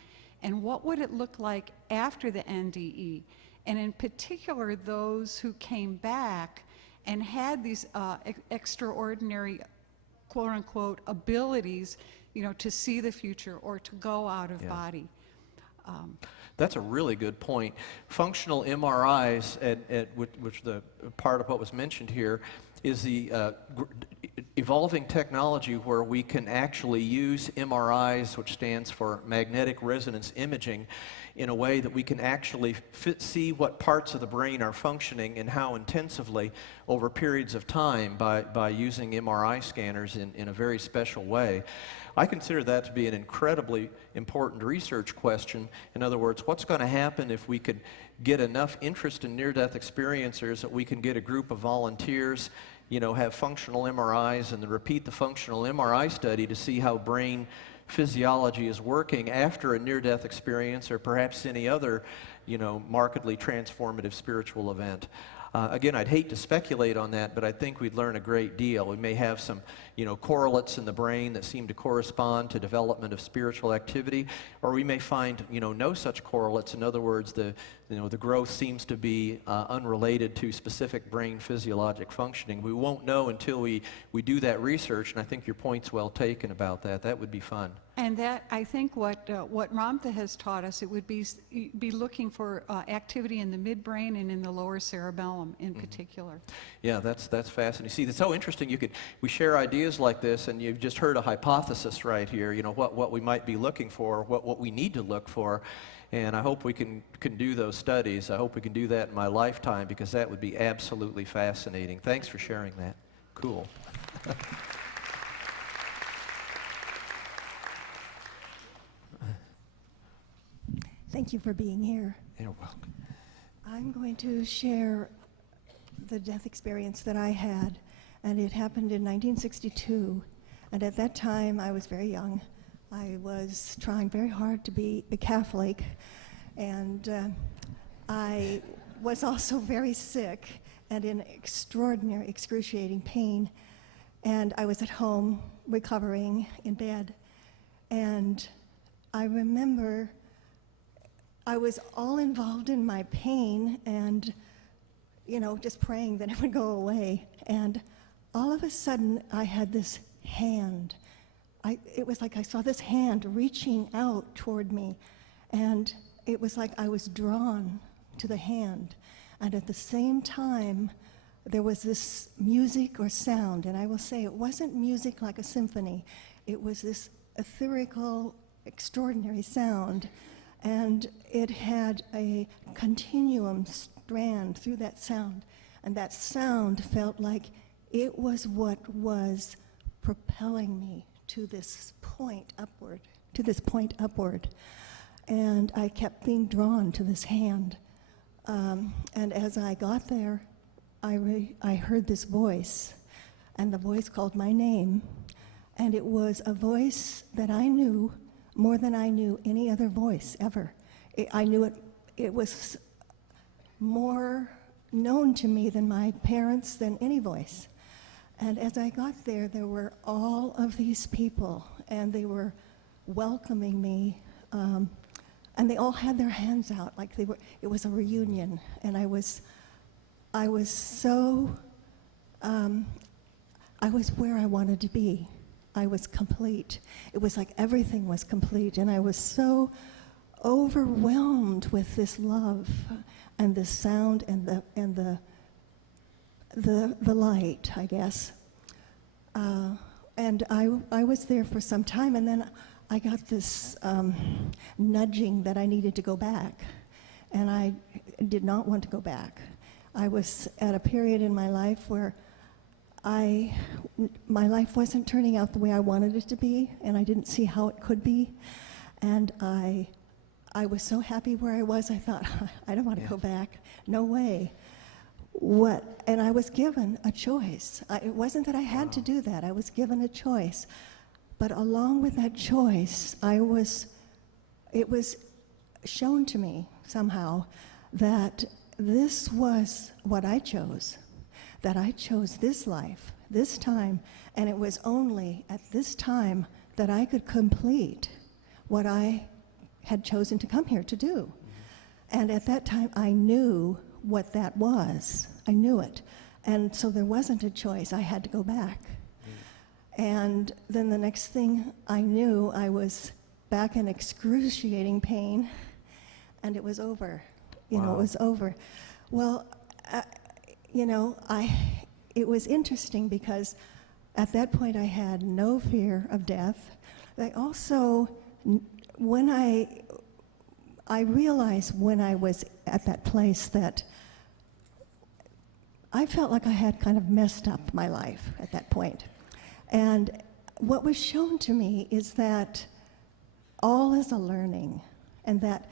And what would it look like after the NDE? And in particular, those who came back and had these extraordinary quote-unquote abilities, to see the future or to go out of body. That's a really good point. Functional MRIs, which the part of what was mentioned here, is the evolving technology where we can actually use MRIs, which stands for magnetic resonance imaging, in a way that we can actually see what parts of the brain are functioning and how intensively over periods of time by using MRI scanners in a very special way. I consider that to be an incredibly important research question. In other words, what's going to happen if we could get enough interest in near-death experiencers that we can get a group of volunteers, have functional MRIs and then repeat the functional MRI study to see how brain physiology is working after a near-death experience or perhaps any other, markedly transformative spiritual event. Again, I'd hate to speculate on that, but I think we'd learn a great deal. We may have some, correlates in the brain that seem to correspond to development of spiritual activity, or we may find, no such correlates. In other words, the growth seems to be unrelated to specific brain physiologic functioning. We won't know until we do that research, and I think your point's well taken about that. That would be fun. And that, I think what Ramtha has taught us, it would be looking for activity in the midbrain and in the lower cerebellum in particular. Yeah, that's fascinating. See, it's so interesting. We share ideas like this, and you've just heard a hypothesis right here. You know what we might be looking for, what we need to look for, and I hope we can do those studies. I hope we can do that in my lifetime, because that would be absolutely fascinating. Thanks for sharing that. Cool. Thank you for being here. You're welcome. I'm going to share the death experience that I had, and it happened in 1962. And at that time, I was very young. I was trying very hard to be a Catholic, and I was also very sick and in extraordinary, excruciating pain. And I was at home recovering in bed, and I remember I was all involved in my pain and, just praying that it would go away. And all of a sudden, I had this hand. It was like I saw this hand reaching out toward me. And it was like I was drawn to the hand. And at the same time, there was this music or sound. And I will say it wasn't music like a symphony. It was this ethereal, extraordinary sound. And it had a continuum strand through that sound. And that sound felt like it was what was propelling me to this point upward, And I kept being drawn to this hand. And as I got there, I heard this voice, and the voice called my name. And it was a voice that I knew more than I knew any other voice ever. I knew it was more known to me than my parents, than any voice. And as I got there, there were all of these people, and they were welcoming me, and they all had their hands out like it was a reunion. And I was so, I was where I wanted to be. I was complete. It was like everything was complete, and I was so overwhelmed with this love and the sound and the light, I guess. And I was there for some time, and then I got this nudging that I needed to go back, and I did not want to go back. I was at a period in my life where my life wasn't turning out the way I wanted it to be, and I didn't see how it could be. And I was so happy where I was, I thought, I don't want to go back. No way. And I was given a choice. It wasn't that I had to do that. I was given a choice. But along with that choice, it was shown to me somehow that this was what I chose. That I chose this life, this time, and it was only at this time that I could complete what I had chosen to come here to do. And at that time, I knew what that was. I knew it. And so there wasn't a choice. I had to go back. And then the next thing I knew, I was back in excruciating pain, and it was over. It was over. Well, it was interesting because at that point I had no fear of death. I also, when I realized when I was at that place that I felt like I had kind of messed up my life at that point. And what was shown to me is that all is a learning, and that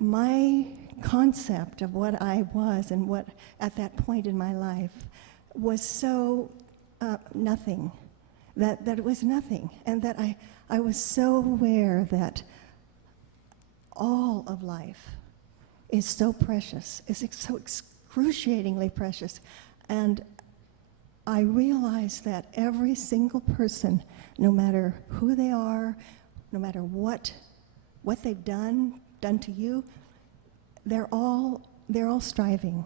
my concept of what I was and what at that point in my life was so nothing, that it was nothing, and that I was so aware that all of life is so precious, is so excruciatingly precious. And I realized that every single person, no matter who they are, no matter what they've done to you, they're all striving.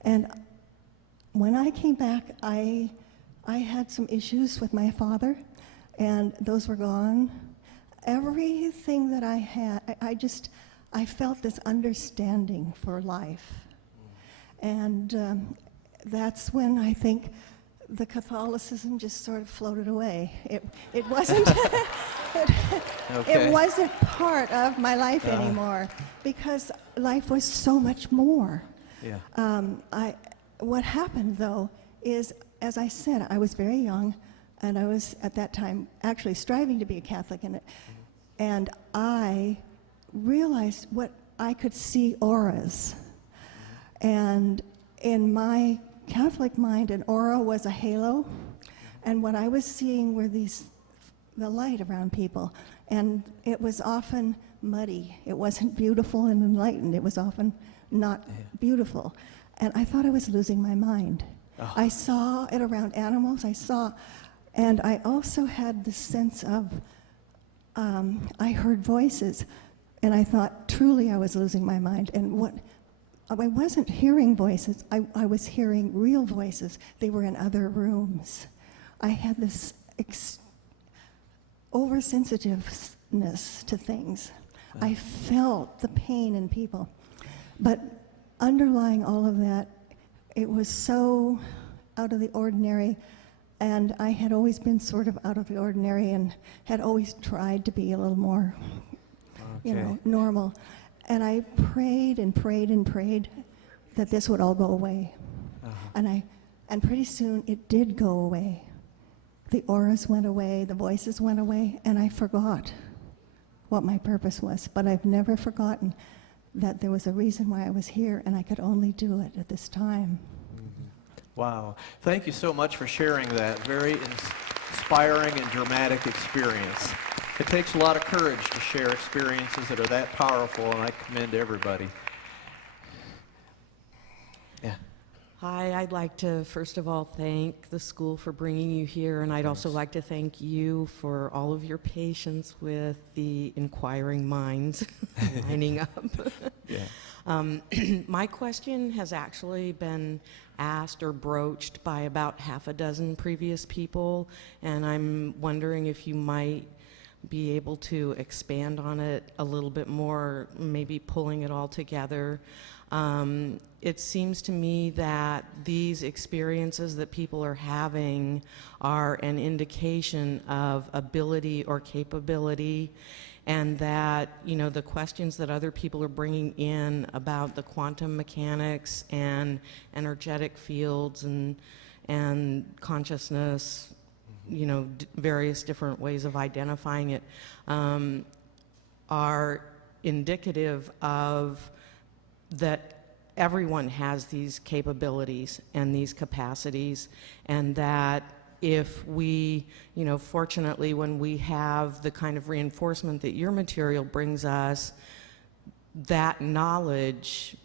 And when I came back, I had some issues with my father, and those were gone. everything that I had, I felt this understanding for life. And that's when I think the Catholicism just sort of floated away. It wasn't, Okay. it wasn't part of my life anymore, because life was so much more. Yeah. What happened, though, is, as I said, I was very young, and I was, at that time, actually striving to be a Catholic, and I realized what I could see auras. And in my Catholic mind, an aura was a halo, and what I was seeing were the light around people, and it was often muddy. It wasn't beautiful and enlightened. It was often not beautiful. And I thought I was losing my mind. I saw it around animals. And I also had the sense of, I heard voices, and I thought truly I was losing my mind. And I wasn't hearing voices, I was hearing real voices. They were in other rooms. I had this oversensitiveness to things. I felt the pain in people. But underlying all of that, it was so out of the ordinary, and I had always been sort of out of the ordinary and had always tried to be a little more, normal. And I prayed and prayed and prayed that this would all go away. And pretty soon it did go away. The auras went away, the voices went away, and I forgot what my purpose was. But I've never forgotten that there was a reason why I was here, and I could only do it at this time. Wow. Thank you so much for sharing that very inspiring and dramatic experience. It takes a lot of courage to share experiences that are that powerful, and I commend everybody. Yeah. Hi, I'd like to first of all thank the school for bringing you here, and I'd also like to thank you for all of your patience with the inquiring minds lining up. Yeah. My question has actually been asked or broached by about half a dozen previous people, and I'm wondering if you might be able to expand on it a little bit more, maybe pulling it all together. It seems to me that these experiences that people are having are an indication of ability or capability, and that, the questions that other people are bringing in about the quantum mechanics and energetic fields and consciousness, various different ways of identifying it, are indicative of that everyone has these capabilities and these capacities, and that if we, fortunately, when we have the kind of reinforcement that your material brings us, that knowledge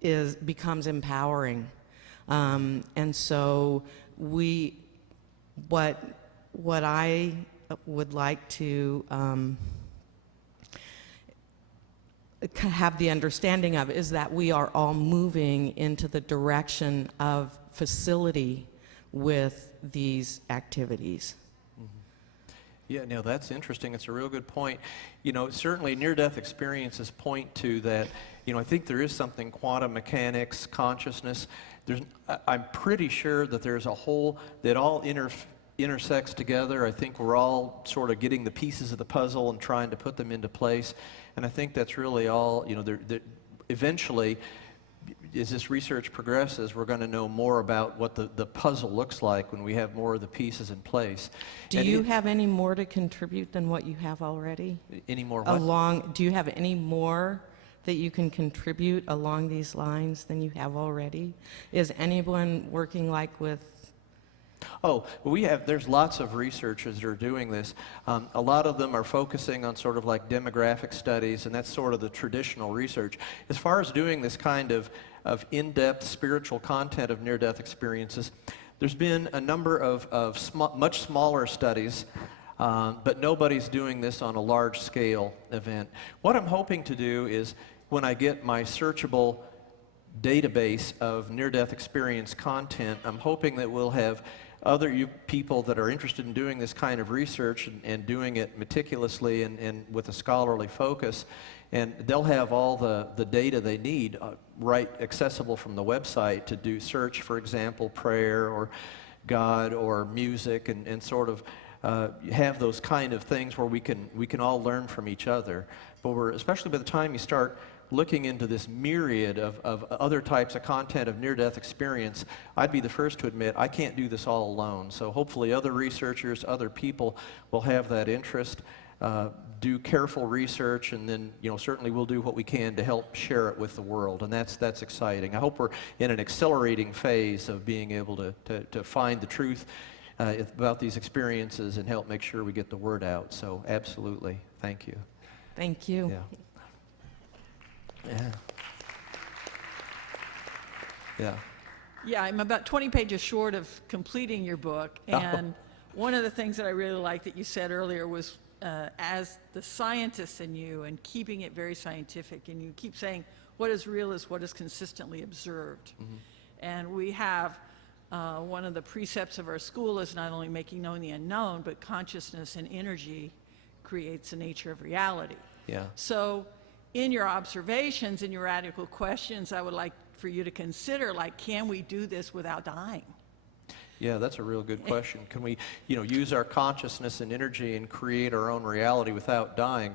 becomes empowering. And so what I would like to have the understanding of is that we are all moving into the direction of facility with these activities. Yeah, no, that's interesting. It's a real good point. Certainly near-death experiences point to that. I think there is something, quantum mechanics, consciousness. I'm pretty sure that there's a whole that all intersects together. I think we're all sort of getting the pieces of the puzzle and trying to put them into place. And I think that's really all. Eventually, as this research progresses, we're going to know more about what the puzzle looks like when we have more of the pieces in place. Do you have any more to contribute than what you have already? Any more what? Do you have any more that you can contribute along these lines than you have already? Is anyone working with... Oh, there's lots of researchers that are doing this. A lot of them are focusing on sort of like demographic studies, and that's sort of the traditional research. As far as doing this kind of in-depth spiritual content of near-death experiences, there's been a number of much smaller studies, but nobody's doing this on a large-scale event. What I'm hoping to do is, when I get my searchable database of near-death experience content. I'm hoping that we'll have other people that are interested in doing this kind of research and doing it meticulously and with a scholarly focus, and they'll have all the data they need right accessible from the website to do search, for example, prayer or God or music, and sort of have those kind of things where we can all learn from each other. But especially by the time you start looking into this myriad of other types of content of near-death experience, I'd be the first to admit I can't do this all alone. So hopefully other researchers, other people will have that interest, do careful research, and then certainly we'll do what we can to help share it with the world, and that's exciting. I hope we're in an accelerating phase of being able to find the truth about these experiences and help make sure we get the word out. So absolutely, thank you. Thank you. Yeah. Yeah. Yeah. Yeah, I'm about 20 pages short of completing your book, and one of the things that I really liked that you said earlier was as the scientist in you and keeping it very scientific, and you keep saying what is real is what is consistently observed. Mm-hmm. And we have one of the precepts of our school is not only making known the unknown, but consciousness and energy creates the nature of reality. Yeah. So in your observations and your radical questions, I would like for you to consider, like, can we do this without dying? Yeah, that's a real good question. Can we, use our consciousness and energy and create our own reality without dying?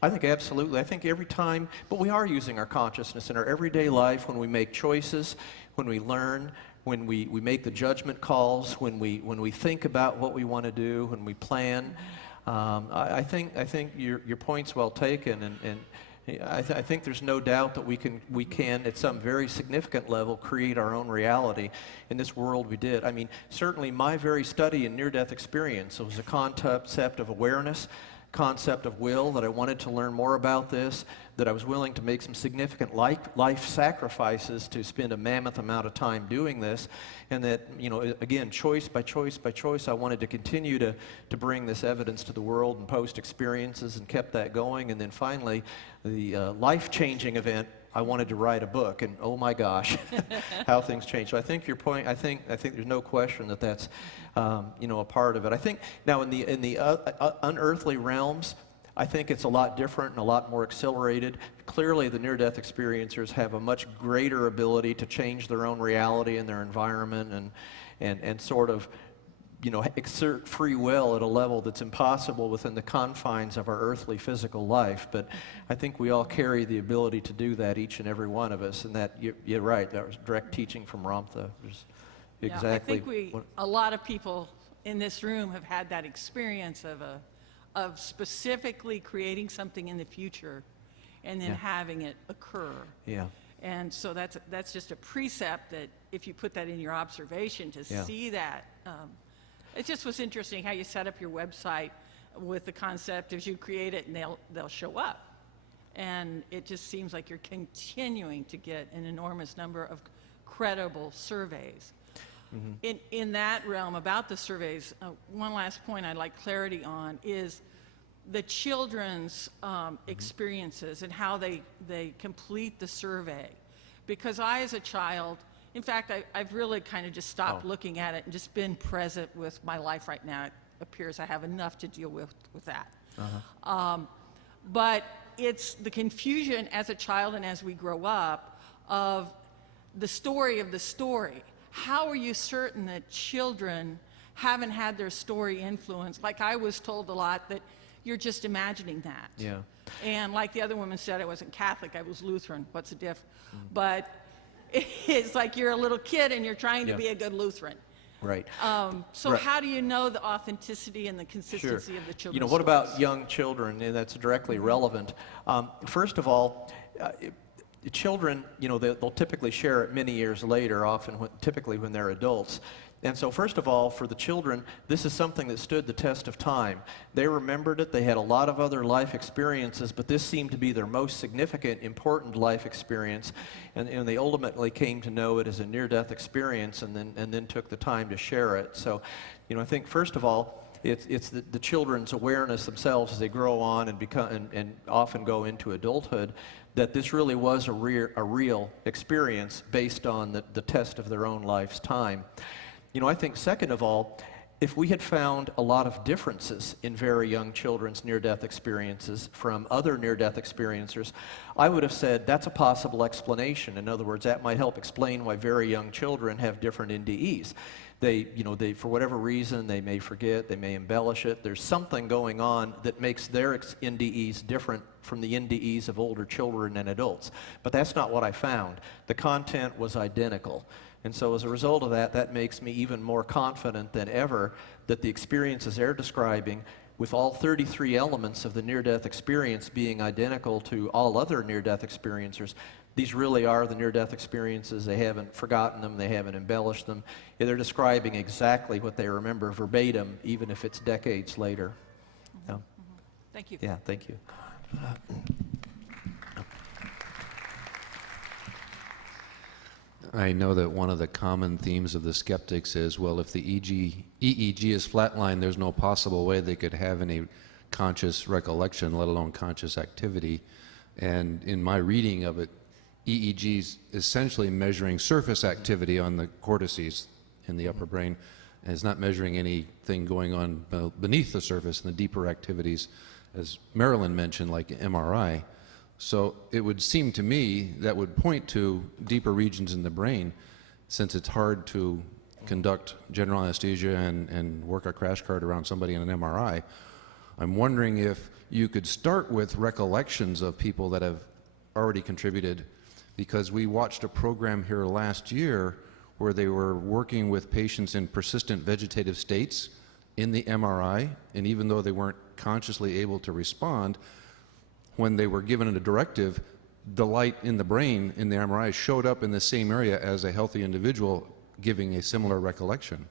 I think absolutely. I think every time, but we are using our consciousness in our everyday life when we make choices, when we learn, when we make the judgment calls, when we think about what we want to do, when we plan. I think your point's well taken, and I think there's no doubt that we can at some very significant level create our own reality in this world we did. I mean, certainly my very study in near-death experience was a concept of awareness, concept of will, that I wanted to learn more about this, that I was willing to make some significant life sacrifices to spend a mammoth amount of time doing this, and that, again, choice by choice by choice, I wanted to continue to bring this evidence to the world and post experiences, and kept that going. And then finally, the life-changing event, I wanted to write a book, and oh my gosh, how things change. So I think your point, I think there's no question that that's a part of it. I think now in the unearthly realms, I think it's a lot different and a lot more accelerated. Clearly, the near-death experiencers have a much greater ability to change their own reality and their environment, and sort of, exert free will at a level that's impossible within the confines of our earthly physical life. But I think we all carry the ability to do that, each and every one of us. And that you're right. That was direct teaching from Ramtha. Exactly. Yeah, I think a lot of people in this room have had that experience of specifically creating something in the future and then having it occur. Yeah. And so that's just a precept that if you put that in your observation to see that, it just was interesting how you set up your website with the concept as you create it and they'll show up. And it just seems like you're continuing to get an enormous number of credible surveys. Mm-hmm. In that realm about the surveys, one last point I'd like clarity on is the children's experiences and how they complete the survey. Because I, as a child, in fact, I've really kind of just stopped looking at it and just been present with my life right now. It appears I have enough to deal with that. Uh-huh. But it's the confusion as a child and as we grow up of the story of the story. How are you certain that children haven't had their story influenced? Like I was told a lot that you're just imagining that. Yeah. And like the other woman said, I wasn't Catholic, I was Lutheran. What's the diff? But it's like you're a little kid and you're trying to be a good Lutheran. Right. So how do you know the authenticity and the consistency of the children's what stories? about young children? And that's directly relevant. First of all, children, they'll typically share it many years later, typically when they're adults. And so first of all, for the children, this is something that stood the test of time. They remembered it. They had a lot of other life experiences, but this seemed to be their most significant, important life experience. And they ultimately came to know it as a near-death experience, and then took the time to share it. So, I think first of all, it's the children's awareness themselves as they grow on and become and often go into adulthood, that this really was a real experience based on the test of their own life's time. You know, I think second of all, if we had found a lot of differences in very young children's near-death experiences from other near-death experiencers, I would have said that's a possible explanation. In other words, that might help explain why very young children have different NDEs. They, for whatever reason, they may forget, they may embellish it. There's something going on that makes their NDEs different from the NDEs of older children and adults. But that's not what I found. The content was identical. And so as a result of that, that makes me even more confident than ever that the experiences they're describing, with all 33 elements of the near-death experience being identical to all other near-death experiencers, these really are the near-death experiences. They haven't forgotten them. They haven't embellished them. They're describing exactly what they remember verbatim, even if it's decades later. Thank you. Yeah, thank you. I know that one of the common themes of the skeptics is, well, if the EEG is flatline, there's no possible way they could have any conscious recollection, let alone conscious activity. And in my reading of it, EEG is essentially measuring surface activity on the cortices in the upper brain, and it's not measuring anything going on beneath the surface and the deeper activities, as Marilyn mentioned, like MRI. So it would seem to me that would point to deeper regions in the brain, since it's hard to conduct general anesthesia and work a crash cart around somebody in an MRI. I'm wondering if you could start with recollections of people that have already contributed, because we watched a program here last year where they were working with patients in persistent vegetative states in the MRI, and even though they weren't consciously able to respond, when they were given a directive, the light in the brain in the MRI showed up in the same area as a healthy individual giving a similar recollection.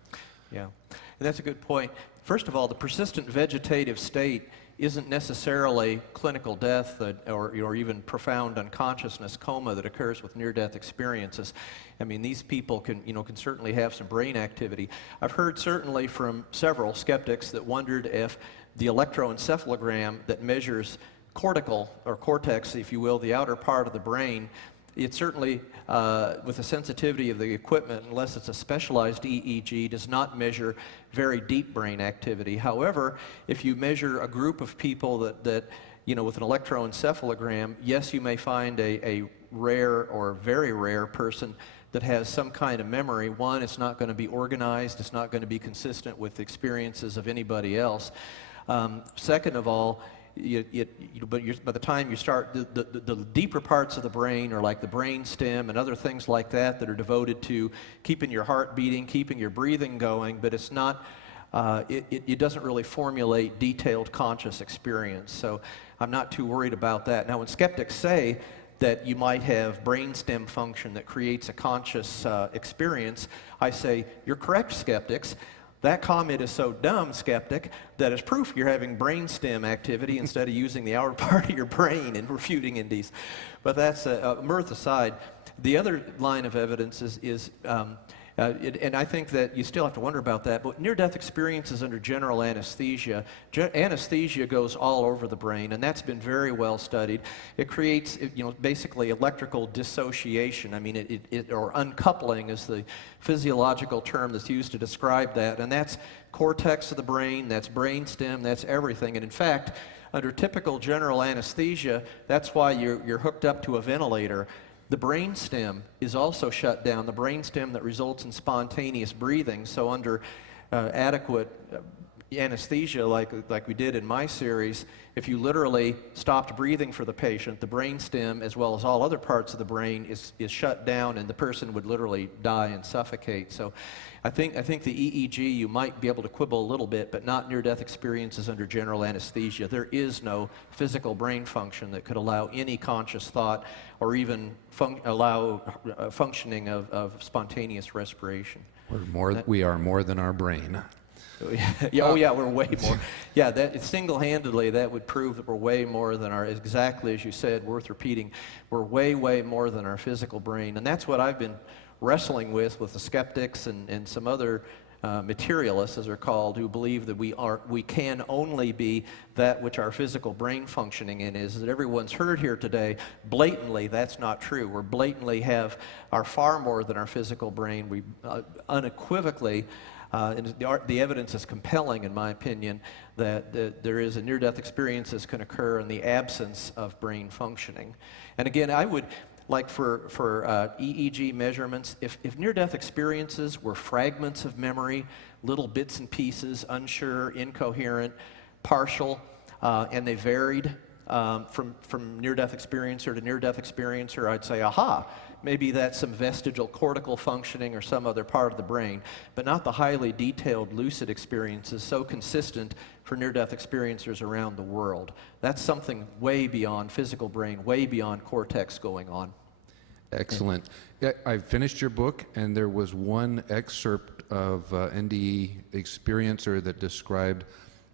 Yeah, and that's a good point. First of all, the persistent vegetative state isn't necessarily clinical death or even profound unconsciousness, coma, that occurs with near-death experiences. I mean, these people can certainly have some brain activity. I've heard certainly from several skeptics that wondered if the electroencephalogram that measures cortical, or cortex, if you will, the outer part of the brain, it certainly, with the sensitivity of the equipment, unless it's a specialized EEG, does not measure very deep brain activity. However, if you measure a group of people that with an electroencephalogram, yes, you may find a rare or very rare person that has some kind of memory. One, it's not going to be organized, it's not going to be consistent with the experiences of anybody else. Second of all, by the time you start, the deeper parts of the brain are like the brain stem and other things like that are devoted to keeping your heart beating, keeping your breathing going, but it's not, it doesn't really formulate detailed conscious experience. So I'm not too worried about that. Now, when skeptics say that you might have brainstem function that creates a conscious experience, I say, you're correct, skeptics. That comment is so dumb, skeptic, that is proof you're having brainstem activity instead of using the outer part of your brain and refuting NDEs. But that's mirth aside. The other line of evidence is and I think that you still have to wonder about that, but near-death experiences under general anesthesia, anesthesia goes all over the brain, and that's been very well studied. It creates, basically electrical dissociation. I mean, or uncoupling is the physiological term that's used to describe that, and that's cortex of the brain, that's brainstem, that's everything. And in fact, under typical general anesthesia, that's why you're hooked up to a ventilator. The brainstem is also shut down, the brainstem that results in spontaneous breathing. So under adequate anesthesia, like we did in my series, if you literally stopped breathing for the patient, the brainstem, as well as all other parts of the brain, is shut down, and the person would literally die and suffocate. So I think the EEG, you might be able to quibble a little bit, but not near-death experiences under general anesthesia. There is no physical brain function that could allow any conscious thought or even allow functioning of spontaneous respiration. We are more than our brain. Yeah, oh yeah, we're way more. Yeah, that single-handedly, that would prove that we're way more than our, exactly as you said, worth repeating, we're way, way more than our physical brain. And that's what I've been wrestling with the skeptics and some other materialists, as they're called, who believe that we can only be that which our physical brain functioning in is, that everyone's heard here today, blatantly that's not true. We blatantly are far more than our physical brain. We unequivocally, and the evidence is compelling, in my opinion, that there is a near-death experience that can occur in the absence of brain functioning. And again, I would, like for EEG measurements, if near-death experiences were fragments of memory, little bits and pieces, unsure, incoherent, partial, and they varied from near-death experiencer to near-death experiencer, I'd say, aha, maybe that's some vestigial cortical functioning or some other part of the brain, but not the highly detailed lucid experiences so consistent for near-death experiencers around the world. That's something way beyond physical brain, way beyond cortex going on. Excellent. Yeah, I finished your book, and there was one excerpt of NDE experiencer that described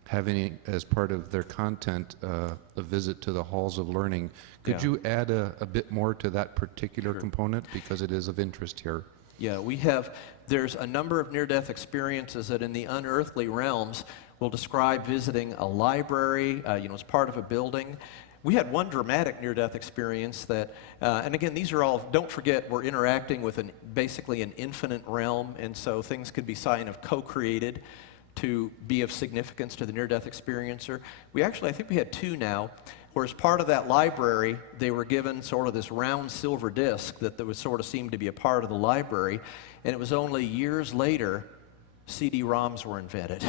having, as part of their content, a visit to the halls of learning. Could you add a bit more to that particular component, because it is of interest here? Yeah, there's a number of near-death experiences that in the unearthly realms will describe visiting a library, as part of a building. We had one dramatic near-death experience that, and again, these are all, don't forget, we're interacting with basically an infinite realm, and so things could be sign of co-created to be of significance to the near-death experiencer. I think we had two now, where as part of that library, they were given sort of this round silver disc that would sort of seem to be a part of the library, and it was only years later CD-ROMs were invented.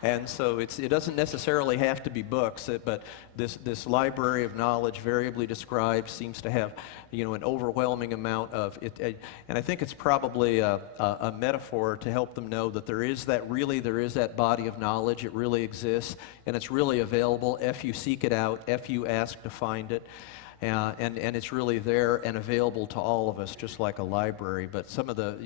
And so it doesn't necessarily have to be books, but this library of knowledge variably described seems to have, an overwhelming amount of it. And I think it's probably a metaphor to help them know that there is that body of knowledge. It really exists, and it's really available if you seek it out, if you ask to find it. And it's really there and available to all of us, just like a library. But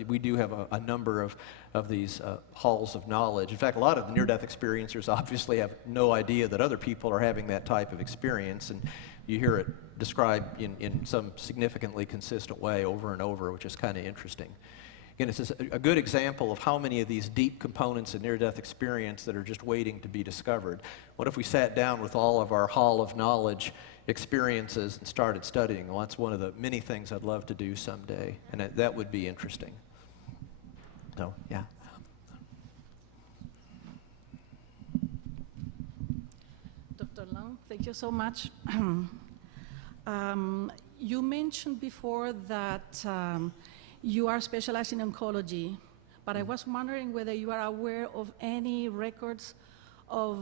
we do have a number of these halls of knowledge. In fact, a lot of the near-death experiencers obviously have no idea that other people are having that type of experience, and you hear it described in some significantly consistent way over and over, which is kind of interesting. Again, it's just a good example of how many of these deep components of near-death experience that are just waiting to be discovered. What if we sat down with all of our hall of knowledge experiences and started studying? Well, that's one of the many things I'd love to do someday, and that would be interesting. So, yeah. Dr. Long, thank you so much. You mentioned before that you are specialized in oncology, but I was wondering whether you are aware of any records of,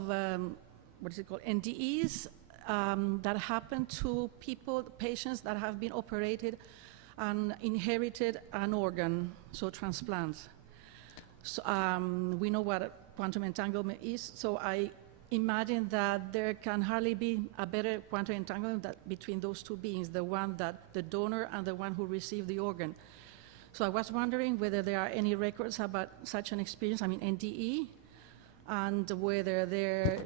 NDEs that happen to patients that have been operated and inherited an organ, so transplants. So we know what quantum entanglement is, so I imagine that there can hardly be a better quantum entanglement between those two beings, the donor and the one who received the organ. So I was wondering whether there are any records about such an experience, NDE, and whether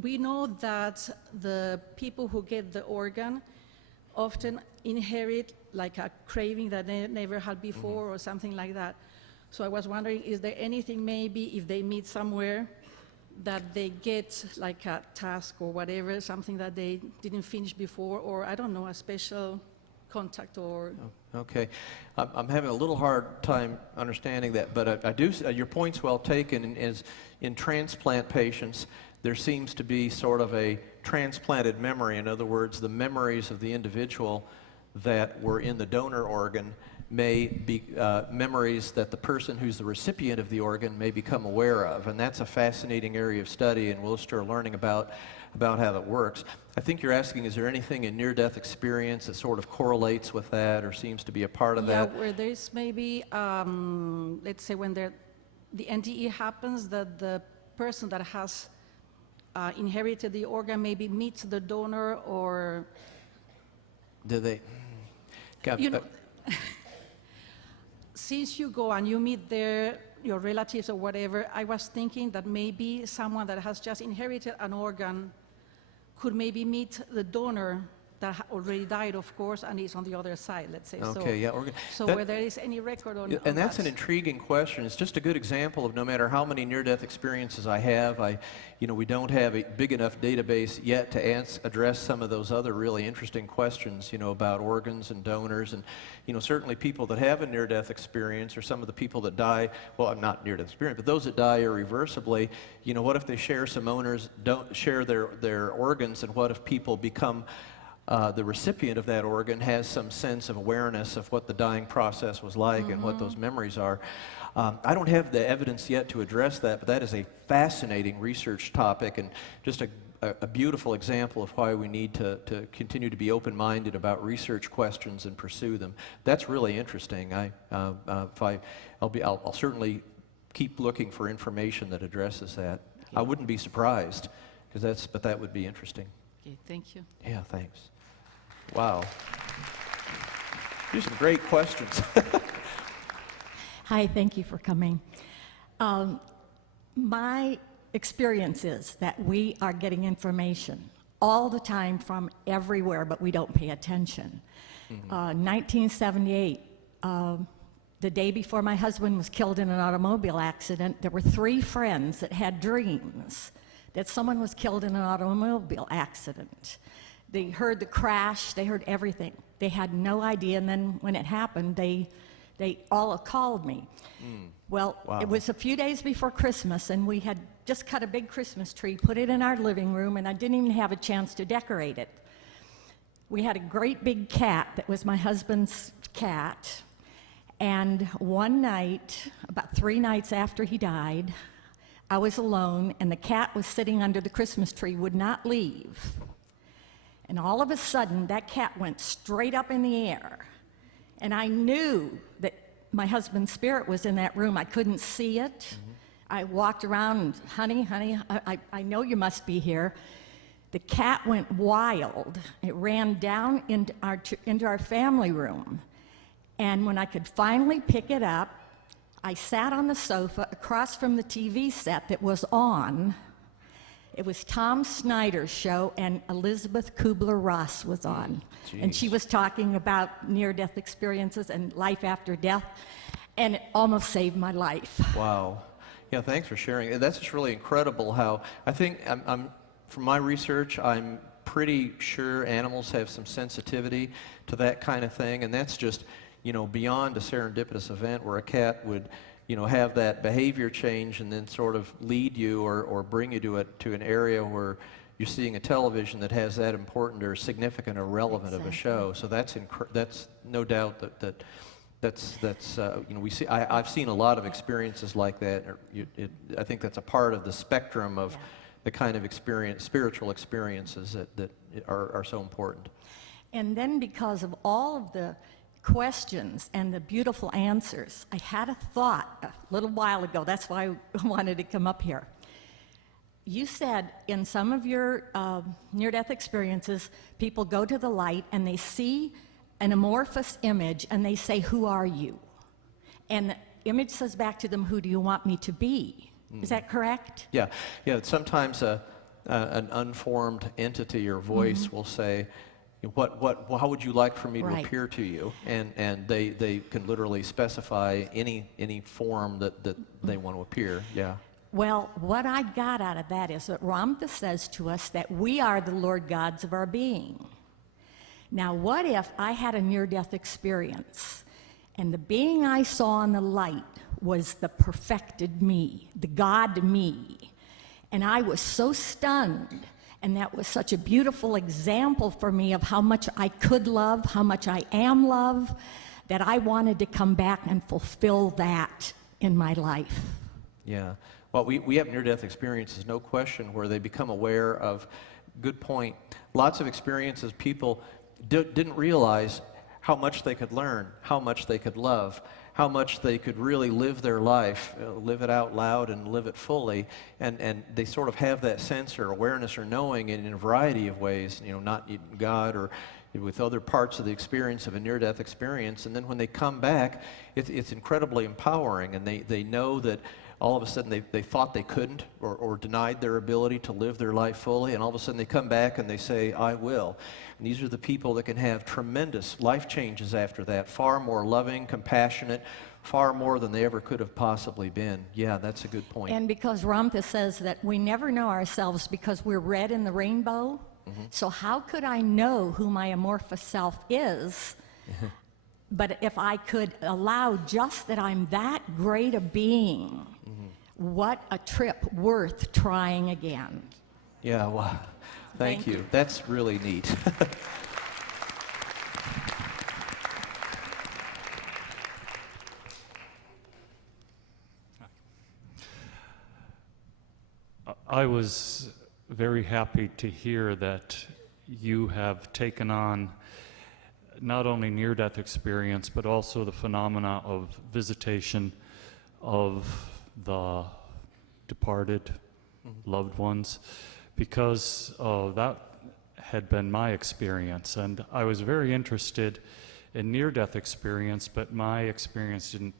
we know that the people who get the organ often inherit like a craving that they never had before or something like that. So I was wondering, is there anything maybe if they meet somewhere that they get like a task or whatever, something that they didn't finish before, or I don't know, a special contact or... Okay. I'm having a little hard time understanding that, but I do, your point's well taken. As in transplant patients, there seems to be sort of a transplanted memory. In other words, the memories of the individual that were in the donor organ may be memories that the person who's the recipient of the organ may become aware of. And that's a fascinating area of study, and we'll start learning about how that works. I think you're asking, is there anything in near-death experience that sort of correlates with that or seems to be a part of that? Yeah, where there's maybe, let's say when the NDE happens, that the person that has inherited the organ maybe meets the donor, or... Do they... Since you go and you meet your relatives or whatever, I was thinking that maybe someone that has just inherited an organ could maybe meet the donor that already died, of course, and is on the other side, let's say. Okay, yeah. So That- whether there is any record on And that's that. an intriguing question. It's just a good example of no matter how many near-death experiences I have, we don't have a big enough database yet to address some of those other really interesting questions, about organs and donors. And, certainly people that have a near-death experience or some of the people that die, well, not near-death experience, but those that die irreversibly, what if they share some owners, don't share their organs, and what if people become the recipient of that organ has some sense of awareness of what the dying process was like and what those memories are. I don't have the evidence yet to address that, but that is a fascinating research topic and just a beautiful example of why we need to continue to be open-minded about research questions and pursue them. That's really interesting. I'll certainly keep looking for information that addresses that. I wouldn't be surprised, but that would be interesting. Okay, thank you. Yeah, thanks. Wow. These are some great questions. Hi, thank you for coming. My experience is that we are getting information all the time from everywhere, but we don't pay attention. 1978, the day before my husband was killed in an automobile accident, there were 3 friends that had dreams that someone was killed in an automobile accident. They heard the crash, they heard everything. They had no idea, and then when it happened, they all called me. Well, Wow. it was a few days before Christmas, and we had just cut a big Christmas tree, put it in our living room, and I didn't even have a chance to decorate it. We had a great big cat that was my husband's cat, and one night, about 3 nights after he died, I was alone, and the cat was sitting under the Christmas tree, would not leave. And all of a sudden, that cat went straight up in the air. And I knew that my husband's spirit was in that room. I couldn't see it. I walked around, and, honey, I know you must be here. The cat went wild. It ran down into our family room. And when I could finally pick it up, I sat on the sofa across from the TV set that was on. It was Tom Snyder's show, and Elizabeth Kubler-Ross was on. And she was talking about near-death experiences and life after death, and it almost saved my life. Wow. Yeah, thanks for sharing. That's just really incredible how, I think, from my research, I'm pretty sure animals have some sensitivity to that kind of thing, and that's just, beyond a serendipitous event where a cat would have that behavior change and then sort of lead you or bring you to an area where you're seeing a television that has that important or significant or relevant of a show. So that's no doubt we see. I've seen a lot of experiences like that. I think that's a part of the spectrum of the kind of spiritual experiences that are so important. And then because of all of the questions and the beautiful answers, I had a thought a little while ago. That's why I wanted to come up here. You said in some of your near-death experiences, people go to the light and they see an amorphous image and they say, "Who are you?" And the image says back to them, "Who do you want me to be?" Is that correct? Yeah. Sometimes an unformed entity or voice will say, how would you like for me to appear to you? And they can literally specify any form that they want to appear. Yeah. Well, what I got out of that is that Ramtha says to us that we are the Lord gods of our being. Now, what if I had a near-death experience and the being I saw in the light was the perfected me, the God me, and I was so stunned, and that was such a beautiful example for me of how much I could love, how much I am love, that I wanted to come back and fulfill that in my life. Yeah. Well, we have near-death experiences, no question, where they become aware of, good point, lots of experiences people didn't realize how much they could learn, how much they could love, how much they could really live their life, live it out loud and live it fully, and they sort of have that sense or awareness or knowing in a variety of ways, not in God or with other parts of the experience of a near-death experience, and then when they come back, it's incredibly empowering, and they know that all of a sudden they thought they couldn't or denied their ability to live their life fully, and all of a sudden they come back and they say, I will. And these are the people that can have tremendous life changes after that, far more loving, compassionate, far more than they ever could have possibly been. Yeah, that's a good point. And because Ramtha says that we never know ourselves because we're red in the rainbow, so how could I know who my amorphous self is? But if I could allow just that I'm that great a being, what a trip worth trying again. Yeah, wow. Thank you. That's really neat. I was very happy to hear that you have taken on not only near-death experience, but also the phenomena of visitation of the departed loved ones, because that had been my experience. And I was very interested in near-death experience, but my experience didn't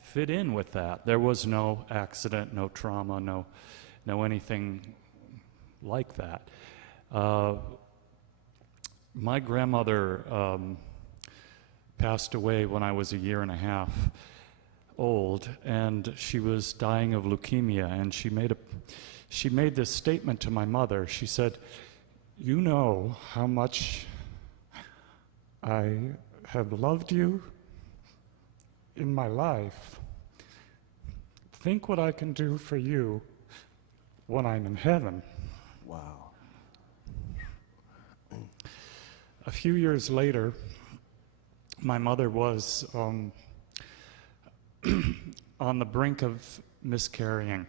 fit in with that. There was no accident, no trauma, no anything like that. My grandmother passed away when I was 1.5 years old, and she was dying of leukemia, and she made this statement to my mother. She said, "You know how much I have loved you in my life. Think what I can do for you when I'm in heaven." Wow. A few years later, my mother was on the brink of miscarrying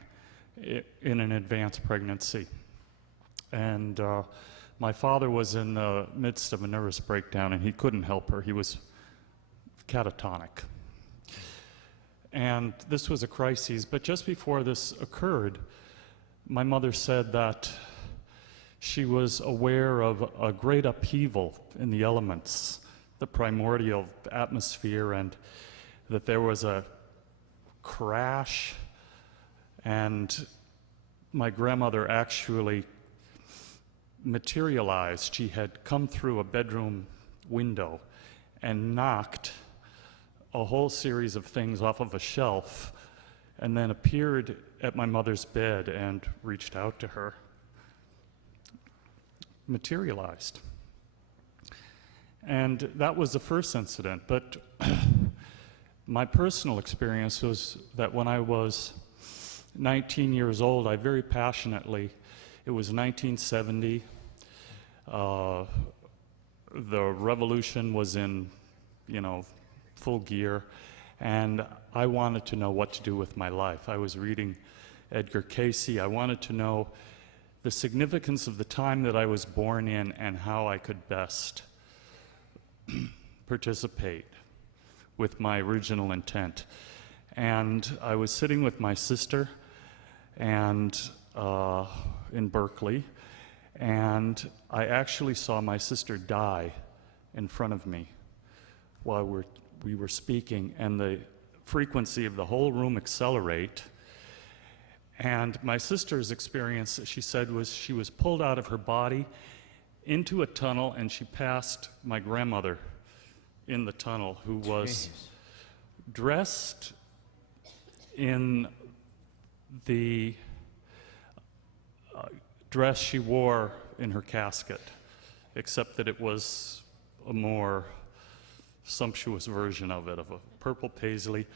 in an advanced pregnancy. And my father was in the midst of a nervous breakdown, and he couldn't help her. He was catatonic. And this was a crisis, but just before this occurred, my mother said that she was aware of a great upheaval in the elements, the primordial atmosphere, and that there was a crash, and my grandmother actually materialized. She had come through a bedroom window and knocked a whole series of things off of a shelf, and then appeared at my mother's bed and reached out to her. Materialized. And that was the first incident, but my personal experience was that when I was 19 years old, I very passionately, it was 1970, the revolution was in, full gear, and I wanted to know what to do with my life. I was reading Edgar Cayce. I wanted to know the significance of the time that I was born in and how I could best participate with my original intent. And I was sitting with my sister and in Berkeley, and I actually saw my sister die in front of me while we were speaking, and the frequency of the whole room accelerate. And my sister's experience, she said, was she was pulled out of her body into a tunnel, and she passed my grandmother in the tunnel, who was dressed in the dress she wore in her casket, except that it was a more sumptuous version of it, of a purple paisley,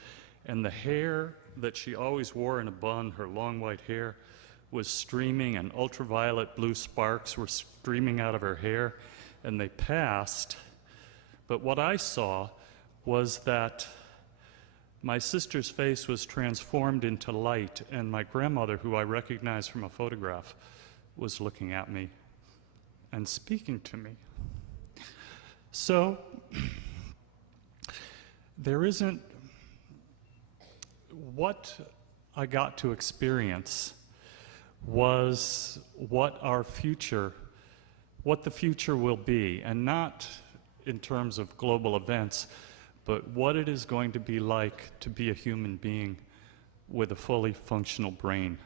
and the hair that she always wore in a bun, her long white hair, was streaming, and ultraviolet blue sparks were streaming out of her hair, and they passed. But what I saw was that my sister's face was transformed into light, and my grandmother, who I recognized from a photograph, was looking at me and speaking to me. So there isn't, what I got to experience was what the future will be, and not in terms of global events, but what it is going to be like to be a human being with a fully functional brain,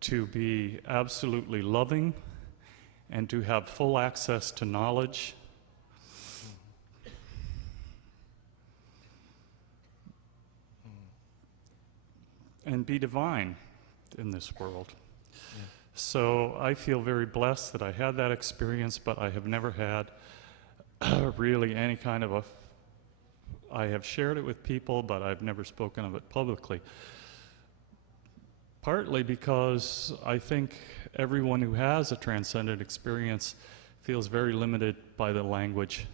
to be absolutely loving, and to have full access to knowledge, and be divine in this world. So I feel very blessed that I had that experience, but I have never had really any kind of I have shared it with people, but I've never spoken of it publicly. Partly because I think everyone who has a transcendent experience feels very limited by the language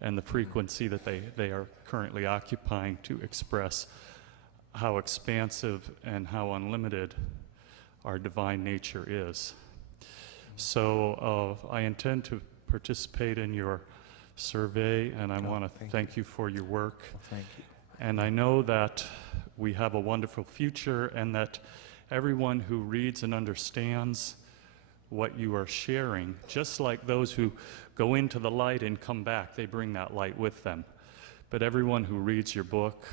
and the frequency that they are currently occupying to express how expansive and how unlimited our divine nature is. So I intend to participate in your survey, and I want to thank you for your work. Thank you. And I know that we have a wonderful future, and that everyone who reads and understands what you are sharing, just like those who go into the light and come back, they bring that light with them. But everyone who reads your book,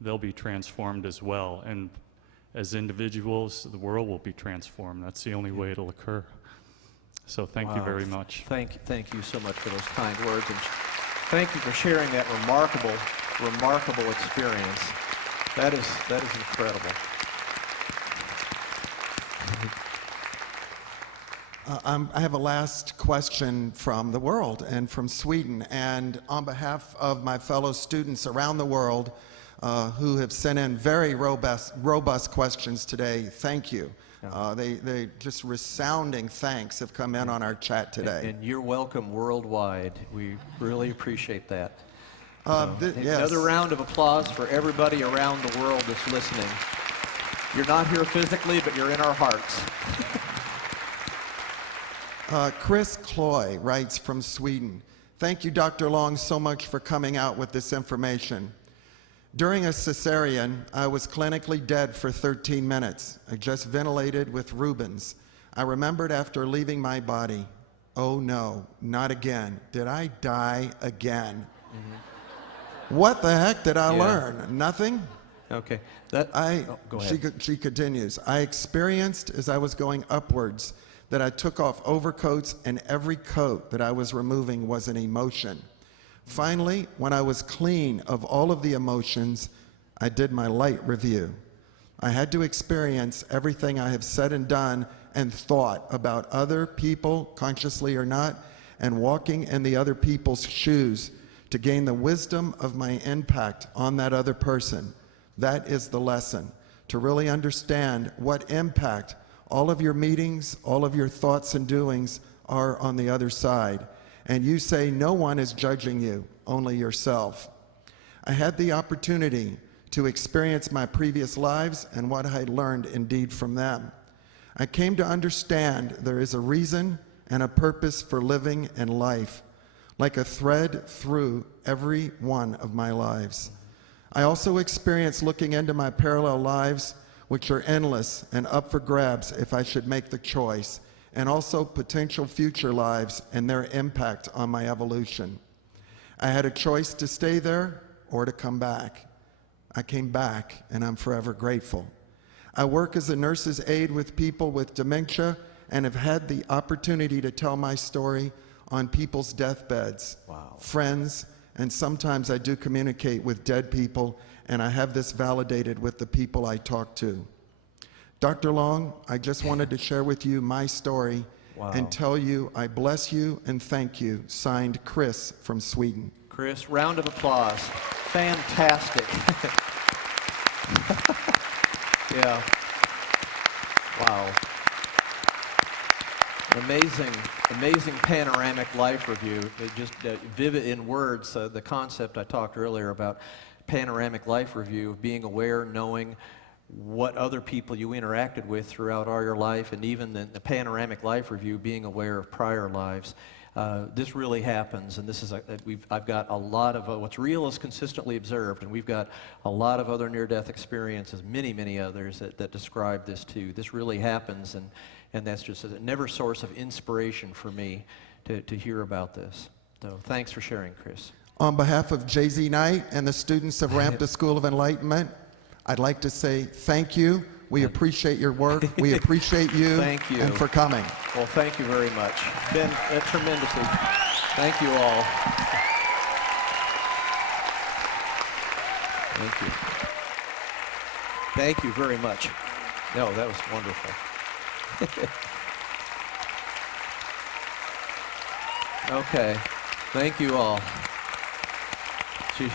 they'll be transformed as well. And as individuals, the world will be transformed. That's the only way it'll occur. So thank you very much. Thank you so much for those kind words, and thank you for sharing that remarkable experience. That is incredible. I have a last question from the world and from Sweden. And on behalf of my fellow students around the world who have sent in very robust questions today, thank you. They just resounding thanks have come in on our chat today. And you're welcome worldwide. We really appreciate that. Yes. Another round of applause for everybody around the world that's listening. You're not here physically, but you're in our hearts. Chris Cloy writes from Sweden. Thank you, Dr. Long, so much for coming out with this information. During a cesarean, I was clinically dead for 13 minutes. I just ventilated with Rubens. I remembered after leaving my body, oh no, not again. Did I die again? Mm-hmm. What the heck did I learn? Nothing? Okay. Go ahead. She continues, I experienced as I was going upwards that I took off overcoats, and every coat that I was removing was an emotion. Finally, when I was clean of all of the emotions, I did my light review. I had to experience everything I have said and done and thought about other people, consciously or not, and walking in the other people's shoes to gain the wisdom of my impact on that other person. That is the lesson, to really understand what impact all of your meetings, all of your thoughts and doings are on the other side. And you say no one is judging you, only yourself. I had the opportunity to experience my previous lives and what I learned indeed from them. I came to understand there is a reason and a purpose for living in life, like a thread through every one of my lives. I also experienced looking into my parallel lives, which are endless and up for grabs if I should make the choice, and also potential future lives and their impact on my evolution. I had a choice to stay there or to come back. I came back, and I'm forever grateful. I work as a nurse's aide with people with dementia and have had the opportunity to tell my story on people's deathbeds, friends, and sometimes I do communicate with dead people, and I have this validated with the people I talk to. Dr. Long, I just wanted to share with you my story and tell you I bless you and thank you. Signed, Chris from Sweden. Chris, round of applause. Fantastic. Yeah. Wow. Amazing panoramic life review. It just vivid in words, the concept I talked earlier about panoramic life review, being aware, knowing what other people you interacted with throughout all your life, and even the panoramic life review, being aware of prior lives. This really happens, and this is I've got a lot of what's real is consistently observed, and we've got a lot of other near-death experiences, many others that describe this too. This really happens, and that's just a never source of inspiration for me to hear about this. So thanks for sharing, Chris. On behalf of Jay-Z Knight and the students of Ramtha School of Enlightenment, I'd like to say thank you. We appreciate your work. We appreciate you. Thank you. And for coming. Well, thank you very much. Been tremendously. Thank you all. Thank you. Thank you very much. No, that was wonderful. Okay. Thank you all. Gee.